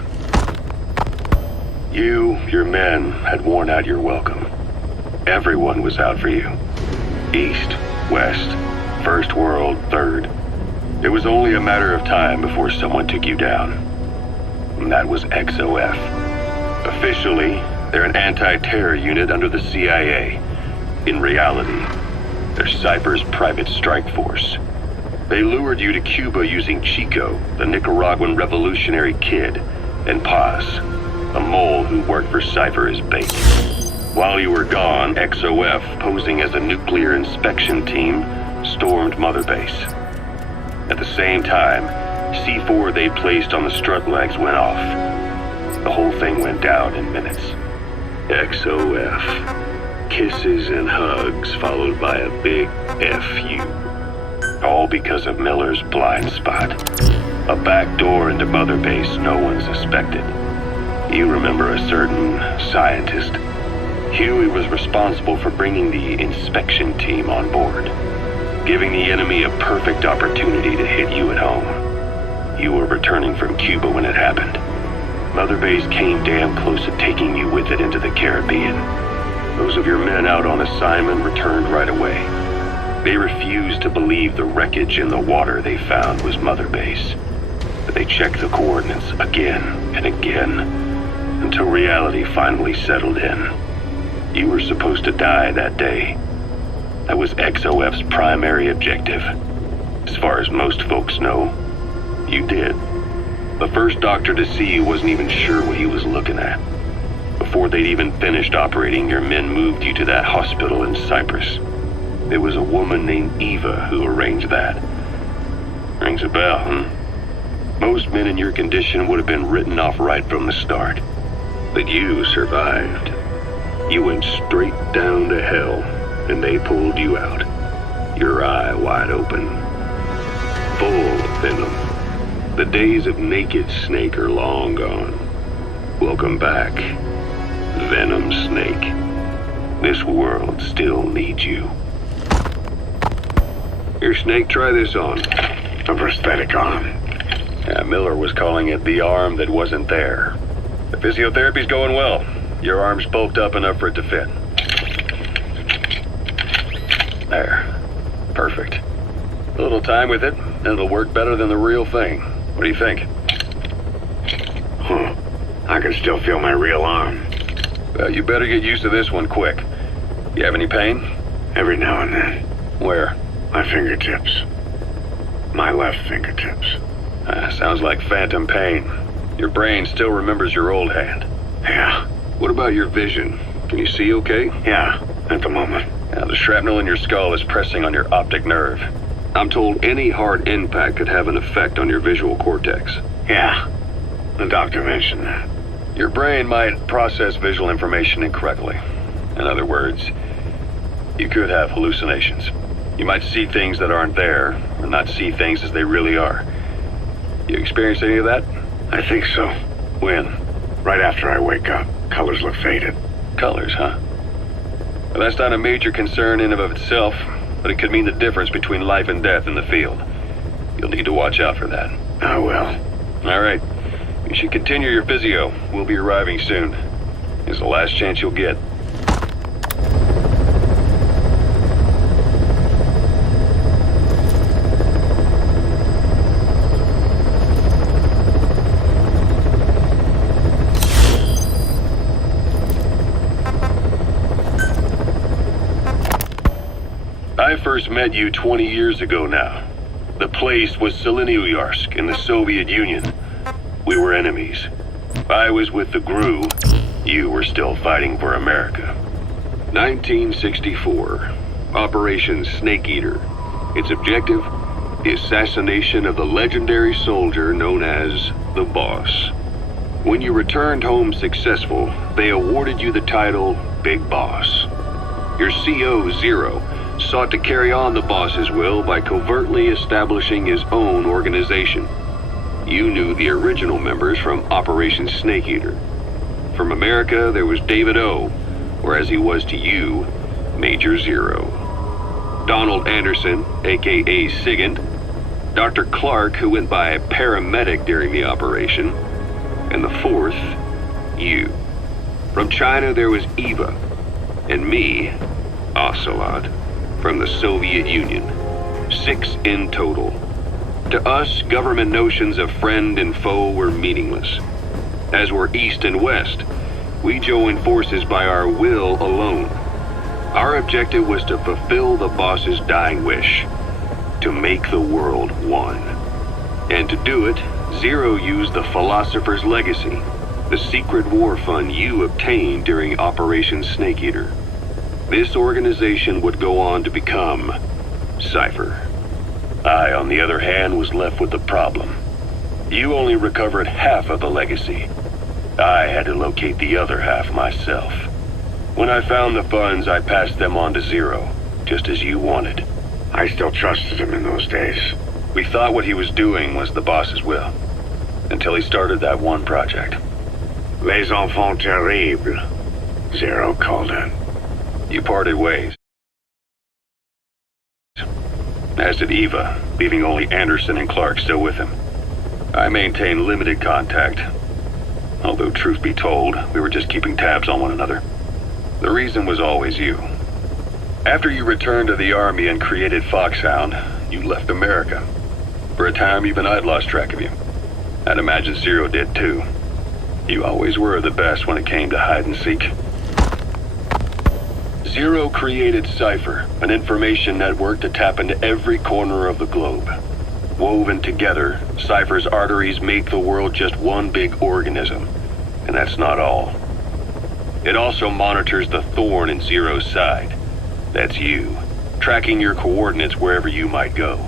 You, your men, had worn out your welcome. Everyone was out for you. East, West, First World, Third. It was only a matter of time before someone took you down. And that was XOF. Officially, they're an anti-terror unit under the CIA. In reality, they're Cypher's private strike force. They lured you to Cuba using Chico, the Nicaraguan revolutionary kid, and Paz, a mole who worked for Cypher as bait. While you were gone, XOF, posing as a nuclear inspection team, stormed Mother Base. At the same time, C4 they placed on the strut legs went off. The whole thing went down in minutes. XOF. Kisses and hugs followed by a big F you. All because of Miller's blind spot. A back door into Mother Base no one suspected. You remember a certain scientist. Huey was responsible for bringing the inspection team on board, giving the enemy a perfect opportunity to hit you at home. You were returning from Cuba when it happened. Mother Base came damn close to taking you with it into the Caribbean. Those of your men out on assignment returned right away. They refused to believe the wreckage in the water they found was Mother Base. But they checked the coordinates again and again, until reality finally settled in. You were supposed to die that day. That was XOF's primary objective. As far as most folks know, you did. The first doctor to see you wasn't even sure what he was looking at. Before they'd even finished operating, your men moved you to that hospital in Cyprus. There was a woman named Eva who arranged that. Rings a bell, huh? Most men in your condition would have been written off right from the start. But you survived. You went straight down to hell, and they pulled you out. Your eye wide open. Full of venom. The days of naked Snake are long gone. Welcome back, Venom Snake. This world still needs you. Here, Snake, try this on. A prosthetic arm. Yeah, Miller was calling it the arm that wasn't there. The physiotherapy's going well. Your arm's bulked up enough for it to fit. There. Perfect. A little time with it, and it'll work better than the real thing. What do you think? Huh. I can still feel my real arm. Well, you better get used to this one quick. You have any pain? Every now and then. Where? My fingertips. My left fingertips. Sounds like phantom pain. Your brain still remembers your old hand. Yeah. What about your vision? Can you see okay? Yeah, at the moment. Now, the shrapnel in your skull is pressing on your optic nerve. I'm told any hard impact could have an effect on your visual cortex. Yeah, the doctor mentioned that. Your brain might process visual information incorrectly. In other words, you could have hallucinations. You might see things that aren't there, or not see things as they really are. You experience any of that? I think so. When? Right after I wake up. Colors look faded. Colors, huh? Well, that's not a major concern in and of itself, but it could mean the difference between life and death in the field. You'll need to watch out for that. I will. All right. You should continue your physio. We'll be arriving soon. It's the last chance you'll get. I first met you 20 years ago now. The place was Selenouyarsk in the Soviet Union. We were enemies. I was with the GRU. You were still fighting for America. 1964. Operation Snake Eater. Its objective? The assassination of the legendary soldier known as the Boss. When you returned home successful, they awarded you the title Big Boss. Your CO, Zero, sought to carry on the boss's will by covertly establishing his own organization. You knew the original members from Operation Snake Eater. From America, there was David O., or as he was to you, Major Zero. Donald Anderson, aka Sigint, Dr. Clark, who went by paramedic during the operation, and the fourth, you. From China there was Eva, and me, Ocelot, from the Soviet Union. 6 in total. To us, government notions of friend and foe were meaningless. As were East and West, we joined forces by our will alone. Our objective was to fulfill the boss's dying wish, to make the world one. And to do it, Zero used the Philosopher's Legacy, the secret war fund you obtained during Operation Snake Eater. This organization would go on to become Cypher. I, on the other hand, was left with the problem. You only recovered half of the legacy. I had to locate the other half myself. When I found the funds, I passed them on to Zero, just as you wanted. I still trusted him in those days. We thought what he was doing was the boss's will, until he started that one project. Les enfants terribles, Zero called it. You parted ways. As did Eva, leaving only Anderson and Clark still with him. I maintained limited contact, although truth be told, we were just keeping tabs on one another. The reason was always you. After you returned to the Army and created Foxhound, you left America. For a time, even I'd lost track of you. I'd imagine Zero did too. You always were the best when it came to hide and seek. Zero created Cypher, an information network to tap into every corner of the globe. Woven together, Cypher's arteries make the world just one big organism. And that's not all. It also monitors the thorn in Zero's side. That's you, tracking your coordinates wherever you might go.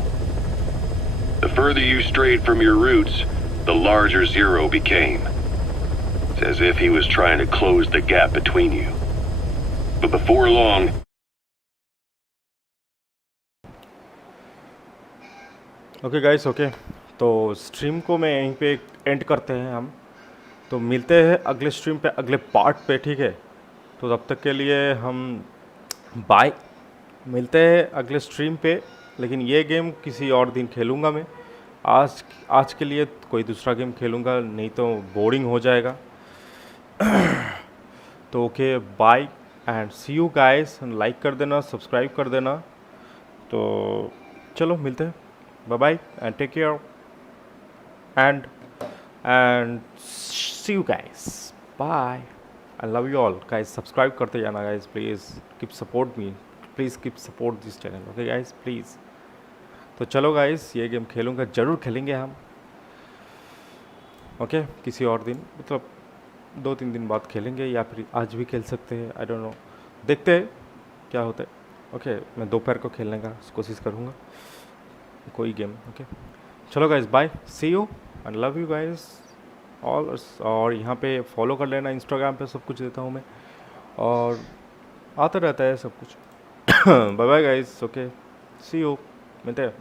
The further you strayed from your roots, the larger Zero became. It's as if he was trying to close the gap between you. But before long... okay guys, okay तो stream को मैं यहीं पे and करते हैं हम। तो मिलते हैं अगले स्ट्रीम पे, अगले पार्ट पे, ठीक है। तो तब तक के लिए हम बाय, मिलते हैं अगले स्ट्रीम पे। लेकिन ये गेम किसी और दिन खेलूँगा मैं। आज के लिए कोई दूसरा गेम खेलूँगा, नहीं तो बोरिंग हो जाएगा। तो okay, bye and see you guys. Like कर देना, सब्सक्राइब कर देना। तो चलो मिलते हैं, bye bye and take care and see you guys, bye. I love you all guys. Subscribe करते जाना guys, please keep support me, please keep support this channel, okay guys please. तो चलो गाइस, ये गेम खेलूँगा, ज़रूर खेलेंगे हम, okay किसी और दिन, मतलब 2-3 दिन बाद खेलेंगे, या फिर आज भी खेल सकते हैं, आई डोंट नो, देखते हैं क्या होता है। ओके, मैं दोपहर को खेलने का कोशिश करूँगा कोई गेम, ओके। चलो guys, bye, see you and love you guys all. और यहाँ पे फॉलो कर लेना, इंस्टाग्राम पे सब कुछ देता हूँ मैं, और आता रहता है सब कुछ। Bye bye guys, okay, see you, मिलते हैं।